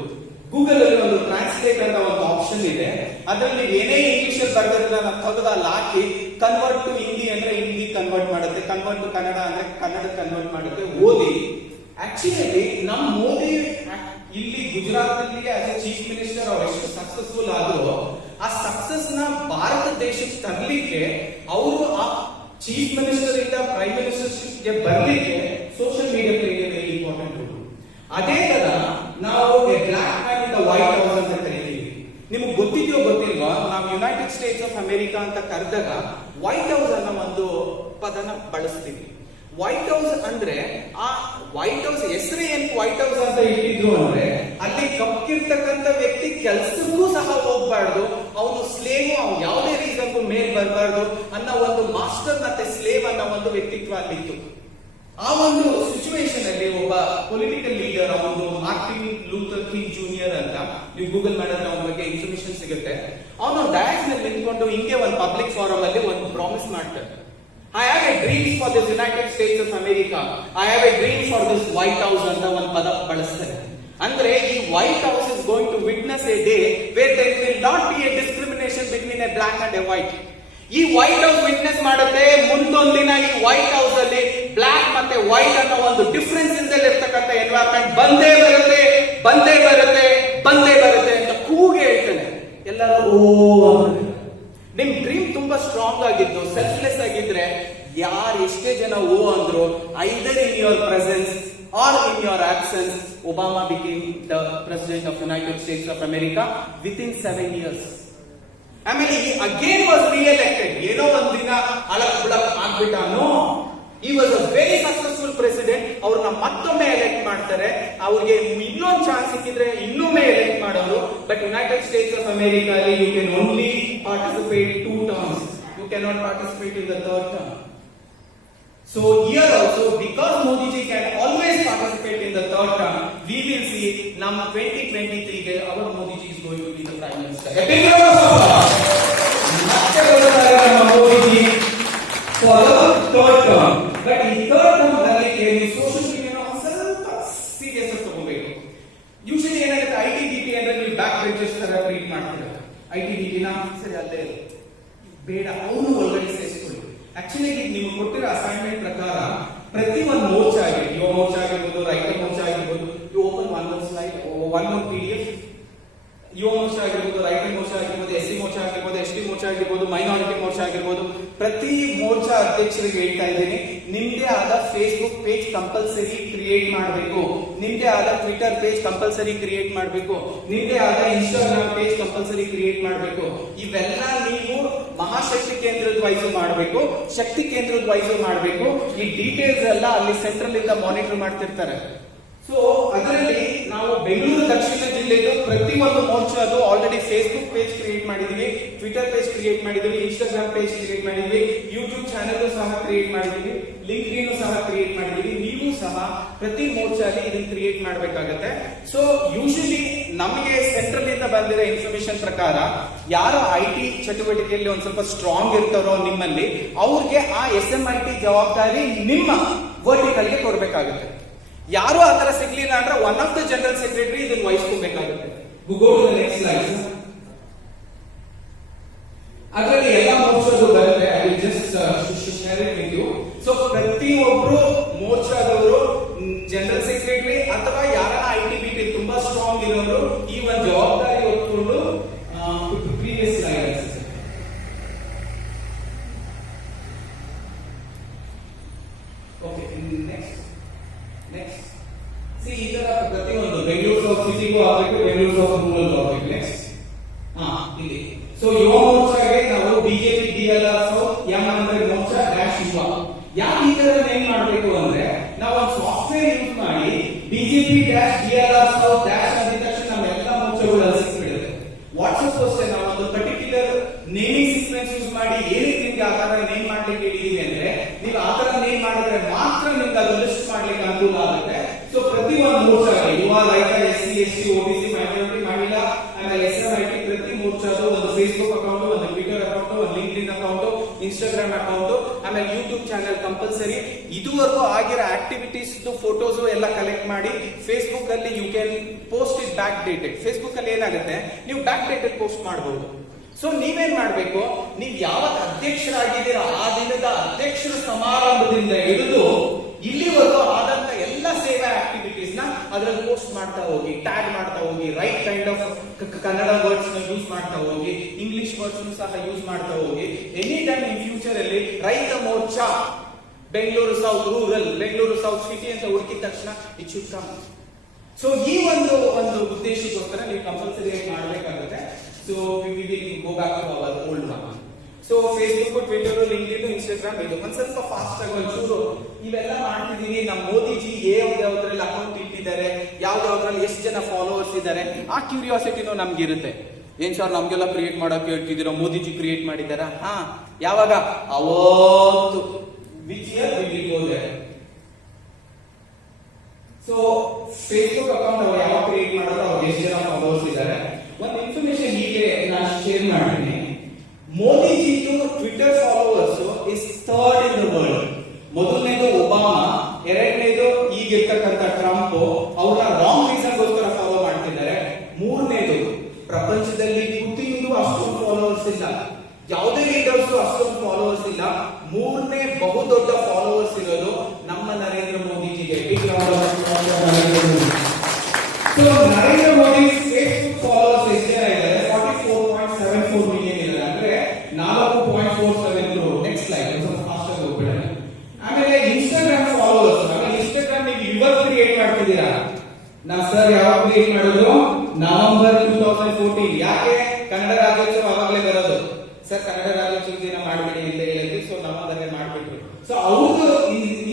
ಗೂಗಲ್ ಅಲ್ಲಿ ಒಂದು ಟ್ರಾನ್ಸ್ಲೇಟ್ ಅಂತ ಒಂದು ಆಪ್ಷನ್ ಇದೆ. ಅದರಲ್ಲಿ ನೀವು ಏನೇ ಇಂಗ್ಲಿಷ್ ಅಲ್ಲಿ ಬರೆದಿದ್ರೆ ನಾವು ತೆಗೆದು ಅಲ್ಲಿ ಹಾಕಿ ಕನ್ವರ್ಟ್ ಟು ಹಿಂದಿ ಅಂದ್ರೆ ಹಿಂದಿ ಕನ್ವರ್ಟ್ ಮಾಡುತ್ತೆ, ಕನ್ವರ್ಟ್ ಟು ಕನ್ನಡ ಅಂದ್ರೆ ಕನ್ನಡ ಕನ್ವರ್ಟ್ ಮಾಡುತ್ತೆ. ಓದಿ. ಆಕ್ಚುಲಿ ನಮ್ಮ ಮೋದಿ ಇಲ್ಲಿ ಗುಜರಾತ್ ಅಲ್ಲಿ ಆಸ್ ಎ ಚೀಫ್ ಮಿನಿಸ್ಟರ್ ಅವ್ರು ಎಷ್ಟು ಸಕ್ಸಸ್ಫುಲ್ ಆದ್ರೂ ಆ ಸಕ್ಸಸ್ ನ ಭಾರತ ದೇಶಕ್ಕೆ ತರಲಿಕ್ಕೆ ಅವರು ಆ ಚೀಫ್ ಮಿನಿಸ್ಟರ್ ಇಂದ ಪ್ರೈಮ್ ಮಿನಿಸ್ಟರ್ಶಿಪ್ ಗೆ ಬರ್ಲಿಕ್ಕೆ ಸೋಷಿಯಲ್ ಮೀಡಿಯಾ ಪ್ಲೇಗೆ ವೆರಿ ಇಂಪಾರ್ಟೆಂಟ್ ರೋಲ್. ಅದೇ ತರ ನಾವು a black man in the White House ಅಂತ ಕರಿತೀವಿ. ನಿಮ್ಗೆ ಗೊತ್ತಿದೆಯೋ ಗೊತ್ತಿಲ್ವಾ, ನಾವು ಯುನೈಟೆಡ್ ಸ್ಟೇಟ್ಸ್ ಆಫ್ ಅಮೆರಿಕಾ ಅಂತ ಕರೆದಾಗ ವೈಟ್ ಹೌಸ್ ಅನ್ನೋ ಒಂದು ಪದನ ಬಳಸ್ತೀವಿ. ವೈಟ್ ಹೌಸ್ ಅಂದ್ರೆ ಆ ವೈಟ್ ಹೌಸ್ ಹೆಸರು ಏನ್ ವೈಟ್ ಹೌಸ್ ಅಂತ ಇಟ್ಟಿದ್ರು ಅಂದ್ರೆ ಅಲ್ಲಿ ಕಪ್ಪಿರ್ತಕ್ಕಂಥ ವ್ಯಕ್ತಿ ಕೆಲಸಕ್ಕೂ ಸಹ ಹೋಗ್ಬಾರ್ದು, ಅವನು ಸ್ಲೇವ್, ಅವ್ನು ಯಾವುದೇ ರೀಸನ್ಗೂ ಮೇಲ್ ಬರಬಾರ್ದು ಅನ್ನೋ ಒಂದು ಮಾಸ್ಟರ್ ಮತ್ತೆ ಸ್ಲೇವ್ ಅನ್ನೋ ಒಂದು ವ್ಯಕ್ತಿತ್ವ ಅಲ್ಲಿತ್ತು. ಆ ಒಂದು ಸಿಚುವೇಶನ್ ಅಲ್ಲಿ ಒಬ್ಬ ಪೊಲಿಟಿಕಲ್ ಲೀಡರ್, ಅವನು ಮಾರ್ಟಿನ್ ಲೂಥರ್ ಕಿಂಗ್ ಜೂನಿಯರ್ ಅಂತ, ನೀವು ಗೂಗಲ್ ಮಾಡಿದ್ರೆ ಅವನ ಬಗ್ಗೆ ಇನ್ಫಾರ್ಮೇಶನ್ ಸಿಗುತ್ತೆ. ಅವನು ಡಯಾಸ್ ನಲ್ಲಿ ನಿಂತ್ಕೊಂಡು ಹಿಂಗೆ ಒಂದು ಪಬ್ಲಿಕ್ ಫಾರಂ ಅಲ್ಲಿ ಒಂದು ಪ್ರಾಮಿಸ್ ಮಾಡ್ತಾರೆ. I have a dream for this United States of America. I have a dream for this White House ಅಂತ ಒಂದು ಪದ ಬಳಸ್ತಾರೆ. ಅಂದ್ರೆ ಈ white house is going to witness a day where there will not be a discrimination between a black and a white. ಈ white house witness ಮಾಡುತ್ತೆ ಮುಂದೊಂದಿನ ಈ ವೈಟ್ ಹೌಸ್ ಅಲ್ಲಿ ಬ್ಲಾಕ್ ಮತ್ತೆ ವೈಟ್ ಅನ್ನೋ ಒಂದು ಡಿಫರೆನ್ಸ್ ಇಂದಲೇ ಇರ್ತಕ್ಕಂಥ ಎನ್ವೈರನ್ಮೆಂಟ್ ಬಂದೇ ಬರುತ್ತೆ ಬಂದೇ ಬರುತ್ತೆ ಬಂದೇ ಬರುತ್ತೆ ಅಂತ ಕೂಗಿ ಹೇಳ್ತಾನೆ. ಎಲ್ಲರೂ ಓ, ನಿಮ್ ಡ್ರೀಮ್ ತುಂಬಾ ಸ್ಟ್ರಾಂಗ್ ಆಗಿದ್ದು ಸೆಲ್ಫ್ಲೆಸ್ ಆಗಿದ್ರೆ ಯಾರು ಎಷ್ಟೇ ಜನ ಓ ಅಂದ್ರು, either in your presence or in your absence, Obama became the president of United States of America within 7 years. ಆಮೇಲೆ ಈ ಅಗೇನ್ ವಾಸ್ ರಿಎಲೆಕ್ಟೆಡ್. ಏನೋ ಒಂದಿನ ಅಳಕ್ ಬುಳಕ್ ಆಗ್ಬಿಟ್ಟಾನೋ, ಈ was a very successful president. ಅವ್ರನ್ನ ಮತ್ತೊಮ್ಮೆ ಎಲೆಕ್ಟ್ ಮಾಡ್ತಾರೆ. ಅವ್ರಿಗೆ ಇನ್ನೊಂದು ಚಾನ್ಸ್ ಸಿಕ್ಕಿದ್ರೆ ಇನ್ನೊಮ್ಮೆ ಎಲೆಕ್ಟ್ ಮಾಡೋರು. But United States of America ಅಲ್ಲಿ you can only participate 2 terms. You cannot participate in the 3rd term. So here also, because Modi ji can always participate in the 3rd term, we will see nam 2023 ge our Modi ji is going to be the prime minister. ಮತ್ತೆ ಬರುತ್ತಾರೆ ನಮ್ಮ Modi G for the 3rd term. But in 3rd term ನಲ್ಲಿ social media ಸ್ವಲ್ಪ serious ಆಗಿ ತಗೋಬೇಕು. Usually ಏನಾಗುತ್ತೆ, ITBP ಅಂದ್ರೆ ನೀವು ಬ್ಯಾಕ್ ಬೆಂಚರ್ಸ್ ತರ ಟ್ರೀಟ್ ಮಾಡ್ತೀರಾ. ITBP ನ ಸರಿ ಅಲ್ಲೇ ಬೇಡ, ಅವನು ಒಳಗಡೆ ಸೇರಿಸ್ಕೊಳ್ಳಿ. ಆಕ್ಚುಲಿ ನೀವು ಕೊಟ್ಟಿರೋ ಅಸೈನ್ಮೆಂಟ್ ಪ್ರಕಾರ ಪ್ರತಿ ಒಂದು ಮೋರ್ಚಾ ಆಗಿ, ಯುವ ಮೋರ್ಚಾ ಆಗಿರ್ಬೋದು, ರೈತ ಮೋರ್ಚಾ ಆಗಿರ್ಬೋದು, you open one more slide, one more PDF. Yuva Morcha ಆಗಿರ್ಬೋದು, ರೈತ ಮೋರ್ಚಾ ಆಗಿರ್ಬೋದು, SC ಮೋರ್ಚಾ ಆಗಿರ್ಬೋದು, ST ಮೋರ್ಚಾ ಆಗಿರ್ಬೋದು, ಮೈನಾರಿಟಿ ಮೋರ್ಚಾ ಆಗಿರ್ಬೋದು, ಪ್ರತಿ ಮೋರ್ಚಾ ಅಧ್ಯಕ್ಷರಿಗೆ ಹೇಳ್ತಾ ಇದ್ದೀನಿ, ನಿಮ್ದೇ ಆದ ಫೇಸ್ಬುಕ್ ಪೇಜ್ ಕಂಪಲ್ಸರಿ ಕ್ರಿಯೇಟ್ ಮಾಡಬೇಕು, ನಿಮ್ದೇ ಆದ ಟ್ವಿಟರ್ ಪೇಜ್ ಕಂಪಲ್ಸರಿ ಕ್ರಿಯೇಟ್ ಮಾಡಬೇಕು, ನಿಮ್ದೇ ಆದ ಇನ್ಸ್ಟಾಗ್ರಾಮ್ ಪೇಜ್ ಕಂಪಲ್ಸರಿ ಕ್ರಿಯೇಟ್ ಮಾಡಬೇಕು. ಇವೆಲ್ಲ ನೀವು ಮಹಾಶಕ್ತಿ ಕೇಂದ್ರದ ವೈಸು ಮಾಡಬೇಕು, ಶಕ್ತಿ ಕೇಂದ್ರದ ವೈಸು ಮಾಡಬೇಕು. ಈ ಡೀಟೇಲ್ಸ್ ಎಲ್ಲ ಅಲ್ಲಿ ಸೆಂಟ್ರಲ್ ಇಂದ ಮಾನಿಟರ್ ಮಾಡ್ತಿರ್ತಾರೆ. ಸೊ ಅದರಲ್ಲಿ ನಾವು ಬೆಂಗಳೂರು ದಕ್ಷಿಣ ಜಿಲ್ಲೆದು ಪ್ರತಿ ಒಂದು ಮೋರ್ಚಾದು ಆಲ್ರೆಡಿ ಫೇಸ್ಬುಕ್ ಪೇಜ್ ಕ್ರಿಯೇಟ್ ಮಾಡಿದೀವಿ, ಟ್ವಿಟರ್ ಪೇಜ್ ಕ್ರಿಯೇಟ್ ಮಾಡಿದೀವಿ, ಇನ್ಸ್ಟಾಗ್ರಾಮ್ ಪೇಜ್ ಕ್ರಿಯೇಟ್ ಮಾಡಿದೀವಿ, ಯೂಟ್ಯೂಬ್ ಚಾನೆಲ್ ಸಹ ಕ್ರಿಯೇಟ್ ಮಾಡಿದೀವಿ, ಲಿಂಕ್ಡ್ಇನ್ ಸಹ ಕ್ರಿಯೇಟ್ ಮಾಡಿದೀವಿ. ನೀವು ಸಹ ಪ್ರತಿ ಮೋರ್ಚಾಲಿ ಇದನ್ನ ಕ್ರಿಯೇಟ್ ಮಾಡಬೇಕಾಗುತ್ತೆ. ಸೊ ಯೂಶಲಿ ನಮಗೆ ಸೆಂಟ್ರಲ್ ಇಂದ ಬಂದಿರೋ ಇನ್ಫಾರ್ಮೇಶನ್ ಪ್ರಕಾರ ಯಾರು IT ಚಟುವಟಿಕೆಯಲ್ಲಿ ಒಂದ್ ಸ್ವಲ್ಪ ಸ್ಟ್ರಾಂಗ್ ಇರ್ತಾರೋ ನಿಮ್ಮಲ್ಲಿ, ಅವ್ರಿಗೆ ಆ SMIT ಜವಾಬ್ದಾರಿ ನಿಮ್ಮ ವರ್ಟಿಕಲ್ಗೆ ಕೊಡ್ಬೇಕಾಗುತ್ತೆ. ಯಾರು ಆ ತರ ಸಿಗ್ಲಿಲ್ಲ ಅಂದ್ರೆ one of the general secretary ಇದನ್ನ ವಹಿಸ್ಕೋಬೇಕಾಗುತ್ತೆ. Go to the next slide. ಅದರಲ್ಲಿ ಎಲ್ಲ ಮೋರ್ಚಾಗಳು ಬರುತ್ತೆ. I will just share it with you. So ಪ್ರತಿಯೊಬ್ರು ಮೋರ್ಚಾದವರು ಜನರಲ್ ಸೆಕ್ರೆಟರಿ ಅಥವಾ ಯಾರನ್ನ ITBP ತುಂಬಾ ಸ್ಟ್ರಾಂಗ್ ಇರೋರು ಈ ಒಂದು ಜವಾಬ್ದಾರಿ ಹೊತ್ಕೊಂಡು previous slide. Okay, next C ಈ ತರ ಪ್ರತಿಯೊಂದು ಬೆಂಗಳೂರು ಆಫ್ ಸಿಟಿಗೂ ಆಗಬೇಕು, ಬೆಂಗಳೂರು ಆಫ್ ರೂರಲ್ ಆಗಬೇಕು. ನೆಕ್ಸ್ಟ್ ಇಲ್ಲಿ ಸೊ ಯುವ ಮೋರ್ಚಾಗೆ ನಾವು BJP DLR south M100 Morcha dash ಯುವ. ಯಾಕೆ ಈ ತರ ನೇಮ್ ಮಾಡಬೇಕು ಅಂದ್ರೆ, ನಾವು ಒಂದು ಸಾಫ್ಟ್ವೇರ್ ಯೂಸ್ ಮಾಡಿ BJP dash DLR south dash ಅಂದ ತಕ್ಷಣ ನಮ್ಮೆಲ್ಲ ಮೋರ್ಚಾಗಳು ಸಿಕ್ಬಿಡುತ್ತೆ. ವಾಟ್ಸ್ಆಪ್ ಅಷ್ಟೇ ನಾವು ಒಂದು ಪರ್ಟಿಕ್ಯುಲರ್ ನೇಮಿಂಗ್ ಸೀಕ್ವೆನ್ಸ್ ಯೂಸ್ ಮಾಡಿ ಏನಕ್ಕೆ ನಿಮ್ಗೆ ಆ ತರ ನೇಮ್ ಮಾಡ್ಲಿಕ್ಕೆ ಹೇಳಿದೀವಿ ಅಂದ್ರೆ, ನೀವು ಆ ತರ ನೇಮ್ ಮಾಡಿದ್ರೆ ಮಾತ್ರ ನಿಮ್ಗೆ ಅದು ಲಿಸ್ಟ್ ಮಾಡ್ಲಿಕ್ಕೆ ಅನುಕೂಲ ಆಗುತ್ತೆ. ಸೊ ಪ್ರತಿ ಒಂದು ಮೋರ್ಚಾ ಯುವ, ರೈತ, SC ST OBC, ಮೈನಾರಿಟಿ, ಮಹಿಳಾ ಆಮೇಲೆ SMIT ಪ್ರತಿ ಮೋರ್ಚಾದು ಒಂದು ಫೇಸ್ಬುಕ್ ಅಕೌಂಟ್, ಒಂದು ಟ್ವಿಟರ್ ಅಕೌಂಟ್, ಒಂದು ಲಿಂಕ್ಡ್ಇನ್ ಅಕೌಂಟ್, ಇನ್ಸ್ಟಾಗ್ರಾಮ್ ಅಕೌಂಟ್, ಆಮೇಲೆ ಯೂಟ್ಯೂಬ್ ಚಾನೆಲ್ ಕಂಪಲ್ಸರಿ. ಇದುವರೆಗೂ ಆಗಿರೋ ಆಕ್ಟಿವಿಟೀಸ್ ಫೋಟೋಸ್ ಎಲ್ಲ ಕಲೆಕ್ಟ್ ಮಾಡಿ ಫೇಸ್ಬುಕ್ ಅಲ್ಲಿ you can post it back dated. Facebook ಅಲ್ಲಿ ಏನಾಗುತ್ತೆ, ನೀವು ಬ್ಯಾಕ್ ಡೇಟೆಡ್ ಪೋಸ್ಟ್ ಮಾಡಬಹುದು. ಸೊ ನೀವೇನ್ ಮಾಡ್ಬೇಕು, ನೀವು ಯಾವತ್ತು ಅಧ್ಯಕ್ಷರಾಗಿದ್ದೀರಾ ಆ ದಿನದ ಅಧ್ಯಕ್ಷರ ಸಮಾರಂಭದಿಂದ ಹಿಡಿದು ಇಲ್ಲಿವರೆಗೂ ಆದಂತ ಎಲ್ಲ ಸೇವಾ ಆಕ್ಟಿವಿಟೀಸ್ ನ ಅದರಲ್ಲಿ ಪೋಸ್ಟ್ ಮಾಡ್ತಾ ಹೋಗಿ, ಟ್ಯಾಗ್ ಮಾಡ್ತಾ ಹೋಗಿ, right kind of Kannada words ನ ಯೂಸ್ ಮಾಡ್ತಾ ಹೋಗಿ, ಇಂಗ್ಲಿಷ್ ವರ್ಡ್ಸ್ ಸಹ ಯೂಸ್ ಮಾಡ್ತಾ ಹೋಗಿ. ಎನಿ ಟೈಮ್ ಇನ್ ಫ್ಯೂಚರ್ ಅಲ್ಲಿ ರೈತ Morcha Bengaluru south rural, Bengaluru south city ಅಂತ ಹುಡುಕಿದ ತಕ್ಷಣ ಇಟ್ ಶುಡ್ ಕಮ್. ಸೊ ಈ ಒಂದು ಉದ್ದೇಶಕ್ಕೋಸ್ಕರ ನೀವು ಕಂಪಲ್ಸರಿ ಮಾಡಬೇಕಾಗುತ್ತೆ. So we will go back to our old one. So Facebook, Twitter, LinkedIn, Instagram ಇದು ಒಂದ್ ಸ್ವಲ್ಪ ಫಾಸ್ಟ್ ಆಗಿ ಒಂಚೂರು ಇವೆಲ್ಲ ಮಾಡ್ತಿದೀನಿ. ನಮ್ಮ ಮೋದಿಜಿ ಯಾವ್ದ್ರಲ್ಲಿ ಅಕೌಂಟ್ ಇಟ್ಟಿದ್ದಾರೆ, ಯಾವ್ದ್ರಲ್ಲಿ ಎಷ್ಟು ಜನ ಫಾಲೋವರ್ಸ್ ಇದ್ದಾರೆ, ಆ ಕ್ಯೂರಿಯಾಸಿಟಿನೂ ನಮ್ಗಿರುತ್ತೆ. ಏನ್ ಸರ್ ನಮ್ಗೆಲ್ಲ ಕ್ರಿಯೇಟ್ ಮಾಡಕ್ ಹೇಳ್ತಿದ್ದೀರಾ, ಮೋದಿಜಿ ಕ್ರಿಯೇಟ್ ಮಾಡಿದಾರ? ಯಾವಾಗ? ಅವತ್ತು which year we will go there. So Facebook account ಅವ್ರು ಯಾವಾಗ ಕ್ರಿಯೇಟ್ ಮಾಡೋದು ಅವ್ರಿಗೆ ಎಷ್ಟು ಜನ ಫಾಲೋವರ್ಸ್ ಇದ್ದಾರೆ. ಒಂದು ಇನ್ಫಾರ್ಮೇಶನ್ ಹೀಗೆ ನಾನು ಶೇರ್ ಮಾಡ್ತೀನಿ. ಮೋದಿಜಿದು Twitter followers is third in the world. ಮೊದಲನೇದು ಒಬಾಮಾ, ಎರಡನೇದು ಈಗಿರ್ತಕ್ಕಂಥ ಟ್ರಂಪ್, ಅವ್ರನ್ನ ರಾಂಗ್ ರೀಸನ್ ಗೋಸ್ಕರ ಫಾಲೋ ಮಾಡ್ತಿದ್ದಾರೆ. ಮೂರನೇದು ಪ್ರಪಂಚದಲ್ಲಿ ಪುತಿನ್ದು ಅಷ್ಟೊಂದು ಫಾಲೋವರ್ಸ್ ಇಲ್ಲ, ಯಾವುದೇ ಲೀಡರ್ಸ್ ಅಷ್ಟೊಂದು ಫಾಲೋವರ್ಸ್ ಇಲ್ಲ. ಮೂರನೇ ಬಹುದೊಡ್ಡ ಫಾಲೋವರ್ಸ್ ಇರೋದು ನಮ್ಮ ನರೇಂದ್ರ ಮೋದಿಜಿಗೆ. So Narendra Modi Facebook followers ಎಷ್ಟು ಜನ ಇದ್ದಾರೆ? 44.74 ಮಿಲಿಯನ್ ಇದ್ದಾರೆ, ಅಂದ್ರೆ 4.47 crore. ನೆಕ್ಸ್ಟ್ ಸ್ಲೈಡ್, ಸ್ವಲ್ಪ ಫಾಸ್ಟ್ ಆಗಿ ಹೋಗ್ಬಿಡೋಣ. ಆಮೇಲೆ ಇನ್ಸ್ಟಾಗ್ರಾಮ್ ಫಾಲೋವರ್ಸ್, ಆಮೇಲೆ ಇನ್ಸ್ಟಾಗ್ರಾಮ್ ನೀವು ಇವತ್ತು ಕ್ರಿಯೇಟ್ ಮಾಡ್ತಿದ್ದೀರಾ. ನಾವು ಸರ್ ಯಾವಾಗ ಕ್ರಿಯೇಟ್ ಮಾಡೋದು? ನವೆಂಬರ್ 2014. ಯಾಕೆ? ಕನ್ನಡ ರಾಜ್ಯೋತ್ಸವ ಅವಾಗಲೇ ಬರೋದು. ಸರ್ ಕನ್ನಡ ರಾಜ್ಯೋತ್ಸವ ದಿನ ಮಾಡಬೇಡಿ ಅಂತ ಹೇಳಿದ್ವಿ, ಸೊ ನವೆಂಬರ್ಗೆ ಮಾಡ್ಬಿಟ್ರು. ಸೊ ಅವ್ರದ್ದು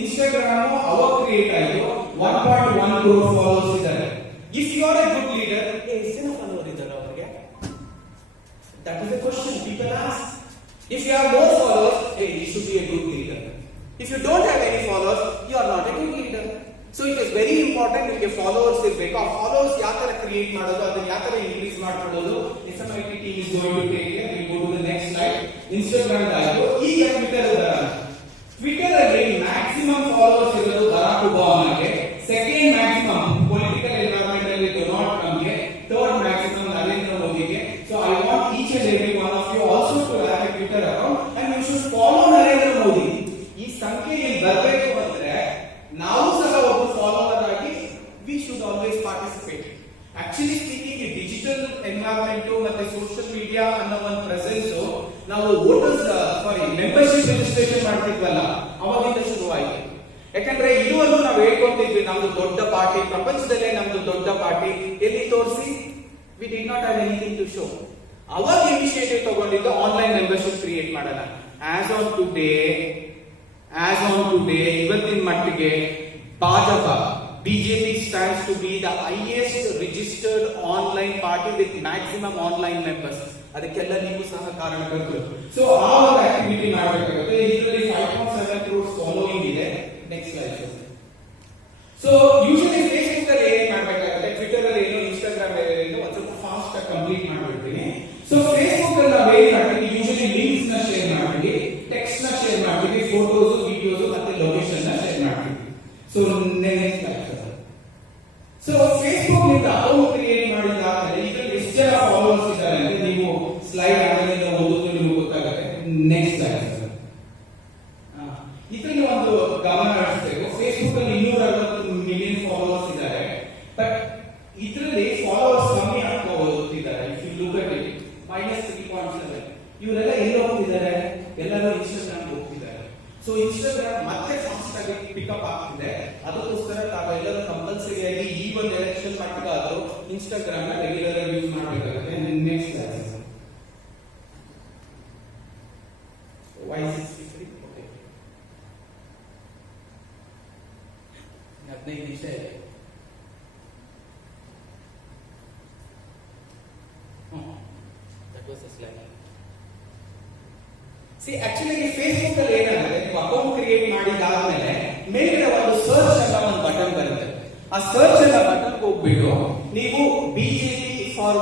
ಇನ್ಸ್ಟಾಗ್ರಾಮ್ ಅವಾಗ ಕ್ರಿಯೇಟ್ ಆಯಿತು. 1.1 crore ಫಾಲೋವರ್ಸ್ ಇದ್ದಾರೆ. If you are a good leader, ಎಷ್ಟು ಜನ ಫಾಲೋವರ್ ಇದ್ದಾರೆ ಅವರಿಗೆ? That is a question people ask. If you have more followers, you should be a good leader. If you don't have any followers, you are not a good leader. So it is very important ನಿಮಗೆ followers ಇರಬೇಕು. ಆ followers ಯಾವ ತರ create ಮಾಡೋದು, ಅದನ್ನ ಯಾವ ತರ increase ಮಾಡ್ಕೊಳ್ಳೋದು, SMIT team is going to take care. We go to the next slide. Instagram ಆಯ್ತು, ಈಗ ಟ್ವಿಟರ್ ಬರೋಣ. ಟ್ವಿಟರ್ ಅಲ್ಲಿ ಮ್ಯಾಕ್ಸಿಮಮ್ ಫಾಲೋವರ್ಸ್ ಇರೋದು ಬರಾಕ್ ಒಬಾಮಾಗೆ, ಸೆಕೆಂಡ್ ಮ್ಯಾಕ್ಸಿಮಮ್ ಪೊಲಿಟಿಕಲ್ ಎನ್ವೈರನ್ಮೆಂಟ್ ಅಲ್ಲಿ ಡೊನಾಲ್ಡ್ ಟ್ರಂಪ್ಗೆ, ಥರ್ಡ್ ಮ್ಯಾಕ್ಸಿಮಮ್ ನರೇಂದ್ರ ಮೋದಿಗೆ. So I want each and every one of you also to have a Twitter account and you should follow Narendra Modi. ಈ ಸಂಖ್ಯೆ ಇಲ್ಲಿ ಬರಬೇಕು ಅಂದ್ರೆ ನಾವು ಸಹ ಒಬ್ಬ ಫಾಲೋವರ್ ಆಗಿ we should always participate. Actually speaking, ಈ ಡಿಜಿಟಲ್ ಎನ್ವೈರನ್ಮೆಂಟ್ ಮತ್ತೆ ಸೋಷಿಯಲ್ ಮೀಡಿಯಾ ಅನ್ನೋ ಒಂದು ಪ್ರೆಸೆನ್ಸ್ ನಾವು ವೋಟರ್ಸ್ ಮೆಂಬರ್ಶಿಪ್ ರಿಜಿಸ್ಟ್ರೇಷನ್ ಮಾಡ್ತಿದ್ವಲ್ಲ ಅವಾಗಿಂದ ಶುರುವಾಯಿತು. ಯಾಕಂದ್ರೆ ಇದುವರೆಗೂ ನಾವು ಹೇಳ್ಕೊಂತಿದ್ವಿ ನಮ್ದು ದೊಡ್ಡ ಪಾರ್ಟಿ, ಪ್ರಪಂಚದಲ್ಲೇ ನಮ್ದು ದೊಡ್ಡ ಪಾರ್ಟಿ, ಎಲ್ಲಿ ತೋರಿಸಿ? We did not have anything to show. ಅವಾಗ ಇನಿಷಿಯೇಟಿವ್ ತಗೊಂಡಿದ್ದು ಆನ್ಲೈನ್ ಮೆಂಬರ್ಶಿಪ್ ಕ್ರಿಯೇಟ್ ಮಾಡೋಣ. ಆಸ್ ಆನ್ ಟುಡೇ ಇವತ್ತಿನ ಮಟ್ಟಿಗೆ Bhajapa BJP stands to be the highest registered online party with maximum online members. ಅದಕ್ಕೆಲ್ಲ ನೀವು ಸಹ ಕಾರಣಕರ್ತರು. ಸೊ ಆ ಒಂದು ಆಕ್ಟಿವಿಟಿ ಮಾಡಬೇಕಾಗುತ್ತೆ. ಇದರಲ್ಲಿ 5.7 crore ಫಾಲೋಯಿಂಗ್ ಇದೆ. Next slide. So usually Facebook ಅಲ್ಲಿ ಏನ್ ಮಾಡಬೇಕಾಗುತ್ತೆ, ಟ್ವಿಟರ್ ಅಲ್ಲಿ ಏನು, ಇನ್ಸ್ಟಾಗ್ರಾಮ್ ಅಲ್ಲಿ ಏನು, ಒಂದು ಸ್ವಲ್ಪ ಫಾಸ್ಟ್ ಆಗಿ ಕಂಪ್ಲೀಟ್ ಮಾಡ್ಬಿಡ್ತೀನಿ. ಸೊ ಫೇಸ್ಬುಕ್ ಅಲ್ಲಿ ನಾವು ಏನ್ ಮಾಡ್ತೀವಿ, ಯೂಶಲಿ ಲಿಂಕ್ಸ್ ನ ಶೇರ್ ಮಾಡ್ತೀವಿ, ಟೆಕ್ಸ್ಟ್ ನ ಶೇರ್ ಮಾಡ್ತೀವಿ, ಫೋಟೋಸ್, ವಿಡಿಯೋಸ್ ಮತ್ತೆ ಲೊಕೇಶನ್ ನ ಶೇರ್ ಮಾಡ್ತೀವಿ. So next slide. So Facebook ನಿಂದ ಅಕೌಂಟ್ ಕ್ರಿಯೇಟ್ ಮಾಡಿದಾದ್ಮೇಲೆ ಇದರಲ್ಲಿ ಎಷ್ಟು ಜನ ಫಾಲೋವರ್ಸ್ ಇದ್ದಾರೆ ಅಂತ ನೀವು ಸ್ಲೈಡ್ ಆಮೇಲೆ ಓದಿದ್ರೆ ನಿಮಗೆ ಗೊತ್ತಾಗುತ್ತೆ. Next slide. ಇದರಲ್ಲಿ ಒಂದು ಗಮನ ಹರಿಸಬೇಕು. ಫೇಸ್ಬುಕ್ ಅಲ್ಲಿ 260 ಮಿಲಿಯನ್ ಫಾಲೋವರ್ಸ್ ಇದ್ದಾರೆ, ಬಟ್ ಇದರಲ್ಲಿ ಫಾಲೋವರ್ಸ್ ಕಮ್ಮಿ ಆಗ್ತಾ ಹೋಗ್ತಿದ್ದಾರೆ. If you look at it, -3.7. ಇವರೆಲ್ಲ ಎಲ್ಲಿ ಹೋಗ್ತಿದ್ದಾರೆ? ಎಲ್ಲರೂ ಇನ್ಸ್ಟಾಗ್ರಾಮ್ ಹೋಗ್ತಿದ್ದಾರೆ. ಸೊ ಇನ್ಸ್ಟಾಗ್ರಾಮ್ ಮತ್ತೆ ಫಾಸ್ಟ್ ಆಗಿ ಪಿಕಪ್ ಆಗ್ತಿದೆ. ಅದಕ್ಕೋಸ್ಕರ ತಾವೆಲ್ಲರೂ ಕಂಪಲ್ಸರಿ ಆಗಿ ಈ ಒಂದು ಎಲೆಕ್ಷನ್ ಮಟ್ಟಿಗಾದ್ರೂ ಇನ್ಸ್ಟಾಗ್ರಾಮ್ ನ ರೆಗ್ಯುಲರ್ ಆಗಿ ಯೂಸ್ ಮಾಡಬೇಕಾಗುತ್ತೆ. Next slide. Y63. ಓಕೆ, 15 ನಿಮಿಷ ಇದೆ. That was the slide. See, actually Facebook ಅಲ್ಲಿ ಏನಾಗುತ್ತೆ, ನೀವು ಅಕೌಂಟ್ ಕ್ರಿಯೇಟ್ ಮಾಡಿದಾದ್ಮೇಲೆ ಮೇಲ್ಗಡೆ ಒಂದು ಸರ್ಚ್ ಅಂತ ಒಂದು ಬಟನ್ ಬರುತ್ತೆ. ಆ ಸರ್ಚ್ ಅನ್ನೋ ಬಟನ್ ಹೋಗ್ಬಿಟ್ಟು ನೀವು BJP for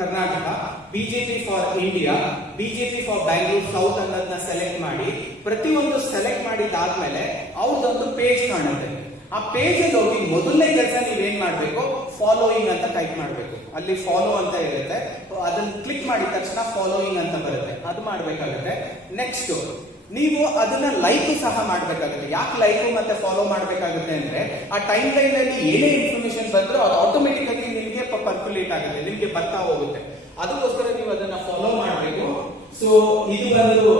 Karnataka, BJP for India, BJP for Bangalore south ಅನ್ನೋದನ್ನ ಸೆಲೆಕ್ಟ್ ಮಾಡಿ, ಪ್ರತಿಯೊಂದು ಸೆಲೆಕ್ಟ್ ಮಾಡಿದಾದ್ಮೇಲೆ ಅವ್ರದ್ದೊಂದು ಪೇಜ್ ಕಾಣುತ್ತೆ. ಆ ಪೇಜ್ ಅಲ್ಲಿ ಹೋಗಿ ಮೊದಲನೇ ಕೆಲಸ ನೀವೇನ್ ಮಾಡ್ಬೇಕು, ಫಾಲೋಯಿಂಗ್ ಅಂತ ಟೈಪ್ ಮಾಡ್ಬೇಕು. ಅಲ್ಲಿ ಫಾಲೋ ಅಂತ ಇರುತ್ತೆ, ಅದನ್ನ ಕ್ಲಿಕ್ ಮಾಡಿದ ತಕ್ಷಣ ಫಾಲೋಯಿಂಗ್ ಅಂತ ಬರುತ್ತೆ, ಅದು ಮಾಡ್ಬೇಕಾಗುತ್ತೆ. ನೆಕ್ಸ್ಟ್ ನೀವು ಅದನ್ನ ಲೈಕ್ ಸಹ ಮಾಡ್ಬೇಕಾಗುತ್ತೆ. ಯಾಕೆ ಲೈಕ್ ಮತ್ತೆ ಫಾಲೋ ಮಾಡ್ಬೇಕಾಗುತ್ತೆ ಅಂದ್ರೆ ಆ ಟೈಮ್ ಲೈನ್ ಅಲ್ಲಿ ಏನೇ ಇನ್ಫಾರ್ಮೇಶನ್ ಬಂದ್ರೂ ಅದು ಆಟೋಮೆಟಿಕ್ ಆಗಿ ನಿಮ್ಗೆ ಪರ್ಕ್ಯುಲೇಟ್ ಆಗುತ್ತೆ, ನಿಮ್ಗೆ ಬರ್ತಾ ಹೋಗುತ್ತೆ. ಅದಕ್ಕೋಸ್ಕರ ನೀವು ಅದನ್ನ ಫಾಲೋ ಮಾಡಬೇಕು. ಸೊ ಇದು ಬಂದು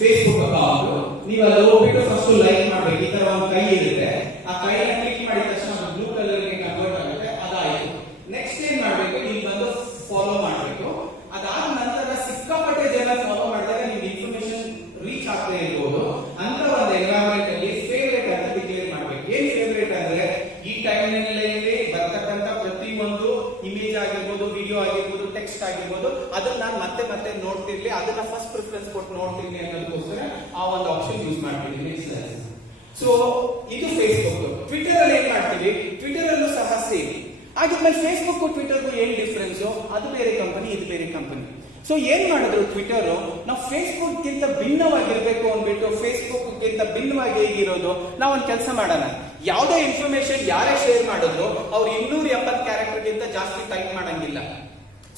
ಫೇಸ್ಬುಕ್ ಅಕೌಂಟ್. ನೀವು ಅಲ್ಲಿ ಹೋಗ್ಬಿಟ್ಟು ಫಸ್ಟ್ ಲೈಕ್ ಮಾಡ್ಬೇಕು. ಈ ತರ ಒಂದು ಕೈ ಇರುತ್ತೆ, ಆ ಕೈನ ಕ್ಲಿಕ್ ಮಾಡಿದ ತಕ್ಷಣ ಬ್ಲೂ ಕಲರ್ ಗೆ ಕನ್ವರ್ಟ್ ಆಗುತ್ತೆ. ಅದಾಯ್ತು. ನೆಕ್ಸ್ಟ್ ಏನ್ ಮಾಡ್ಬೇಕು, ನೀವು ಬಂದು ಫಾಲೋ ಮಾಡ್ಬೇಕು. ಅದಾದ ನಂತರ ಸಿಕ್ಕಾಪಟ್ಟೆ ಜನ ಫಾಲೋ ಮಾಡಿದಾಗ ನಿಮ್ಗೆ ಇನ್ಫಾರ್ಮೇಶನ್ ರೀಚ್ ಆಗ್ತಾ ಇರ್ಬೋದು. ಅಂತ ಒಂದು ಎನ್ವೈರನ್ಮೆಂಟ್ ಅಲ್ಲಿ ಫೇವರೇಟ್ ಅಂತ ಡಿಕ್ಲೇರ್ ಮಾಡ್ಬೇಕು. ಏನ್ ಫೇವರೇಟ್ ಅಂದ್ರೆ ಈ ಟೈಮ್ ಲೈನ್ ಬರ್ತಕ್ಕಂತ ಪ್ರತಿಯೊಂದು ಇಮೇಜ್ ಆಗಿರ್ಬೋದು, ವಿಡಿಯೋ ಆಗಿರ್ಬೋದು, ಟೆಕ್ಸ್ಟ್ ಆಗಿರ್ಬೋದು, ಅದನ್ನ ನಾನು ಮತ್ತೆ ಮತ್ತೆ ನೋಡ್ತಿರ್ಲಿ, ಅದನ್ನ ಫಸ್ಟ್ ಪ್ರಿಫರೆನ್ಸ್ ಕೊಟ್ಟು ನೋಡ್ತೀನಿ ಅನ್ನೋದಕ್ಕೋಸ್ಕರ ಆ ಒಂದು ಆಪ್ಷನ್ ಯೂಸ್ ಮಾಡ್ತೀನಿ. ಸೊ ಇದು ಫೇಸ್ಬುಕ್. ಟ್ವಿಟರ್ ಅಲ್ಲಿ ಏನ್ ಮಾಡ್ತೀವಿ, ಟ್ವಿಟರ್ ಅಲ್ಲೂ ಸಹ ಸೇಮ್. ಹಾಗಿದ್ಮೇಲೆ ಫೇಸ್ಬುಕ್ ಟ್ವಿಟರ್ಗೂ ಏನ್ ಡಿಫ್ರೆನ್ಸ್? ಅದು ಬೇರೆ ಕಂಪನಿ, ಇದು ಬೇರೆ ಕಂಪನಿ. ಸೊ ಏನ್ ಮಾಡಿದ್ರು ಟ್ವಿಟರ್, ನಾವು ಫೇಸ್ಬುಕ್ ಗಿಂತ ಭಿನ್ನವಾಗಿರ್ಬೇಕು ಅಂದ್ಬಿಟ್ಟು, ಫೇಸ್ಬುಕ್ ಗಿಂತ ಭಿನ್ನವಾಗಿ ಹೇಗಿರೋದು, ನಾವು ಒಂದು ಕೆಲಸ ಮಾಡೋಣ. ಯಾವುದೇ ಇನ್ಫಾರ್ಮೇಶನ್ ಯಾರೇ ಶೇರ್ ಮಾಡಿದ್ರು ಅವ್ರು 270 ಕ್ಯಾರೆಕ್ಟರ್ ಗಿಂತ ಜಾಸ್ತಿ ಟೈಪ್ ಮಾಡಂಗಿಲ್ಲ.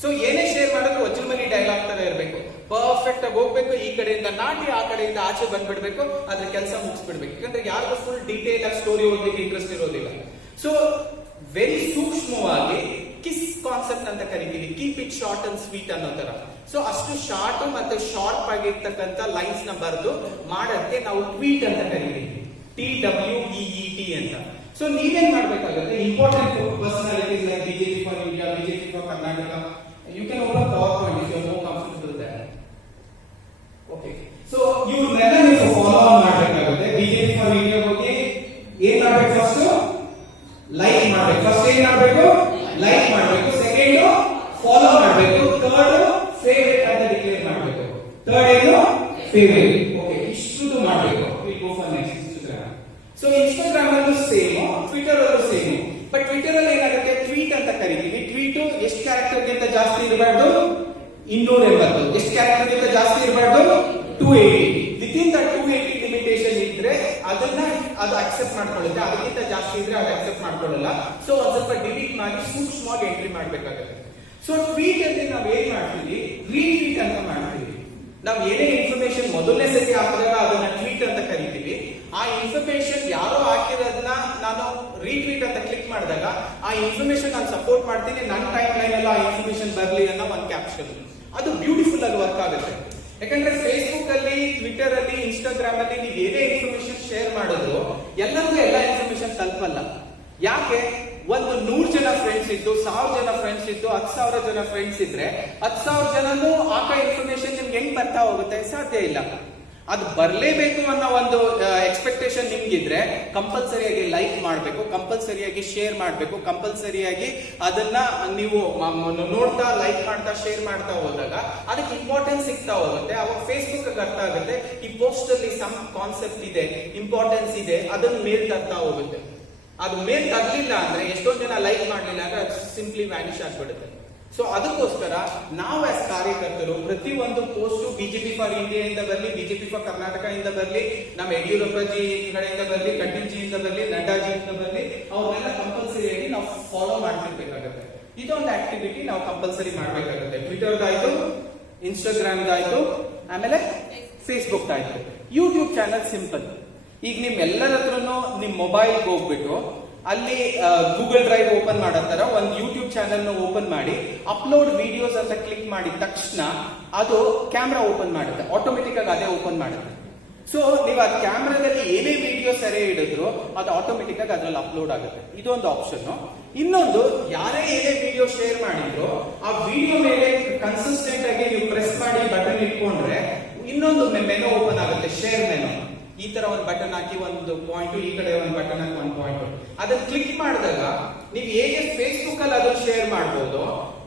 ಸೊ ಏನೇ ಶೇರ್ ಮಾಡಿದ್ರು ವಜ್ರಮನಿ ಡೈಲಾಗ್ ತರ ಇರಬೇಕು, ಪರ್ಫೆಕ್ಟ್ ಆಗಿ ಹೋಗ್ಬೇಕು, ಈ ಕಡೆಯಿಂದ ನಾಟಿ ಆ ಕಡೆಯಿಂದ ಆಚೆ ಬಂದ್ಬಿಡ್ಬೇಕು, ಅದ್ರ ಕೆಲಸ ಮುಗಿಸ್ಬಿಡ್ಬೇಕು. ಯಾಕಂದ್ರೆ ಯಾರಿಗೂ ಫುಲ್ ಡೀಟೇಲ್ ಆಗಿ ಸ್ಟೋರಿ ಓದಲಿಕ್ಕೆ ಇಂಟ್ರೆಸ್ಟ್ ಇರೋದಿಲ್ಲ. ಸೊ ವೆರಿ ಸೂಕ್ಷ್ಮವಾಗಿ ಕಿಸ್ ಕಾನ್ಸೆಪ್ಟ್ ಅಂತ ಕರಿತೀವಿ, keep it short and sweet ಅನ್ನೋ ತರ. ಸೊ ಅಷ್ಟು ಶಾರ್ಟ್ ಮತ್ತೆ ಶಾರ್ಪ್ ಆಗಿರ್ತಕ್ಕಂಥ ಲೈನ್ಸ್ ನ ಬರೆದು ಮಾಡೋದಕ್ಕೆ ನಾವು ಟ್ವೀಟ್ ಅಂತ ಕರಿತೀವಿ, TWEET ಅಂತ. ಸೊ ನೀವೇನ್ ಮಾಡ್ಬೇಕಾಗುತ್ತೆ, important personalities like BJP for India, BJP for Karnataka, you can open PowerPoint if you are more comfortable there. Okay, so you never need to follow on ಮಾಡಬೇಕಾಗುತ್ತೆ. ಬಿಜೆಪಿ ಫಾರ್ ಇಂಡಿಯಾ ಬಗ್ಗೆ ಏನ್ ಮಾಡಬೇಕು, first like ಮಾಡಬೇಕು. First ಏನ್ ಮಾಡಬೇಕು, like ಮಾಡಬೇಕು. Second follow ಮಾಡಬೇಕು. Third favourite ಅಂತ ಡಿಕ್ಲೇರ್ ಮಾಡಬೇಕು. ಥರ್ಡ್ ಏನು, ಫೇವರೇಟ್. ಓಕೆ, ಇಷ್ಟು ಮಾಡಬೇಕು. We go for next Instagram. So Instagram ಅಲ್ಲೂ ಸೇಮ್, ಟ್ವಿಟರ್ ಅಲ್ಲೂ ಸೇಮ್. ಬಟ್ ಟ್ವಿಟರ್ ಅಲ್ಲಿ ಏನಾಗುತ್ತೆ, ಟ್ವೀಟ್ ಅಂತ ಕರಿತೀವಿ. ಟ್ವೀಟ್ ಎಷ್ಟು ಕ್ಯಾರೆಕ್ಟರ್ ಗಿಂತ ಜಾಸ್ತಿ ಇರಬಾರ್ದು, 280. ಎಷ್ಟು ಕ್ಯಾರೆಕ್ಟರ್ ಗಿಂತ ಜಾಸ್ತಿ ಇರಬಾರ್ದು, 280. ವಿತಿನ್ ದ 280 ಲಿಮಿಟೇಷನ್ ಇದ್ರೆ ಅದನ್ನ ಅದು ಅಕ್ಸೆಪ್ಟ್ ಮಾಡ್ಕೊಳ್ಳುತ್ತೆ, ಅದಕ್ಕಿಂತ ಜಾಸ್ತಿ ಇದ್ರೆ ಅದು ಅಕ್ಸೆಪ್ಟ್ ಮಾಡ್ಕೊಳ್ಳಲ್ಲ. ಸೊ ಒಂದ್ ಸ್ವಲ್ಪ ಡಿಲೀಟ್ ಮಾಡಿ ಸೂಕ್ಷ್ಮವಾಗಿ ಎಂಟ್ರಿ ಮಾಡ್ಬೇಕಾಗುತ್ತೆ. ಸೊ ಟ್ವೀಟ್ ಅಲ್ಲಿ ನಾವ್ ಏನ್ ಮಾಡ್ತೀವಿ, ರೀಟ್ವೀಟ್ ಅಂತ ಮಾಡ್ತೀವಿ. ನಾವ್ ಏನೇ ಇನ್ಫಾರ್ಮೇಶನ್ ಮೊದಲನೇ ಸತಿ ಹಾಕಿದಾಗ ಅದನ್ನ ಟ್ವೀಟ್ ಅಂತ ಕರಿತೀವಿ. ಆ ಇನ್ಫಾರ್ಮೇಶನ್ ಯಾರೋ ಹಾಕಿರೋದನ್ನ ನಾನು ರೀಟ್ವೀಟ್ ಅಂತ ಕ್ಲಿಕ್ ಮಾಡಿದಾಗ ಆ ಇನ್ಫಾರ್ಮೇಶನ್ ನಾನು ಸಪೋರ್ಟ್ ಮಾಡ್ತೀನಿ, ನನ್ನ ಟೈಮ್ ಲೈನ್ ಎಲ್ಲ ಆ ಇನ್ಫಾರ್ಮೇಶನ್ ಬರಲಿ ಅನ್ನೋ ಒಂದು ಕ್ಯಾಪ್ಷನ್. ಅದು ಬ್ಯೂಟಿಫುಲ್ ಆಗಿ ವರ್ಕ್ ಆಗುತ್ತೆ. ಯಾಕಂದ್ರೆ ಫೇಸ್ಬುಕ್ ಅಲ್ಲಿ, ಟ್ವಿಟರ್ ಅಲ್ಲಿ, ಇನ್ಸ್ಟಾಗ್ರಾಮ್ ಅಲ್ಲಿ ನೀವು ಏನೇ ಇನ್ಫಾರ್ಮೇಶನ್ ಶೇರ್ ಮಾಡಿದ್ರು ಎಲ್ಲರಿಗೂ ಎಲ್ಲ ಇನ್ಫಾರ್ಮೇಶನ್ ತಲುಪಲ್ಲ. ಯಾಕೆ, ಒಂದು 100 ಜನ ಫ್ರೆಂಡ್ಸ್ ಇದ್ದು, 1000 ಜನ ಫ್ರೆಂಡ್ಸ್ ಇದ್ದು, 10,000 ಜನ ಫ್ರೆಂಡ್ಸ್ ಇದ್ರೆ 10,000 ಜನನು ಆಕ ಇನ್ಫಾರ್ಮೇಶನ್ ನಿಮ್ಗೆ ಹೆಂಗ್ ಬರ್ತಾ ಹೋಗುತ್ತೆ, ಸಾಧ್ಯ ಇಲ್ಲ. ಅದು ಬರಲೇಬೇಕು ಅನ್ನೋ ಒಂದು ಎಕ್ಸ್ಪೆಕ್ಟೇಷನ್ ನಿಮ್ಗಿದ್ರೆ ಕಂಪಲ್ಸರಿಯಾಗಿ ಲೈಕ್ ಮಾಡಬೇಕು, ಕಂಪಲ್ಸರಿಯಾಗಿ ಶೇರ್ ಮಾಡಬೇಕು, ಕಂಪಲ್ಸರಿಯಾಗಿ ಅದನ್ನ ನೀವು ನೋಡ್ತಾ, ಲೈಕ್ ಮಾಡ್ತಾ, ಶೇರ್ ಮಾಡ್ತಾ ಹೋದಾಗ ಅದಕ್ಕೆ ಇಂಪಾರ್ಟೆನ್ಸ್ ಸಿಗ್ತಾ ಹೋಗುತ್ತೆ. ಅವಾಗ ಫೇಸ್ಬುಕ್ ಅರ್ಥ ಆಗುತ್ತೆ ಈ ಪೋಸ್ಟ್ ಅಲ್ಲಿ ಸಮ್ ಕಾನ್ಸೆಪ್ಟ್ ಇದೆ, ಇಂಪಾರ್ಟೆನ್ಸ್ ಇದೆ, ಅದನ್ನ ಮೇಲ್ ತರ್ತಾ ಹೋಗುತ್ತೆ. ಅದು ಮೇಲ್ ತರಲಿಲ್ಲ ಅಂದ್ರೆ, ಎಷ್ಟೊಂದು ಜನ ಲೈಕ್ ಮಾಡ್ಲಿಲ್ಲ ಅಂದ್ರೆ ಅದು ಸಿಂಪ್ಲಿ ವ್ಯಾನಿಶ್ ಆಗ್ಬಿಡುತ್ತೆ. ಸೊ ಅದಕ್ಕೋಸ್ಕರ ನಾವು ಆಸ್ ಕಾರ್ಯಕರ್ತರು ಪ್ರತಿ ಒಂದು ಪೋಸ್ಟ್ ಬಿಜೆಪಿ ಫಾರ್ ಇಂಡಿಯಾ ಇಂದ ಬರಲಿ, ಬಿಜೆಪಿ ಫಾರ್ ಕರ್ನಾಟಕ ಇಂದ ಬರಲಿ, ನಮ್ಮ ಯಡಿಯೂರಪ್ಪಜಿ ಕಡೆಯಿಂದ ಬರಲಿ, ಕಟೀಲ್ಜಿ ಇಂದ ಬರಲಿ, ನಡ್ಡಾಜಿ ಇಂದ ಬರಲಿ, ಅವ್ರನ್ನೆಲ್ಲ ಕಂಪಲ್ಸರಿಯಾಗಿ ನಾವು ಫಾಲೋ ಮಾಡ್ತಿರ್ಬೇಕಾಗುತ್ತೆ. ಇದೊಂದು ಆಕ್ಟಿವಿಟಿ ನಾವು ಕಂಪಲ್ಸರಿ ಮಾಡ್ಬೇಕಾಗುತ್ತೆ. ಟ್ವಿಟರ್ದಾಯ್ತು, ಇನ್ಸ್ಟಾಗ್ರಾಮ್ದಾಯ್ತು, ಆಮೇಲೆ ಫೇಸ್ಬುಕ್ ಆಯ್ತು. YouTube channel simple. ಈಗ ನಿಮ್ ಎಲ್ಲರ ಹತ್ರನು ನಿಮ್ ಮೊಬೈಲ್ಗೆ ಹೋಗ್ಬಿಟ್ಟು ಅಲ್ಲಿ ಗೂಗಲ್ ಡ್ರೈವ್ ಓಪನ್ ಮಾಡೋ ತರ ಒಂದು ಯೂಟ್ಯೂಬ್ ಚಾನೆಲ್ ನ ಓಪನ್ ಮಾಡಿ ಅಪ್ಲೋಡ್ ವಿಡಿಯೋಸ್ ಅಂತ ಕ್ಲಿಕ್ ಮಾಡಿದ ತಕ್ಷಣ ಅದು ಕ್ಯಾಮ್ರಾ ಓಪನ್ ಮಾಡುತ್ತೆ, ಆಟೋಮೆಟಿಕ್ ಆಗಿ ಅದೇ ಓಪನ್ ಮಾಡುತ್ತೆ. ಸೊ ನೀವು ಆ ಕ್ಯಾಮ್ರಾದಲ್ಲಿ ಏನೇ ವಿಡಿಯೋ ಸೆರೆ ಹಿಡಿದ್ರು ಅದು ಆಟೋಮೆಟಿಕ್ ಆಗಿ ಅದ್ರಲ್ಲಿ ಅಪ್ಲೋಡ್ ಆಗುತ್ತೆ. ಇದೊಂದು ಆಪ್ಷನ್. ಇನ್ನೊಂದು, ಯಾರೇ ಏನೇ ವಿಡಿಯೋ ಶೇರ್ ಮಾಡಿದ್ರು ಆ ವಿಡಿಯೋ ಮೇಲೆ ಕನ್ಸಿಸ್ಟೆಂಟ್ ಆಗಿ ನೀವು ಪ್ರೆಸ್ ಮಾಡಿ ಬಟನ್ ಇಟ್ಕೊಂಡ್ರೆ ಇನ್ನೊಂದು ಮೆನು ಓಪನ್ ಆಗುತ್ತೆ, ಶೇರ್ ಮೆನು. ಈ ತರ ಒಂದು ಬಟನ್ ಹಾಕಿ ಒಂದು ಪಾಯಿಂಟ್, ಈ ಕಡೆ ಒಂದು ಬಟನ್ ಹಾಕಿ ಒಂದು ಪಾಯಿಂಟ್, ಅದನ್ನ ಕ್ಲಿಕ್ ಮಾಡಿದಾಗ ನೀವು ಹೇಗೆ ಫೇಸ್ಬುಕ್ ಅಲ್ಲಿ ಅದನ್ನ ಶೇರ್ ಮಾಡಬಹುದು,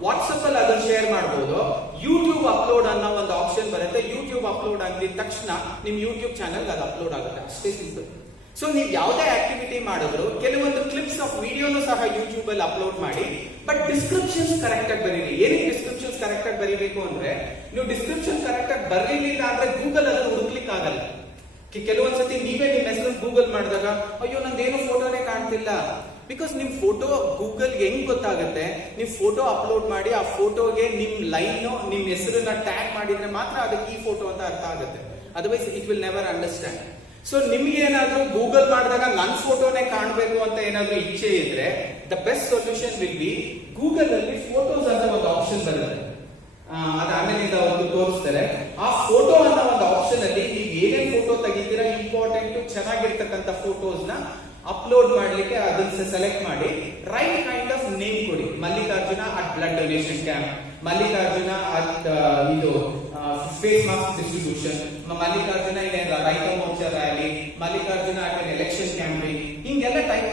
ವಾಟ್ಸ್ಆಪ್ ಅಲ್ಲಿ ಅದನ್ನ ಶೇರ್ ಮಾಡಬಹುದು, ಯೂಟ್ಯೂಬ್ ಅಪ್ಲೋಡ್ ಅನ್ನೋ ಒಂದು ಆಪ್ಷನ್ ಬರುತ್ತೆ. ಯೂಟ್ಯೂಬ್ ಅಪ್ಲೋಡ್ ಆಗಿದ ತಕ್ಷಣ ನಿಮ್ ಯೂಟ್ಯೂಬ್ ಚಾನಲ್ ಅದು ಅಪ್ಲೋಡ್ ಆಗುತ್ತೆ. ಅಷ್ಟೇ ಸಿಂಪಲ್. ಸೊ ನೀವು ಯಾವುದೇ ಆಕ್ಟಿವಿಟಿ ಮಾಡಿದ್ರು ಕೆಲವೊಂದು ಕ್ಲಿಪ್ಸ್ ಆಫ್ ವಿಡಿಯೋನು ಸಹ ಯೂಟ್ಯೂಬ್ ಅಲ್ಲಿ ಅಪ್ಲೋಡ್ ಮಾಡಿ, ಬಟ್ ಡಿಸ್ಕ್ರಿಪ್ಷನ್ಸ್ ಕರೆಕ್ಟ್ ಆಗಿ ಬರೀರಿ. ಏನಕ್ಕೆ ಡಿಸ್ಕ್ರಿಪ್ಷನ್ಸ್ ಕರೆಕ್ಟ್ ಆಗಿ ಬರೀಬೇಕು ಅಂದ್ರೆ, ನೀವು ಡಿಸ್ಕ್ರಿಪ್ಷನ್ ಕರೆಕ್ಟ್ ಆಗಿ ಬರಲಿಲ್ಲ ಅಂದ್ರೆ ಗೂಗಲ್ ಅದನ್ನು ಹುಡುಕ್ಲಿಕ್ಕೆ ಆಗಲ್ಲ. ಕೆಲವೊಂದ್ಸತಿ ನೀವೇ ನಿಮ್ ಹೆಸರು ಗೂಗಲ್ ಮಾಡಿದಾಗ ಅಯ್ಯೋ ನಂದೇನು ಫೋಟೋನೇ ಕಾಣ್ತಿಲ್ಲ. ಬಿಕಾಸ್ ನಿಮ್ ಫೋಟೋ ಗೂಗಲ್ ಹೆಂಗ್ ಗೊತ್ತಾಗುತ್ತೆ, ನೀವು ಫೋಟೋ ಅಪ್ಲೋಡ್ ಮಾಡಿ ಆ ಫೋಟೋಗೆ ನಿಮ್ ಲೈನ್, ನಿಮ್ ಹೆಸರನ್ನ ಟ್ಯಾಗ್ ಮಾಡಿದ್ರೆ ಮಾತ್ರ ಅದಕ್ಕೆ ಈ ಫೋಟೋ ಅಂತ ಅರ್ಥ ಆಗುತ್ತೆ. Otherwise it will never understand. So ನಿಮ್ಗೆ ಏನಾದ್ರೂ ಗೂಗಲ್ ಮಾಡಿದಾಗ ನನ್ ಫೋಟೋನೇ ಕಾಣಬೇಕು ಅಂತ ಏನಾದ್ರೂ ಇಚ್ಛೆ ಇದ್ರೆ the best solution will be Google ಅಲ್ಲಿ ಫೋಟೋಸ್ ಅಂತ ಒಂದು ಆಪ್ಷನ್ ಬರುತ್ತೆ. ಅದು ಆಮೇಲೆ ಒಂದು ತೋರಿಸ್ತಾರೆ. ಆ ಫೋಟೋ ಅನ್ನೋ ಒಂದು ಆಪ್ಷನ್ ಅಲ್ಲಿ ನೀವು ಏನೇನ್ ಫೋಟೋ ತೆಗಿತೀರಾ, ಇಂಪಾರ್ಟೆಂಟ್ ಚೆನ್ನಾಗಿರ್ತಕ್ಕಂಥ ಫೋಟೋಸ್ ನ ಅಪ್ಲೋಡ್ ಮಾಡ್ಲಿಕ್ಕೆ ಅದನ್ನ ಸೆಲೆಕ್ಟ್ ಮಾಡಿ ರೈಟ್ ಕೈಂಡ್ ಆಫ್ ನೇಮ್ ಕೊಡಿ. Mallikarjuna at blood donation camp, Mallikarjuna at ಇದು face mask distribution, Mallikarjuna in Raitha Morcha rally, Mallikarjuna at election campaign, ಹಿಂಗೆಲ್ಲ ಟೈಪ್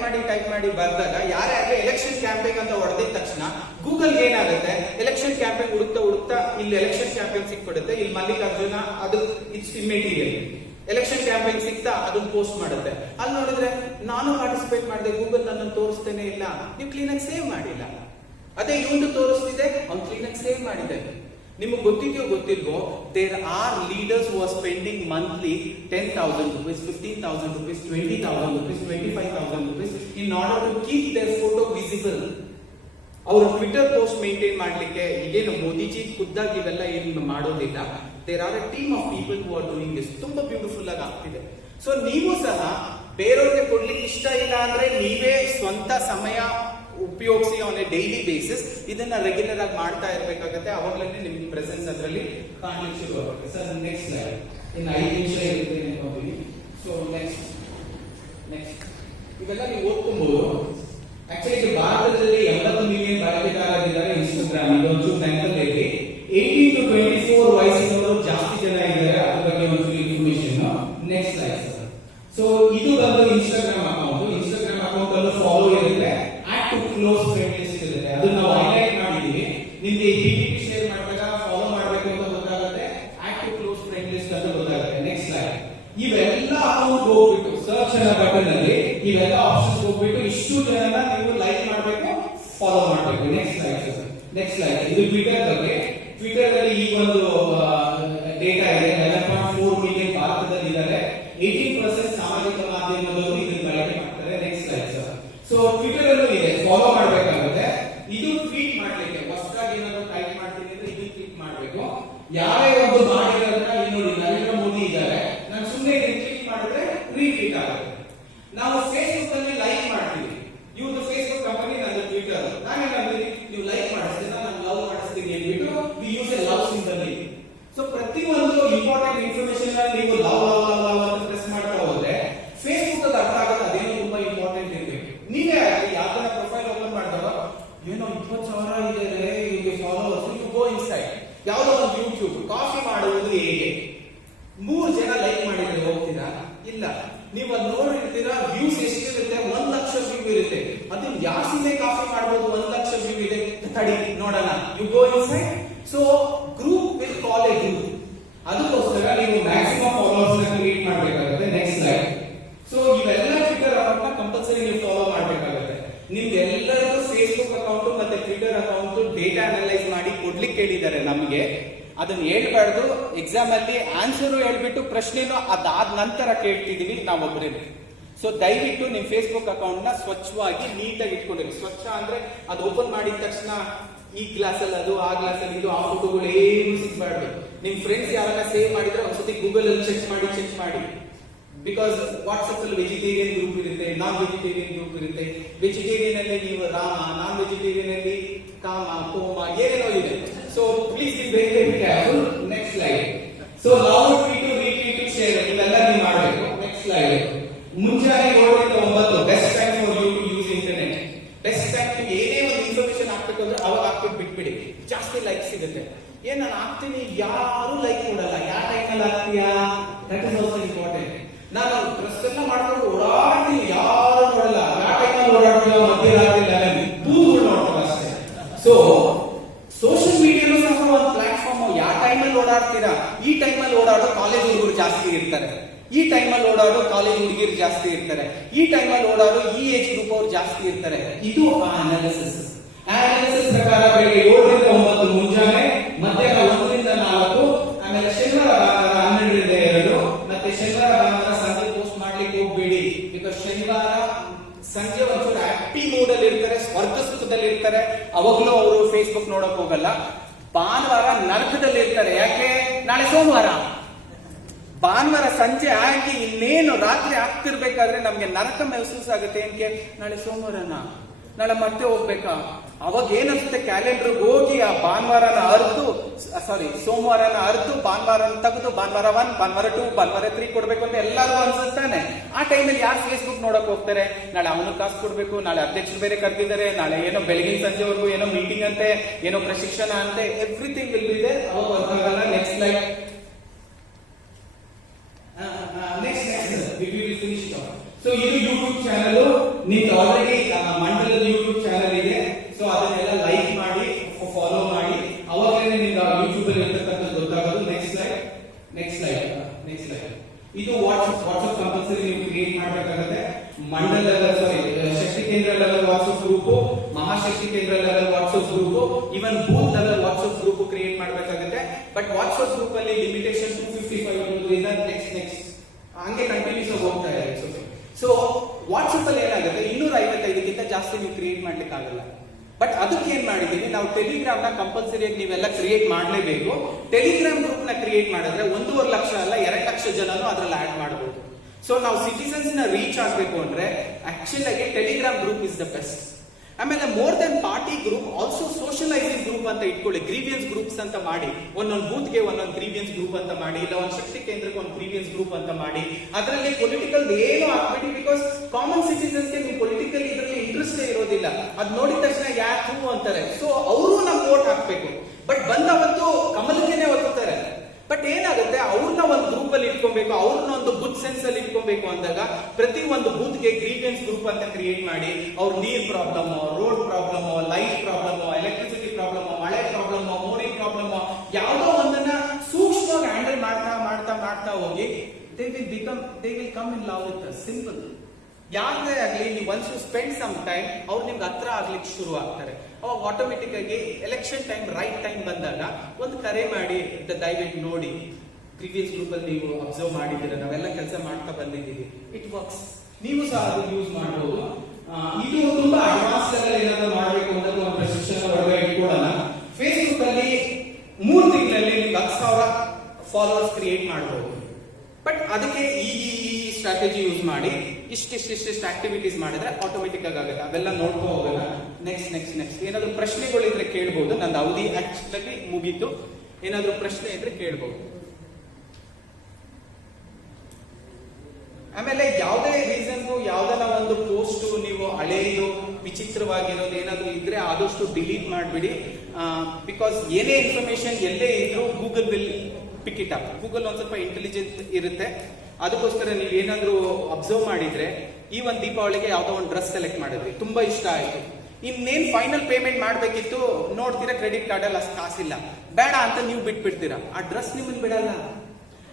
ಮಾಡಿ ಬರ್ದಾಗ ಯಾರೇ ಆಗಲಿ ಎಲೆಕ್ಷನ್ ಕ್ಯಾಂಪೇನ್ ಅಂತ ಹೊಡೆದಿದ ತಕ್ಷಣ ಗೂಗಲ್ ಏನಾಗುತ್ತೆ, ಎಲೆಕ್ಷನ್ ಕ್ಯಾಂಪೇನ್ ಹುಡುಕ್ತಾ ಇಲ್ಲಿ ಎಲೆಕ್ಷನ್ ಕ್ಯಾಂಪೇನ್ ಸಿಕ್ಬಿಡುತ್ತೆ. ಇಲ್ಲಿ ಮಲ್ಲಿಕಾರ್ಜುನ ಅದು ಇಟ್ಸ್ ಇಮ್ಮೆಟೀರಿಯಲ್. ಎಲೆಕ್ಷನ್ ಕ್ಯಾಂಪೇನ್ ಸಿಗ್ತಾ ಅದನ್ನ ಪೋಸ್ಟ್ ಮಾಡುತ್ತೆ. ಅಲ್ಲಿ ನೋಡಿದ್ರೆ ನಾನು ಪಾರ್ಟಿಸಿಪೇಟ್ ಮಾಡಿದೆ, ಗೂಗಲ್ ನನ್ನನ್ನು ತೋರಿಸ್ತೇನೆ ಇಲ್ಲ, ನೀವು ಕ್ಲೀನಾಗಿ ಸೇವ್ ಮಾಡಿಲ್ಲ. ಅದೇ ಇವೊಂದು ತೋರಿಸ್ತಿದೆ, ಅವ್ನು ಕ್ಲೀನಾಗಿ ಸೇವ್ ಮಾಡಿದೆ. ನಿಮಗೆ ಗೊತ್ತಿದೆಯೋ ಗೊತ್ತಿಲ್ವೋ, there are leaders who are spending monthly 10,000 rupees, 15,000 rupees, 20,000 rupees, 25,000 rupees in order to keep their photo visible. ಅವರ ಟ್ವಿಟರ್ ಪೋಸ್ಟ್ ಮೇಂಟೈನ್ ಮಾಡ್ಲಿಕ್ಕೆ ಇದೇನು ಮೋದಿಜಿ ಖುದ್ದಾಗಿ ಇವೆಲ್ಲ ಏನು ಮಾಡೋದಿಲ್ಲ. There are a team of people who are doing this. ತುಂಬಾ beautiful ಆಗಿ ಆಗ್ತಿದೆ. ಸೊ ನೀವು ಸಹ ಬೇರೆಯವ್ರಿಗೆ ಕೊಡ್ಲಿಕ್ಕೆ ಇಷ್ಟ ಇಲ್ಲ ಅಂದ್ರೆ ನೀವೇ ಸ್ವಂತ ಸಮಯ ಉಪಯೋಗಿಸಿ ಆನ್ ಎ ಡೈಲಿ ಬೇಸಿಸ್ ಇದನ್ನ ರೆಗ್ಯುಲರ್ ಆಗಿ ಮಾಡ್ತಾ ಇರಬೇಕಾಗುತ್ತೆ. ಅವಾಗಲೇ ನಿಮ್ ಪ್ರೆಸೆನ್ಸ್ ಅದರಲ್ಲಿ ಕಾಣ್ಲಿಕ್ಕೆ ಶುರು ಆಗುತ್ತೆ. Sir next slide. ಇನ್ನು 5 ನಿಮಿಷ ಇರುತ್ತೆ ಅನ್ಕೋತೀವಿ. ಸೊ ನೆಕ್ಸ್ಟ್ ಇವೆಲ್ಲ ನೀವು ಓದ್ಕೊಬಹುದು. ಆಕ್ಚುಲಿ ಭಾರತದಲ್ಲಿ 80 ಮಿಲಿಯನ್ ಬಳಕೆದಾರರಿದ್ದಾರೆ ಇನ್ಸ್ಟಾಗ್ರಾಮ್. ಇದೊಂದು ನೆನಪಲ್ಲಿ 18 to 24 ವಯಸ್ಸಿನವರು ಜಾಸ್ತಿ ಜನ ಇದ್ದಾರೆ. ಅದ್ರ ಬಗ್ಗೆ ಒಂದು information. Next slide sir. So ಇದು ಬಂದು ಇನ್ಸ್ಟಾಗ್ರಾಮ್ ಅಕೌಂಟ್. ಇನ್ಸ್ಟಾಗ್ರಾಮ್ ಅಕೌಂಟ್ ಅನ್ನು ಫಾಲೋ ಇರುತ್ತೆ, add to close friend list ಇರುತ್ತೆ. ಅದನ್ನ ನಾವು ಹೈಲೈಟ್ ಮಾಡಿದೀವಿ. ನಿಮಗೆ ಪಿಪಿಟಿ ಶೇರ್ ಮಾಡಿದಾಗ ಫಾಲೋ ಮಾಡಬೇಕು ಅಂತ ಗೊತ್ತಾಗುತ್ತೆ, add to close friend list ಅಂತ ಗೊತ್ತಾಗುತ್ತೆ. Next slide. ಇವೆಲ್ಲ ಅಕೌಂಟ್ ಹೋಗ್ಬಿಟ್ಟು ಸರ್ಚ್ ಅನ್ನೋ ಬಟನ್ ಅಲ್ಲಿ ಇವೆಲ್ಲ ಆಪ್ಷನ್ಸ್ ಹೋಗ್ಬಿಟ್ಟು ಇಷ್ಟು ಜನನ ನೀವು ಲೈಕ್ ಮಾಡಬೇಕು, ಫಾಲೋ ಮಾಡಬೇಕು. ನೆಕ್ಸ್ಟ್ ಸ್ಲೈಡ್ ಸರ್. Next slide. ಇದು ಟ್ವಿಟರ್ ಬಗ್ಗೆ. ಟ್ವಿಟರ್ ಅಲ್ಲಿ ಈ ಒಂದು ಡೇಟಾ ಇದೆ. 11.4 ಮಿಲಿಯನ್ ಭಾರತದಲ್ಲಿ ಇದ್ದಾರೆ. 18% ಸಾಮಾಜಿಕ ಮಾಧ್ಯಮದವರು ಇದನ್ನ ಬಳಕೆ ಮಾಡ್ತಾರೆ. Next slide sir. So Twitter ಅಲ್ಲೂ ಇದೆ, ಫಾಲೋ ಮಾಡಬೇಕಾಗುತ್ತೆ. ಇದು ಟ್ವೀಟ್ ಮಾಡ್ಲಿಕ್ಕೆ ಹೊಸದಾಗಿ ಏನಾದ್ರು ಟೈಪ್ ಮಾಡ್ತೀನಿ ಅಂದ್ರೆ ಇದು ಕ್ಲಿಕ್ ಮಾಡಬೇಕು. ಯಾರೇ ಒಂದು ಮಾಡಿರೋದನ್ನ ಇಲ್ಲಿ ನೋಡಿ ನರೇಂದ್ರ ಮೋದಿ ಇದ್ದಾರೆ, ನಾನು ಸುಮ್ಮನೆ ಕ್ಲಿಕ್ ಮಾಡಿದ್ರೆ ರೀಟ್ವೀಟ್ ಆಗುತ್ತೆ. ನಾವು ಫೇಸ್ಬುಕ್ ಅಲ್ಲಿ ಲೈಕ್ ಮಾಡ್ತೀವಿ. ಇವ್ರದ್ದು ಫೇಸ್ಬುಕ್ ಕಂಪನಿ, ನಂದು ಟ್ವಿಟರ್. ನಾನೇನಾಗ್ತೀನಿ, ನೀವು ಲೈಕ್ ಮಾಡಿಸ್ತೀರ, ನಾನು ಲವ್ ಮಾಡಿಸ್ತೀನಿ ಅಂದ್ಬಿಟ್ಟು we use A love symbol. So ಪ್ರತಿಯೊಂದು ಇಂಪಾರ್ಟೆಂಟ್ ಇನ್ಫಾರ್ಮೇಶನ್ ನೀವು ಲವ್ ಲವ್ ಲವ್ ಅಂತ ಪ್ರೆಸ್ ಮಾಡ್ತಾ ಹೋದ್ರೆ ಫೇಸ್ಬುಕ್ ಅದು ಅರ್ಥ ಆಗುತ್ತೆ. ಅದೇನೋ ತುಂಬಾ ಇಂಪಾರ್ಟೆಂಟ್ ಇರಬೇಕು. ನೀವೇ ಯಾವ್ದನ್ನ ಪ್ರೊಫೈಲ್ ಓಪನ್ ಮಾಡಿದಾಗ ಏನೋ 20,000 ಇದೆ ಇವ್ರಿಗೆ ಫಾಲೋವರ್ಸ್, ನೀವು ಗೋ ಇನ್ಸೈಡ್ ಯಾವ್ದೋ ಒಂದು ಯೂಟ್ಯೂಬ್ ಕಾಫಿ ಮಾಡುವುದು ಹೇಗೆ 3 ಜನ ಲೈಕ್ ಮಾಡಿದ್ರೆ ಹೋಗ್ತೀರಾ? ಇಲ್ಲ. ನೀವು ಅದು ನೋಡಿರ್ತೀರಾ, ವ್ಯೂಸ್ ಎಷ್ಟಿರುತ್ತೆ, 1 ಲಕ್ಷ ವ್ಯೂ ಇರುತ್ತೆ. ಅದು ಯಾಸಿಂದೇ ಕಾಫಿ ಮಾಡಬಹುದು, 1 ಲಕ್ಷ ವ್ಯೂ ಇದೆ, ತಡಿ ನೋಡೋಣ, you go inside. So group will call a group. ಅದಕ್ಕೋಸ್ಕರ ನೀವು ಮ್ಯಾಕ್ಸಿಮಮ್ ಫಾಲೋವರ್ಸ್ ಕ್ರಿಯೇಟ್ ಮಾಡಬೇಕಾಗುತ್ತೆ. Next slide. ಸೊ ಇವೆಲ್ಲ ಟ್ವಿಟರ್ ಅಕೌಂಟ್ ಕಂಪಲ್ಸರಿ ನೀವು ಫಾಲೋ ಮಾಡಬೇಕಾಗುತ್ತೆ. ನಿಮ್ಗೆ ಎಲ್ಲರಿಗೂ ಫೇಸ್ಬುಕ್ ಅಕೌಂಟ್ ಮತ್ತೆ ಟ್ವಿಟರ್ ಅಕೌಂಟ್ ಡೇಟಾ ಅನಲೈಸ್ ಮಾಡಿ ಕೊಡ್ಲಿಕ್ಕೆ ಹೇಳಿದ್ದಾರೆ ನಮಗೆ. ಅದನ್ನ ಹೇಳ್ಬಾರ್ದು. ಎಕ್ಸಾಮ್ ಅಲ್ಲಿ ಆನ್ಸರ್ ಹೇಳ್ಬಿಟ್ಟು ಪ್ರಶ್ನೆನೂ ಅದಾದ ನಂತರ ಕೇಳ್ತಿದೀವಿ ನಾವೊಬ್ಬರೇನೆ. ಸೊ ದಯವಿಟ್ಟು ನಿಮ್ ಫೇಸ್ಬುಕ್ ಅಕೌಂಟ್ ನ ಸ್ವಚ್ಛವಾಗಿ ನೀಟಾಗಿ ಇಟ್ಕೊಂಡಿರಿ. ಸ್ವಚ್ಛ ಅಂದ್ರೆ ಅದು ಓಪನ್ ಮಾಡಿದ ತಕ್ಷಣ ಈ ಗ್ಲಾಸ್ ಅಲ್ಲಿ ಅದು, ಆ ಗ್ಲಾಸ್ ಅಲ್ಲಿ ಇದು, ಆ ಫೋಟೋಗಳು ಏನು ಸಿಗ್ಬಾರ್ದು. ನಿಮ್ ಫ್ರೆಂಡ್ಸ್ ಯಾರನ್ನ ಸೇವ್ ಮಾಡಿದ್ರೆ ಒಂದ್ಸತಿ ಗೂಗಲ್ ಅಲ್ಲಿ ಚೆಕ್ ಮಾಡಿ. ಬಿಕಾಸ್ ವಾಟ್ಸ್ಆಪ್ ಅಲ್ಲಿ ವೆಜಿಟೇರಿಯನ್ ಗ್ರೂಪ್ ಇರುತ್ತೆ, ನಾನ್ ವೆಜಿಟೇರಿಯನ್ ಗ್ರೂಪ್ ಇರುತ್ತೆ. ವೆಜಿಟೇರಿಯನ್ ಅಲ್ಲಿ ನೀವು ರಾಮ, ನಾನ್ ವೆಜಿಟೇರಿಯನ್ ಅಲ್ಲಿ ಕಾಮ, ಕೋಮ ಏನೇನೋ ಇದೆ. So please be very very careful. Next slide. So love, tweet, retweet, share ಇವೆಲ್ಲ ನೀವು ಮಾಡಬೇಕು. ನೆಕ್ಸ್ಟ್ ಸ್ಲೈಡ್. ಮುಂಜಾನೆ 7 best time for you to use internet. Best time ಏನೇ ಒಂದು ಇನ್ಫಾರ್ಮೇಶನ್ ಹಾಕ್ಬೇಕು ಅಂದ್ರೆ ಅವಾಗ ಹಾಕ್ಬಿಟ್ಟು ಬಿಟ್ಬಿಡಿ, ಜಾಸ್ತಿ ಲೈಕ್ ಸಿಗುತ್ತೆ. ಏನ್ ನಾನು ಹಾಕ್ತೀನಿ, ಯಾರು ಲೈಕ್ ಕೊಡಲ್ಲ. ಯಾವ ಟೈಮಲ್ಲಿ ಹಾಕ್ತೀಯಾ, ದಟ್ ಇಸ್ ಆಲ್ಸೋ ಇಂಪಾರ್ಟೆಂಟ್. ನಾನು ಡ್ರೆಸ್ ಎಲ್ಲ ಮಾಡ್ಕೊಂಡು ಓಡಾಡ್ತೀನಿ, ಯಾರು ನೋಡಲ್ಲ. ಯಾವ ಟೈಮಲ್ಲಿ ಓಡಾಡ್ತೀವೋ ಮಧ್ಯರಾತ್ರಿ ತೂದುಗಳು ನೋಡ್ತಾರೆ ಅಷ್ಟೇ. ಸೊ ಸೋಷಿಯಲ್ ಮೀಡಿಯಾನು ಸಹ ಒಂದು ಪ್ಲಾಟ್ಫಾರ್ಮ್. ಯಾವ ಟೈಮಲ್ಲಿ ಓಡಾಡ್ತೀರಾ, ಈ ಟೈಮಲ್ಲಿ ಓಡಾಡೋ ಕಾಲೇಜ್ ಹುಡುಗರು ಜಾಸ್ತಿ ಇರ್ತಾರೆ, ಈ ಟೈಮಲ್ಲಿ ಓಡಾಡೋ ಕಾಲೇಜ್ ಹುಡುಗಿರು ಜಾಸ್ತಿ ಇರ್ತಾರೆ, ಈ ಟೈಮಲ್ಲಿ ಓಡಾಡೋ ಈ ಏಜ್ ಗ್ರೂಪ್ ಅವ್ರು ಜಾಸ್ತಿ ಇರ್ತಾರೆ. ಇದು ಅನಾಲಿಸಿಸ್. ಪ್ರಕಾರ ಬೆಳಿಗ್ಗೆ 7 ರಿಂದ 9 ಮುಂಜಾನೆ, ಮಧ್ಯಾಹ್ನ 1 ರಿಂದ 4, ಆಮೇಲೆ ಶನಿವಾರ ಭಾನುವಾರ 12 ರಿಂದ 2, ಮತ್ತೆ ಶನಿವಾರ ಭಾನುವಾರ ಸಂಜೆ ಪೋಸ್ಟ್ ಮಾಡ್ಲಿಕ್ಕೆ ಹೋಗ್ಬೇಡಿ. ಬಿಕಾಸ್ ಶನಿವಾರ ಸಂಜೆ ಒಂಚೂರು ಹ್ಯಾಪಿ ಮೂಡ್ ಅಲ್ಲಿ ಇರ್ತಾರೆ, ಸ್ವರ್ಗ ಸುಖದಲ್ಲಿ ಇರ್ತಾರೆ, ಅವಾಗ್ಲೂ ಅವರು ಫೇಸ್ಬುಕ್ ನೋಡಕ್ ಹೋಗಲ್ಲ. ಭಾನುವಾರ ನರಕದಲ್ಲಿ ಇರ್ತಾರೆ. ಯಾಕೆ? ನಾಳೆ ಸೋಮವಾರ. ಭಾನುವಾರ ಸಂಜೆ ಆಗಿ ಇನ್ನೇನು ರಾತ್ರಿ ಆಗ್ತಿರ್ಬೇಕಾದ್ರೆ ನಮ್ಗೆ ನರಕ ಮೆಹಸೂಸ್ ಆಗುತ್ತೆ. ಏನ್ಕೆ? ನಾಳೆ ಸೋಮವಾರನ, ನಾಳೆ ಮತ್ತೆ ಹೋಗ್ಬೇಕಾ? ಅವಾಗ ಏನನ್ಸುತ್ತೆ, ಕ್ಯಾಲೆಂಡರ್ ಹೋಗಿ ಆ ಭಾನುವಾರನ ಅರ್ದು, ಸೋಮವಾರನ ಅರ್ದು ಭಾನುವಾರನ ತೆಗೆದು ಭಾನುವಾರ 1, ಭಾನುವಾರ 2, ಭಾನುವಾರ 3 ಕೊಡ್ಬೇಕು ಅಂತ ಎಲ್ಲರಿಗೂ ಅನ್ಸುತ್ತಾನೆ. ಆ ಟೈಮಲ್ಲಿ ಯಾರು ಫೇಸ್ಬುಕ್ ನೋಡಕ್ ಹೋಗ್ತಾರೆ? ನಾಳೆ ಅವನು ಕಾಸು ಕೊಡ್ಬೇಕು, ನಾಳೆ ಅಧ್ಯಕ್ಷರು ಬೇರೆ ಕರೆದಿದ್ದಾರೆ, ನಾಳೆ ಏನೋ ಬೆಳಗಿನ ಸಂಜೆವರೆಗೂ ಏನೋ ಮೀಟಿಂಗ್ ಅಂತೆ, ಏನೋ ಪ್ರಶಿಕ್ಷಣ ಅಂತೆ, ಎವ್ರಿಥಿಂಗ್ ವಿಲ್ ಬಿ ದೇರ್. ಅವಾಗ ಗೊತ್ತಾಗಲ್ಲ. Next slide. ಸೊ ಇದು ಯೂಟ್ಯೂಬ್ ಚಾನಲ್. ನಿಮ್ಗೆ ಆಲ್ರೆಡಿ ಮಂಡಲದ ಯೂಟ್ಯೂಬ್ ಚಾನಲ್ ಇದೆ. ಸೊ ಅದನ್ನೆಲ್ಲ ಲೈಕ್ ಮಾಡಿ, ಫಾಲೋ ಮಾಡಿ, ಅವಾಗಲೇ ನಿಮ್ಗೆ ಯೂಟ್ಯೂಬ್ ಅಲ್ಲಿ ಇರ್ತಕ್ಕಂಥದ್ದು ಗೊತ್ತಾಗೋದು. Next slide. ಇದು ವಾಟ್ಸ್ಆಪ್ ಕಂಪಲ್ಸರಿ ನೀವು ಕ್ರಿಯೇಟ್ ಮಾಡಬೇಕಾಗುತ್ತೆ. ಮಂಡಲ ಸಾರಿ ಶಕ್ತಿ ಕೇಂದ್ರ ಲೆವೆಲ್ ವಾಟ್ಸ್ಆಪ್ ಗ್ರೂಪ್, ಮಹಾಶಕ್ತಿ ಕೇಂದ್ರ level WhatsApp group, even booth level WhatsApp group create ಮಾಡಬೇಕಾಗುತ್ತೆ. ಬಟ್ ವಾಟ್ಸ್ಆಪ್ ಗ್ರೂಪ್ ಅಲ್ಲಿ ಲಿಮಿಟೇಷನ್ 255 ಇರೋದ್ರಿಂದ ನೆಕ್ಸ್ಟ್ ಹಂಗೆ ಕಂಟಿನ್ಯೂಸ್ ಆಗಿ ಹೋಗ್ತಾ ಇದೆ. ಸೊ ವಾಟ್ಸ್ಆಪ್ ಅಲ್ಲಿ ಏನಾಗುತ್ತೆ 255ಕ್ಕಿಂತ ಜಾಸ್ತಿ ನೀವು ಕ್ರಿಯೇಟ್ ಮಾಡ್ಲಿಕ್ಕೆ ಆಗಲ್ಲ. ಬಟ್ ಅದಕ್ಕೆ ಏನ್ ಮಾಡಿದೀನಿ ನಾವು, ಟೆಲಿಗ್ರಾಮ್ ನ ಕಂಪಲ್ಸರಿಯಾಗಿ ನೀವೆಲ್ಲ ಕ್ರಿಯೇಟ್ ಮಾಡಲೇಬೇಕು. ಟೆಲಿಗ್ರಾಮ್ ಗ್ರೂಪ್ ನ ಕ್ರಿಯೇಟ್ ಮಾಡಿದ್ರೆ 1.5 ಲಕ್ಷ ಅಲ್ಲ 2 ಲಕ್ಷ ಜನನು ಅದ್ರಲ್ಲಿ ಆಡ್ ಮಾಡಬಹುದು. ಸೊ ನಾವು ಸಿಟಿಸನ್ಸ್ ನ ರೀಚ್ ಆಗಬೇಕು ಅಂದ್ರೆ ಆಕ್ಚುಲ್ ಆಗಿ Telegram group is the best. ಆಮೇಲೆ more than party group also socialising group ಅಂತ ಇಟ್ಕೊಳ್ಳಿ. ಗ್ರೀವಿಯನ್ಸ್ ಗ್ರೂಪ್ಸ್ ಅಂತ ಮಾಡಿ, ಒಂದೊಂದು ಬೂತ್ ಗೆ ಒಂದೊಂದು ಗ್ರೀವಿಯನ್ಸ್ ಗ್ರೂಪ್ ಅಂತ ಮಾಡಿ, ಇಲ್ಲ ಒಂದು ಶಕ್ತಿ ಕೇಂದ್ರಕ್ಕೆ ಒಂದು ಗ್ರೀವಿಯನ್ಸ್ ಗ್ರೂಪ್ ಅಂತ ಮಾಡಿ. ಅದರಲ್ಲಿ ಪೊಲಿಟಿಕಲ್ ಏನು ಹಾಕ್ಬಿಡಿ, ಬಿಕಾಸ್ ಕಾಮನ್ ಸಿಟಿಸನ್ಸ್ ಗೆ ನೀವು ಪೊಲಿಟಿಕಲ್ ಇದರಲ್ಲಿ ಇಂಟ್ರೆಸ್ಟ್ ಇರೋದಿಲ್ಲ. ಅದ್ ನೋಡಿದ ತಕ್ಷಣ ಯಾಕೆ ಅಂತಾರೆ. ಸೊ ಅವರು ನಮ್ಗೆ ವೋಟ್ ಹಾಕ್ಬೇಕು. ಬಟ್ ಬಂದವತ್ತು ಕಮಲಕ್ಕೇನೆ ಒತ್ತುತ್ತಾರೆ. ಬಟ್ ಏನಾಗುತ್ತೆ, ಅವ್ರನ್ನ ಒಂದು ಗ್ರೂಪ್ ಅಲ್ಲಿ ಇಟ್ಕೊಬೇಕು, ಅವ್ರನ್ನ ಒಂದು ಬೂತ್ ಸೆನ್ಸ್ ಅಲ್ಲಿ ಇಟ್ಕೊಬೇಕು ಅಂದಾಗ ಪ್ರತಿ ಒಂದು ಬೂತ್ ಗೆ ಗ್ರೀವಿಯನ್ಸ್ ಗ್ರೂಪ್ ಅಂತ ಕ್ರಿಯೇಟ್ ಮಾಡಿ, ಅವ್ರ ನೀರ್ problem, road problem, light problem, electricity problem, ಮಳೆ ಪ್ರಾಬ್ಲಮ್, ಮೋರಿ ಪ್ರಾಬ್ಲಮ್, ಯಾವುದೋ ಒಂದನ್ನ ಸೂಕ್ಷ್ಮವಾಗಿ ಹ್ಯಾಂಡಲ್ ಮಾಡ್ತಾ ಮಾಡ್ತಾ ಮಾಡ್ತಾ ಹೋಗಿ they will come in love with us. Simple. ಯಾರೇ ಆಗಲಿ, ನೀವು once you spend some time ಅವ್ರು ನಿಮ್ಗೆ ಹತ್ರ ಆಗ್ಲಿಕ್ಕೆ ಶುರು ಆಗ್ತಾರೆ. ಅವಾಗ ಆಟೋಮೆಟಿಕ್ ಆಗಿ ಎಲೆಕ್ಷನ್ ಟೈಮ್ ರೈಟ್ ಟೈಮ್ ಬಂದಾಗ ಒಂದು ಕರೆ ಮಾಡಿ, ದಯವಿಟ್ಟು ನೋಡಿ ಪ್ರೀವಿಯಸ್ ಗ್ರೂಪ್ ಅಲ್ಲಿ ನೀವು ಅಬ್ಸರ್ವ್ ಮಾಡಿದ್ದೀರಾ, ನಾವೆಲ್ಲ ಕೆಲಸ ಮಾಡ್ತಾ ಬಂದಿದ್ದೀವಿ, ಇಟ್ ವರ್ಕ್ಸ್. ನೀವು ಸಹ ಅದು ಯೂಸ್ ಮಾಡಬಹುದು. ಇದು ತುಂಬಾ ಅಡ್ವಾನ್ಸ್ ಲೆವೆಲ್ ಏನಾದ್ರು ಮಾಡಬೇಕು ಅಂತ ಒಂದು ಪ್ರಶಿಕ್ಷಣ ಒಳಗೆ ಇಟ್ಕೊಳ್ಳೋಣ. ಫೇಸ್ಬುಕ್ ಅಲ್ಲಿ 3 ತಿಂಗಳಲ್ಲಿ ನಿಮ್ಗೆ 10,000 ಫಾಲೋವರ್ಸ್ ಕ್ರಿಯೇಟ್ ಮಾಡಬಹುದು. ಬಟ್ ಅದಕ್ಕೆ ಈ ಸ್ಟ್ರಾಟಜಿ ಯೂಸ್ ಮಾಡಿ ಇಷ್ಟಿಷ್ಟು ಆಕ್ಟಿವಿಟೀಸ್ ಮಾಡಿದ್ರೆ ಆಟೋಮೆಟಿಕ್ ಆಗುತ್ತೆ. ಅವೆಲ್ಲ ನೋಡ್ಕೋ ಹೋಗೋಣ. ನೆಕ್ಸ್ಟ್ ಏನಾದ್ರು ಪ್ರಶ್ನೆಗಳಿದ್ರೆ ಕೇಳ್ಬೋದು. ನಂದು ಅವಧಿ ಆಕ್ಚುಲಿ ಮುಗೀತು. ಏನಾದ್ರು ಪ್ರಶ್ನೆ ಇದ್ರೆ ಕೇಳ್ಬೋದು. ಆಮೇಲೆ ಯಾವುದೇ ರೀಸನ್ಗೂ ಯಾವ್ದನ್ನ ಒಂದು ಪೋಸ್ಟ್ ನೀವು ಹಳೆಯದು ವಿಚಿತ್ರವಾಗಿರೋದು ಏನಾದ್ರು ಇದ್ರೆ ಆದಷ್ಟು ಡಿಲೀಟ್ ಮಾಡಿಬಿಡಿ. ಬಿಕಾಸ್ ಏನೇ ಇನ್ಫಾರ್ಮೇಶನ್ ಎಲ್ಲೇ ಇದ್ರೂ Google will pick it up. Google ಒಂದ್ ಸ್ವಲ್ಪ ಇಂಟೆಲಿಜೆಂಟ್ ಇರುತ್ತೆ. ಅದಕ್ಕೋಸ್ಕರ ನೀವು ಏನಾದ್ರು ಅಬ್ಸರ್ವ್ ಮಾಡಿದ್ರೆ, ಈ ಒಂದು ದೀಪಾವಳಿಗೆ ಯಾವ್ದೋ ಒಂದು ಡ್ರೆಸ್ ಸೆಲೆಕ್ಟ್ ಮಾಡಿದ್ರಿ, ತುಂಬಾ ಇಷ್ಟ ಆಯ್ತು, ಇನ್ನೇನ್ ಫೈನಲ್ ಪೇಮೆಂಟ್ ಮಾಡ್ಬೇಕಿತ್ತು, ನೋಡ್ತೀರಾ ಕ್ರೆಡಿಟ್ ಕಾರ್ಡ್ ಅಲ್ಲಿ ಅಷ್ಟು ಕಾಸಿಲ್ಲ, ಬೇಡ ಅಂತ ನೀವು ಬಿಟ್ಬಿಡ್ತೀರಾ. ಆ ಡ್ರೆಸ್ ನಿಮ್ಮನ್ನ ಬಿಡಲ್ಲ.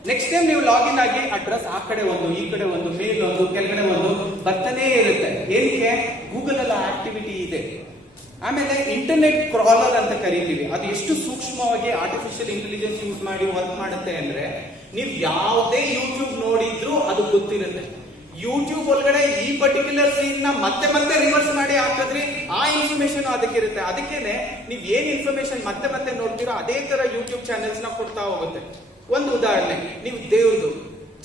ನೆಕ್ಸ್ಟ್ ಟೈಮ್ ನೀವು ಲಾಗಿನ್ ಆಗಿ ಆ ಡ್ರೆಸ್ ಆ ಕಡೆ ಒಂದು, ಈ ಕಡೆ ಒಂದು, ಮೇಲ್ ಒಂದು, ಕೆಳಗಡೆ ಒಂದು ಬರ್ತಾನೇ ಇರುತ್ತೆ. ಏನಕ್ಕೆ? ಗೂಗಲ್ ಅಲ್ಲಿ ಆಕ್ಟಿವಿಟಿ ಇದೆ. ಆಮೇಲೆ ಇಂಟರ್ನೆಟ್ ಕ್ರಾಲರ್ ಅಂತ ಕರಿತೀವಿ. ಅದು ಎಷ್ಟು ಸೂಕ್ಷ್ಮವಾಗಿ ಆರ್ಟಿಫಿಷಿಯಲ್ ಇಂಟೆಲಿಜೆನ್ಸ್ ಯೂಸ್ ಮಾಡಿ ವರ್ಕ್ ಮಾಡುತ್ತೆ ಅಂದ್ರೆ, ನೀವು ಯಾವುದೇ ಯೂಟ್ಯೂಬ್ ನೋಡಿದ್ರು ಅದು ಗೊತ್ತಿರುತ್ತೆ. ಯೂಟ್ಯೂಬ್ ಒಳಗಡೆ ಈ ಪರ್ಟಿಕ್ಯುಲರ್ ಸೀನ್ ನ ಮತ್ತೆ ಮತ್ತೆ ರಿವರ್ಸ್ ಮಾಡಿ ಹಾಕಿದ್ರಿ, ಆ ಇನ್ಫಾರ್ಮೇಶನ್ ಅದಕ್ಕಿರುತ್ತೆ. ಅದಕ್ಕೇನೆ ನೀವು ಏನ್ ಇನ್ಫಾರ್ಮೇಶನ್ ಮತ್ತೆ ಮತ್ತೆ ನೋಡ್ತೀರೋ ಅದೇ ತರ ಯೂಟ್ಯೂಬ್ ಚಾನೆಲ್ಸ್ ನ ಕೊಡ್ತಾ ಹೋಗುತ್ತೆ. ಒಂದು ಉದಾಹರಣೆ, ನೀವು ದೇವ್ರದು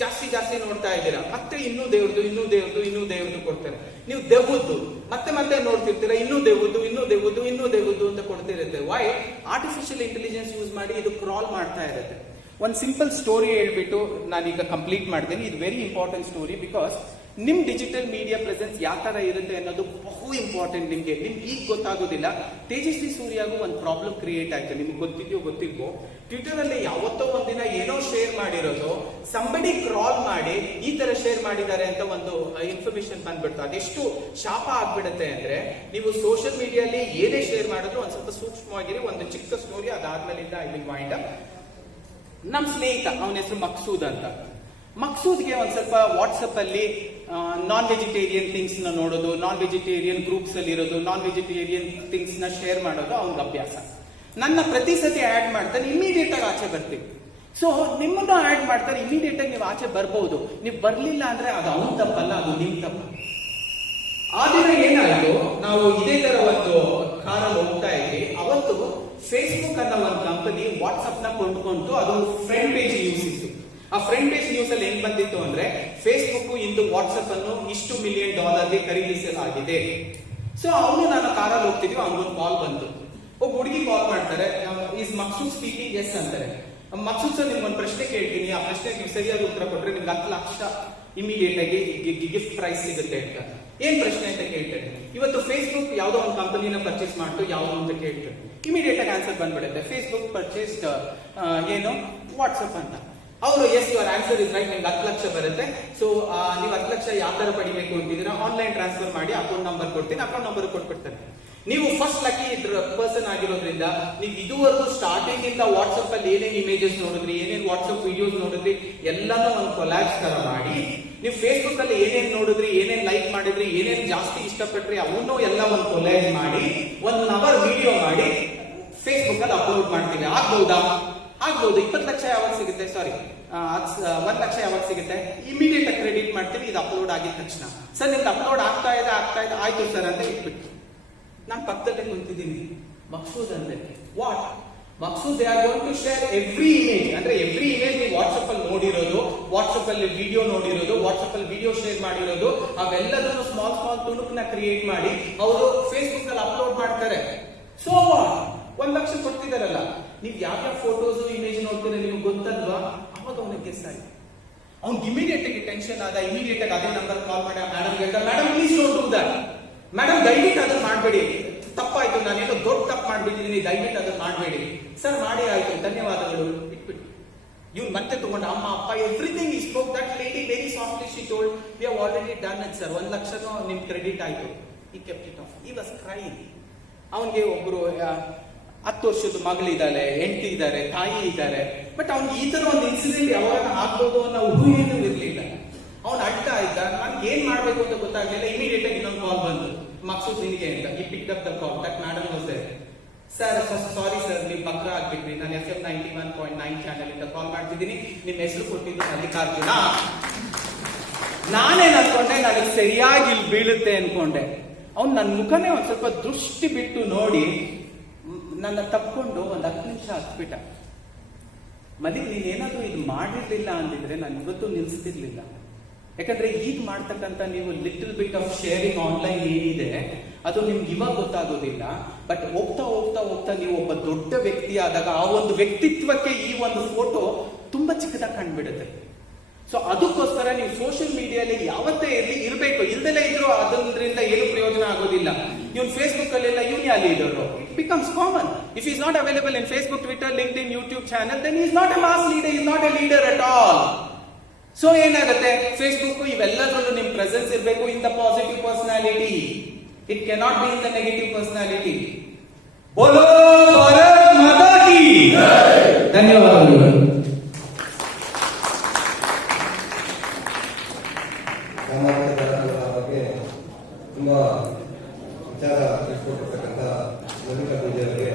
ಜಾಸ್ತಿ ನೋಡ್ತಾ ಇದ್ದೀರಾ, ಮತ್ತೆ ಇನ್ನೂ ದೇವ್ರದು ಕೊಡ್ತಾರೆ. ನೀವು ದೆವ್ವದ್ದು ಮತ್ತೆ ಮತ್ತೆ ನೋಡ್ತಿರ್ತೀರಾ, ಇನ್ನೂ ದೇವ್ವದ್ದು ಅಂತ ಕೊಡ್ತಿರುತ್ತೆ. ವೈ? ಆರ್ಟಿಫಿಷಿಯಲ್ ಇಂಟೆಲಿಜೆನ್ಸ್ ಯೂಸ್ ಮಾಡಿ ಇದು ಕ್ರಾಲ್ ಮಾಡ್ತಾ ಇರುತ್ತೆ. ಒಂದು ಸಿಂಪಲ್ ಸ್ಟೋರಿ ಹೇಳ್ಬಿಟ್ಟು ನಾನೀಗ ಕಂಪ್ಲೀಟ್ ಮಾಡ್ತೀನಿ. ಇದು ವೆರಿ ಇಂಪಾರ್ಟೆಂಟ್ ಸ್ಟೋರಿ. ಬಿಕಾಸ್ ನಿಮ್ ಡಿಜಿಟಲ್ ಮೀಡಿಯಾ ಪ್ರೆಸೆನ್ಸ್ ಯಾವ ತರ ಇರುತ್ತೆ ಅನ್ನೋದು ಬಹು ಇಂಪಾರ್ಟೆಂಟ್. ನಿಮ್ಗೆ ಈಗ ಗೊತ್ತಾಗೋದಿಲ್ಲ. ತೇಜಸ್ವಿ ಸೂರ್ಯಾಗೂ ಒಂದು ಪ್ರಾಬ್ಲಮ್ ಕ್ರಿಯೇಟ್ ಆಯ್ತು. ನಿಮ್ಗೆ ಗೊತ್ತಿಲ್ವೋ, ಟ್ವಿಟರ್ ಅಲ್ಲಿ ಯಾವತ್ತೋ ಒಂದಿನ ಏನೋ ಶೇರ್ ಮಾಡಿರೋದು ಸಂಬಡಿ ಕ್ರಾಲ್ ಮಾಡಿ ಈ ತರ ಶೇರ್ ಮಾಡಿದ್ದಾರೆ ಅಂತ ಒಂದು ಇನ್ಫಾರ್ಮೇಶನ್ ಬಂದ್ಬಿಡ್ತು. ಅದೆಷ್ಟು ಶಾಪ ಆಗ್ಬಿಡುತ್ತೆ ಅಂದ್ರೆ, ನೀವು ಸೋಷಿಯಲ್ ಮೀಡಿಯಲ್ಲಿ ಏನೇ ಶೇರ್ ಮಾಡಿದ್ರು ಒಂದ್ ಸ್ವಲ್ಪ ಸೂಕ್ಷ್ಮವಾಗಿರಿ. ಒಂದು ಚಿಕ್ಕ ಸ್ಟೋರಿ, ಅದಾದ್ಮೇಲಿಂದ ಐ ವಿಲ್ ವೈಂಡ್ ಅಪ್. ನಮ್ ಸ್ನೇಹಿತ, ಅವನ ಹೆಸರು ಮಕ್ಸೂದ್ ಅಂತ. ಮಕ್ಸೂದ್ಗೆ ಒಂದ್ ಸ್ವಲ್ಪ ವಾಟ್ಸಪ್ ಅಲ್ಲಿ ನಾನ್ ವೆಜಿಟೇರಿಯನ್ ಥಿಂಗ್ಸ್ ನ ನೋಡೋದು, ನಾನ್ ವೆಜಿಟೇರಿಯನ್ ಗ್ರೂಪ್ಸ್ ಅಲ್ಲಿ ಇರೋದು, ನಾನ್ ವೆಜಿಟೇರಿಯನ್ ಥಿಂಗ್ಸ್ ನ ಶೇರ್ ಮಾಡೋದು ಅವನಿಗೆ ಅಭ್ಯಾಸ. ನನ್ನ ಪ್ರತಿ ಸತಿ ಆಡ್ ಮಾಡ್ತಾನೆ, ಇಮಿಡಿಯೇಟ್ ಆಗಿ ಆಚೆ ಬರ್ತೀವಿ. ಸೊ ನಿಮ್ಮನ್ನು ಆಡ್ ಮಾಡ್ತಾರೆ, ಇಮಿಡಿಯೇಟ್ ಆಗಿ ನೀವು ಆಚೆ ಬರ್ಬಹುದು. ನೀವು ಬರ್ಲಿಲ್ಲ ಅಂದ್ರೆ ಅದು ಅವನ್ ತಪ್ಪಲ್ಲ, ಅದು ನಿಮ್ ತಪ್ಪು. ಆ ದಿನ ಏನಾಯ್ತು, ನಾವು ಇದೇ ತರ ಒಂದು ಕಾರಲ್ಲಿ ಹೋಗ್ತಾ ಇದ್ವಿ. ಅವತ್ತು ಫೇಸ್ಬುಕ್ ಅನ್ನೋ ಒಂದು ಕಂಪನಿ ವಾಟ್ಸ್ಆಪ್ ನ ಕೊಂಡ್ಕೊಂಡು ಅದು ಫ್ರಂಟ್ ಪೇಜ್ ನ್ಯೂಸ್ ಇತ್ತು. ಆ ಫ್ರಂಟ್ ಪೇಜ್ ನ್ಯೂಸ್ ಅಲ್ಲಿ ಏನ್ ಬಂದಿತ್ತು ಅಂದ್ರೆ, ಫೇಸ್ಬುಕ್ ಇಂದು ವಾಟ್ಸ್ಆಪ್ ಅನ್ನು $1 ಮಿಲಿಯನ್ ಖರೀದಿಸಲಾಗಿದೆ. ಸೊ ಅವನು ನಾನು ಕಾರಲ್ಲಿ ಹೋಗ್ತಿದ್ವಿ, ಅವನಿಗೊಂದು ಕಾಲ್ ಬಂತು. ಒಬ್ಬ ಹುಡುಗಿ ಕಾಲ್ ಮಾಡ್ತಾರೆ, ಈಸ್ ಮಕ್ಸೂದ್ ಸ್ಪೀಕಿಂಗ್, ಎಸ್ ಅಂತಾರೆ. ಮಕ್ಸೂದ್ ಸರ್, ನಿಮ್ಗೊಂದು ಪ್ರಶ್ನೆ ಕೇಳ್ತೀನಿ, ಆ ಪ್ರಶ್ನೆಗೆ ನೀವು ಸರಿಯಾದ ಉತ್ತರ ಕೊಟ್ರೆ ನಿಮ್ಗೆ 10 ಲಕ್ಷ ಇಮಿಡಿಯೇಟ್ ಆಗಿ ಗಿಫ್ಟ್ ಪ್ರೈಸ್ ಸಿಗುತ್ತೆ ಅಂತ. ಏನ್ ಪ್ರಶ್ನೆ ಅಂತ ಕೇಳ್ತಾರೆ. ಇವತ್ತು ಫೇಸ್ಬುಕ್ ಯಾವ್ದೋ ಒಂದು ಕಂಪನಿನ ಪರ್ಚೇಸ್ ಮಾಡ್ತು, ಯಾವ್ದು ಅಂತ ಕೇಳ್ತಾರೆ. ಇಮಿಡಿಯೇಟ್ ಆಗಿ ಆನ್ಸರ್ ಬಂದ್ಬಿಡುತ್ತೆ, ಫೇಸ್ಬುಕ್ ಪರ್ಚೇಸ್ಡ್ ಏನು ವಾಟ್ಸ್ಆಪ್ ಅಂತ. ಅವರು yes, your answer is right, ನಿಮ್ಗೆ 10 ಲಕ್ಷ ಬರುತ್ತೆ. ಸೊ ನೀವು 10 ಲಕ್ಷ ಯಾವ ತರ ಪಡಿಬೇಕು ಅಂತಿದ್ದೀರಾ, ಆನ್ಲೈನ್ ಟ್ರಾನ್ಸ್ಫರ್ ಮಾಡಿ, ಅಕೌಂಟ್ ನಂಬರ್ ಕೊಡ್ತೀನಿ, ಅಕೌಂಟ್ ನಂಬರ್ ಕೊಟ್ಬಿಡ್ತಾರೆ. ನೀವು ಫಸ್ಟ್ ಲಕ್ಕಿ ಪರ್ಸನ್ ಆಗಿರೋದ್ರಿಂದ ನೀವು ಇದುವರೆಗೂ ಸ್ಟಾರ್ಟಿಂಗ್ ಇಂದ ವಾಟ್ಸ್ಆಪ್ ಅಲ್ಲಿ ಏನೇನ್ ಇಮೇಜಸ್ ನೋಡಿದ್ರಿ, ಏನೇನ್ ವಾಟ್ಸ್ಆಪ್ ವಿಡಿಯೋಸ್ ನೋಡಿದ್ರಿ, ಎಲ್ಲಾನು ಒಂದು ಕೊಲಾಬ್ಸ್ ತರ ಮಾಡಿ, ನೀವು ಫೇಸ್ಬುಕ್ ಅಲ್ಲಿ ಏನೇನ್ ನೋಡಿದ್ರಿ, ಏನೇನ್ ಲೈಕ್ ಮಾಡಿದ್ರಿ, ಏನೇನ್ ಜಾಸ್ತಿ ಇಷ್ಟಪಟ್ರಿ ಅವನು ಎಲ್ಲ ಒಂದು ಕೊಲಾಬ್ ಮಾಡಿ 1 hour ವಿಡಿಯೋ ಮಾಡಿ ಫೇಸ್ಬುಕ್ ಅಲ್ಲಿ ಅಪ್ಲೋಡ್ ಮಾಡ್ತೀವಿ. ಆಗ್ಬಹುದಾ? ಆಗ್ಬಹುದು. 20 ಲಕ್ಷ ಯಾವಾಗ ಸಿಗುತ್ತೆ? ಸಾರಿ 1 ಲಕ್ಷ ಯಾವಾಗ ಸಿಗುತ್ತೆ? ಇಮಿಡಿಯೇಟ್ ಆಗಿ ಕ್ರೆಡಿಟ್ ಮಾಡ್ತೀವಿ ಇದು ಅಪ್ಲೋಡ್ ಆಗಿದ ತಕ್ಷಣ. ಸರ್ ನಿಮ್ದು ಅಪ್ಲೋಡ್ ಆಗ್ತಾ ಇದೆ ಆಯ್ತು ಸರ್ ಅಂತ ಇಟ್ಬಿಟ್ಟು ನಾನು ಪಕ್ಕದಲ್ಲೇ ಕುಂತಿದ್ದೀನಿ. ಮಕ್ಸೂದ್ ಅಂದ್ರೆ ವಾಟ್? ಮಕ್ಸೂದ್ they are going to share every image. ಅಂದ್ರೆ ಎವ್ರಿ ಇಮೇಜ್ ನೀವು ವಾಟ್ಸ್ಆಪ್ ಅಲ್ಲಿ ನೋಡಿರೋದು, ವಾಟ್ಸ್ಆಪ್ ಅಲ್ಲಿ ವಿಡಿಯೋ ನೋಡಿರೋದು, ವಾಟ್ಸ್ಆಪ್ ಅಲ್ಲಿ ವಿಡಿಯೋ ಶೇರ್ ಮಾಡಿರೋದು, ಅವೆಲ್ಲದನ್ನು ಸ್ಮಾಲ್ ತುಣುಕ್ನ ಕ್ರಿಯೇಟ್ ಮಾಡಿ ಅವರು ಫೇಸ್ಬುಕ್ ಅಲ್ಲಿ ಅಪ್ಲೋಡ್ ಮಾಡ್ತಾರೆ. So what? 1 ಲಕ್ಷ ಕೊಡ್ತಿದಾರಲ್ಲ, ನೀವು ಯಾವ್ಯಾವ ಫೋಟೋಸ್ ಇಮೇಜ್ ನೋಡ್ತೀರ ನಿಮ್ಗೆ ಗೊತ್ತಲ್ವಾ? ಅವಾಗ ಅವನಿಗೆ ಗೆಸ್ ಆಗಿ ಅವ್ನಿಗೆ ಇಮಿಡಿಯೇಟ್ ಆಗಿ ಟೆನ್ಷನ್ ಆದ, ಇಮಿಡಿಯೇಟ್ ಆಗಿ ಅದೇ ನಂಬರ್ ಕಾಲ್ ಮಾಡಿ ಮೇಡಮ್ ಹೇಳ್ತಾರೆ, madam please don't do that, madam ದಯವಿಟ್ಟು ಅದನ್ನ ಮಾಡಬೇಡಿ, ತಪ್ಪಾಯ್ತು, ನಾನೇನೋ ದೊಡ್ಡ ತಪ್ಪು ಮಾಡ್ಬಿಟ್ಟಿದ್ದೀನಿ, ದಯವಿಟ್ಟು ಅದನ್ನ ಮಾಡಬೇಡಿ. ಸರ್ ಮಾಡಿ ಆಯ್ತು, ಧನ್ಯವಾದಗಳು, ಇಟ್ಬಿಟ್ಟು ಇವ್ನು ಮತ್ತೆ ತಗೊಂಡ ಅಮ್ಮ ಅಪ್ಪ ಎವ್ರಿಥಿಂಗ್ ಈ spoke that lady very softly she told we have already done it sir, 1 ಲಕ್ಷನೂ ನಿಮ್ ಕ್ರೆಡಿಟ್ ಆಯ್ತು. ಈ ಕೆಪ್ಟ್ ಇಟ್ ಆಫ್, ಈ ವಾಸ್ ಕ್ರೈಯಿಂಗ್. ಅವನಿಗೆ ಒಬ್ರು 10 ವರ್ಷದ ಮಗಳಿದ್ದಾಳೆ, ಹೆಂಡತಿ ಇದ್ದಾರೆ, ತಾಯಿ ಇದ್ದಾರೆ. ಬಟ್ ಅವ್ನಿಗೆ ಈ ತರ ಒಂದು ಇನ್ಸಿಡೆಂಟ್ ಯಾವಾಗ ಆಗ್ಬೋದು ಅನ್ನೋ ಊಹೆನೂ ಇರಲಿಲ್ಲ. ಅವ್ನು ಅಳ್ತಾ ಇದ್ದ, ನನ್ಗೆ ಏನ್ ಮಾಡ್ಬೇಕು ಅಂತ ಗೊತ್ತಾಗ್ಲಿಲ್ಲ. ಇಮಿಡಿಯೇಟ್ ಆಗಿ ಇನ್ನೊಂದು ಕಾಲ್ ಬಂದು, ಮಕ್ಸೂದ್ ನಿನಗೆ ಅಂತ. ಈ pick up the call, that madam was there. Sir sorry sir, ನೀವು ಬಕ್ರ ಆಗ್ಬಿಟ್ರಿ, ನಾನು FM 91.9 ಚಾನೆಲ್ ಇಂದ ಕಾಲ್ ಮಾಡ್ತಿದ್ದೀನಿ, ನಿಮ್ ಹೆಸರು ಕೊಟ್ಟಿದ್ದು ಮಲ್ಲಿಕಾರ್ಜುನ. ನಾನೇನ್ ಅನ್ಕೊಂಡೆ, ನನಗೆ ಸರಿಯಾಗಿ ಇಲ್ಲಿ ಬೀಳುತ್ತೆ ಅನ್ಕೊಂಡೆ. ಅವ್ನು ನನ್ನ ಮುಖನೇ ಒಂದ್ ಸ್ವಲ್ಪ ದೃಷ್ಟಿ ಬಿಟ್ಟು ನೋಡಿ ನನ್ನ ತಪ್ಕೊಂಡು 10 ನಿಮಿಷ ಹತ್ಬಿಟ್ಟ. ಮಲ್ಲಿಕ್ ನೀನೇನಾದ್ರೂ ಇದು ಮಾಡಿರ್ಲಿಲ್ಲ ಅಂದಿದ್ರೆ ನಾನು ಇವತ್ತು ನಿಲ್ಸ್ತಿರ್ಲಿಲ್ಲ. ಯಾಕಂದ್ರೆ ಈಗ ಮಾಡ್ತಕ್ಕಂಥ ನೀವು little bit of sharing online ಏನಿದೆ ಅದು ನಿಮ್ಗೆ ಇವಾಗ ಗೊತ್ತಾಗೋದಿಲ್ಲ. ಬಟ್ ಹೋಗ್ತಾ ಹೋಗ್ತಾ ಹೋಗ್ತಾ ನೀವು ಒಬ್ಬ ದೊಡ್ಡ ವ್ಯಕ್ತಿ ಆದಾಗ ಆ ಒಂದು ವ್ಯಕ್ತಿತ್ವಕ್ಕೆ ಈ ಒಂದು ಫೋಟೋ ತುಂಬಾ ಚಿಕ್ಕದಾಗಿ ಕಂಡುಬಿಡುತ್ತೆ. ಸೊ ಅದಕ್ಕೋಸ್ಕರ ನೀವು ಸೋಷಿಯಲ್ ಮೀಡಿಯಾದಲ್ಲಿ ಯಾವತ್ತೇ ಇರಬೇಕು. ಇಲ್ದಲೇ ಇದ್ರು ಅದರಿಂದ ಏನು ಪ್ರಯೋಜನ ಆಗೋದಿಲ್ಲ. ಇವನ್ ಫೇಸ್ಬುಕ್ ಅಲ್ಲೆಲ್ಲ ಇವನ್ ಯಾ leader, it becomes common. If is not available in Facebook, Twitter, LinkedIn, YouTube channel, then is not a mass leader, is not a leader at all. So ಏನಾಗುತ್ತೆ, ಫೇಸ್ಬುಕ್ ಇವೆಲ್ಲದರಲ್ಲೂ ನಿಮ್ presence ಇರಬೇಕು in the positive personality. It cannot be in the negative personality. ಬೋಲೋ ಭಾರತ್ ಮಾತಾ ಕಿ ಧನ್ಯವಾದಗಳು. ತುಂಬಾ ವಿಚಾರ ತಿಳಿಸ್ಕೊಟ್ಟಿರ್ತಕ್ಕಂಥ ಮಲ್ಲಿಕಾರ್ಜುನ ಅವರಿಗೆ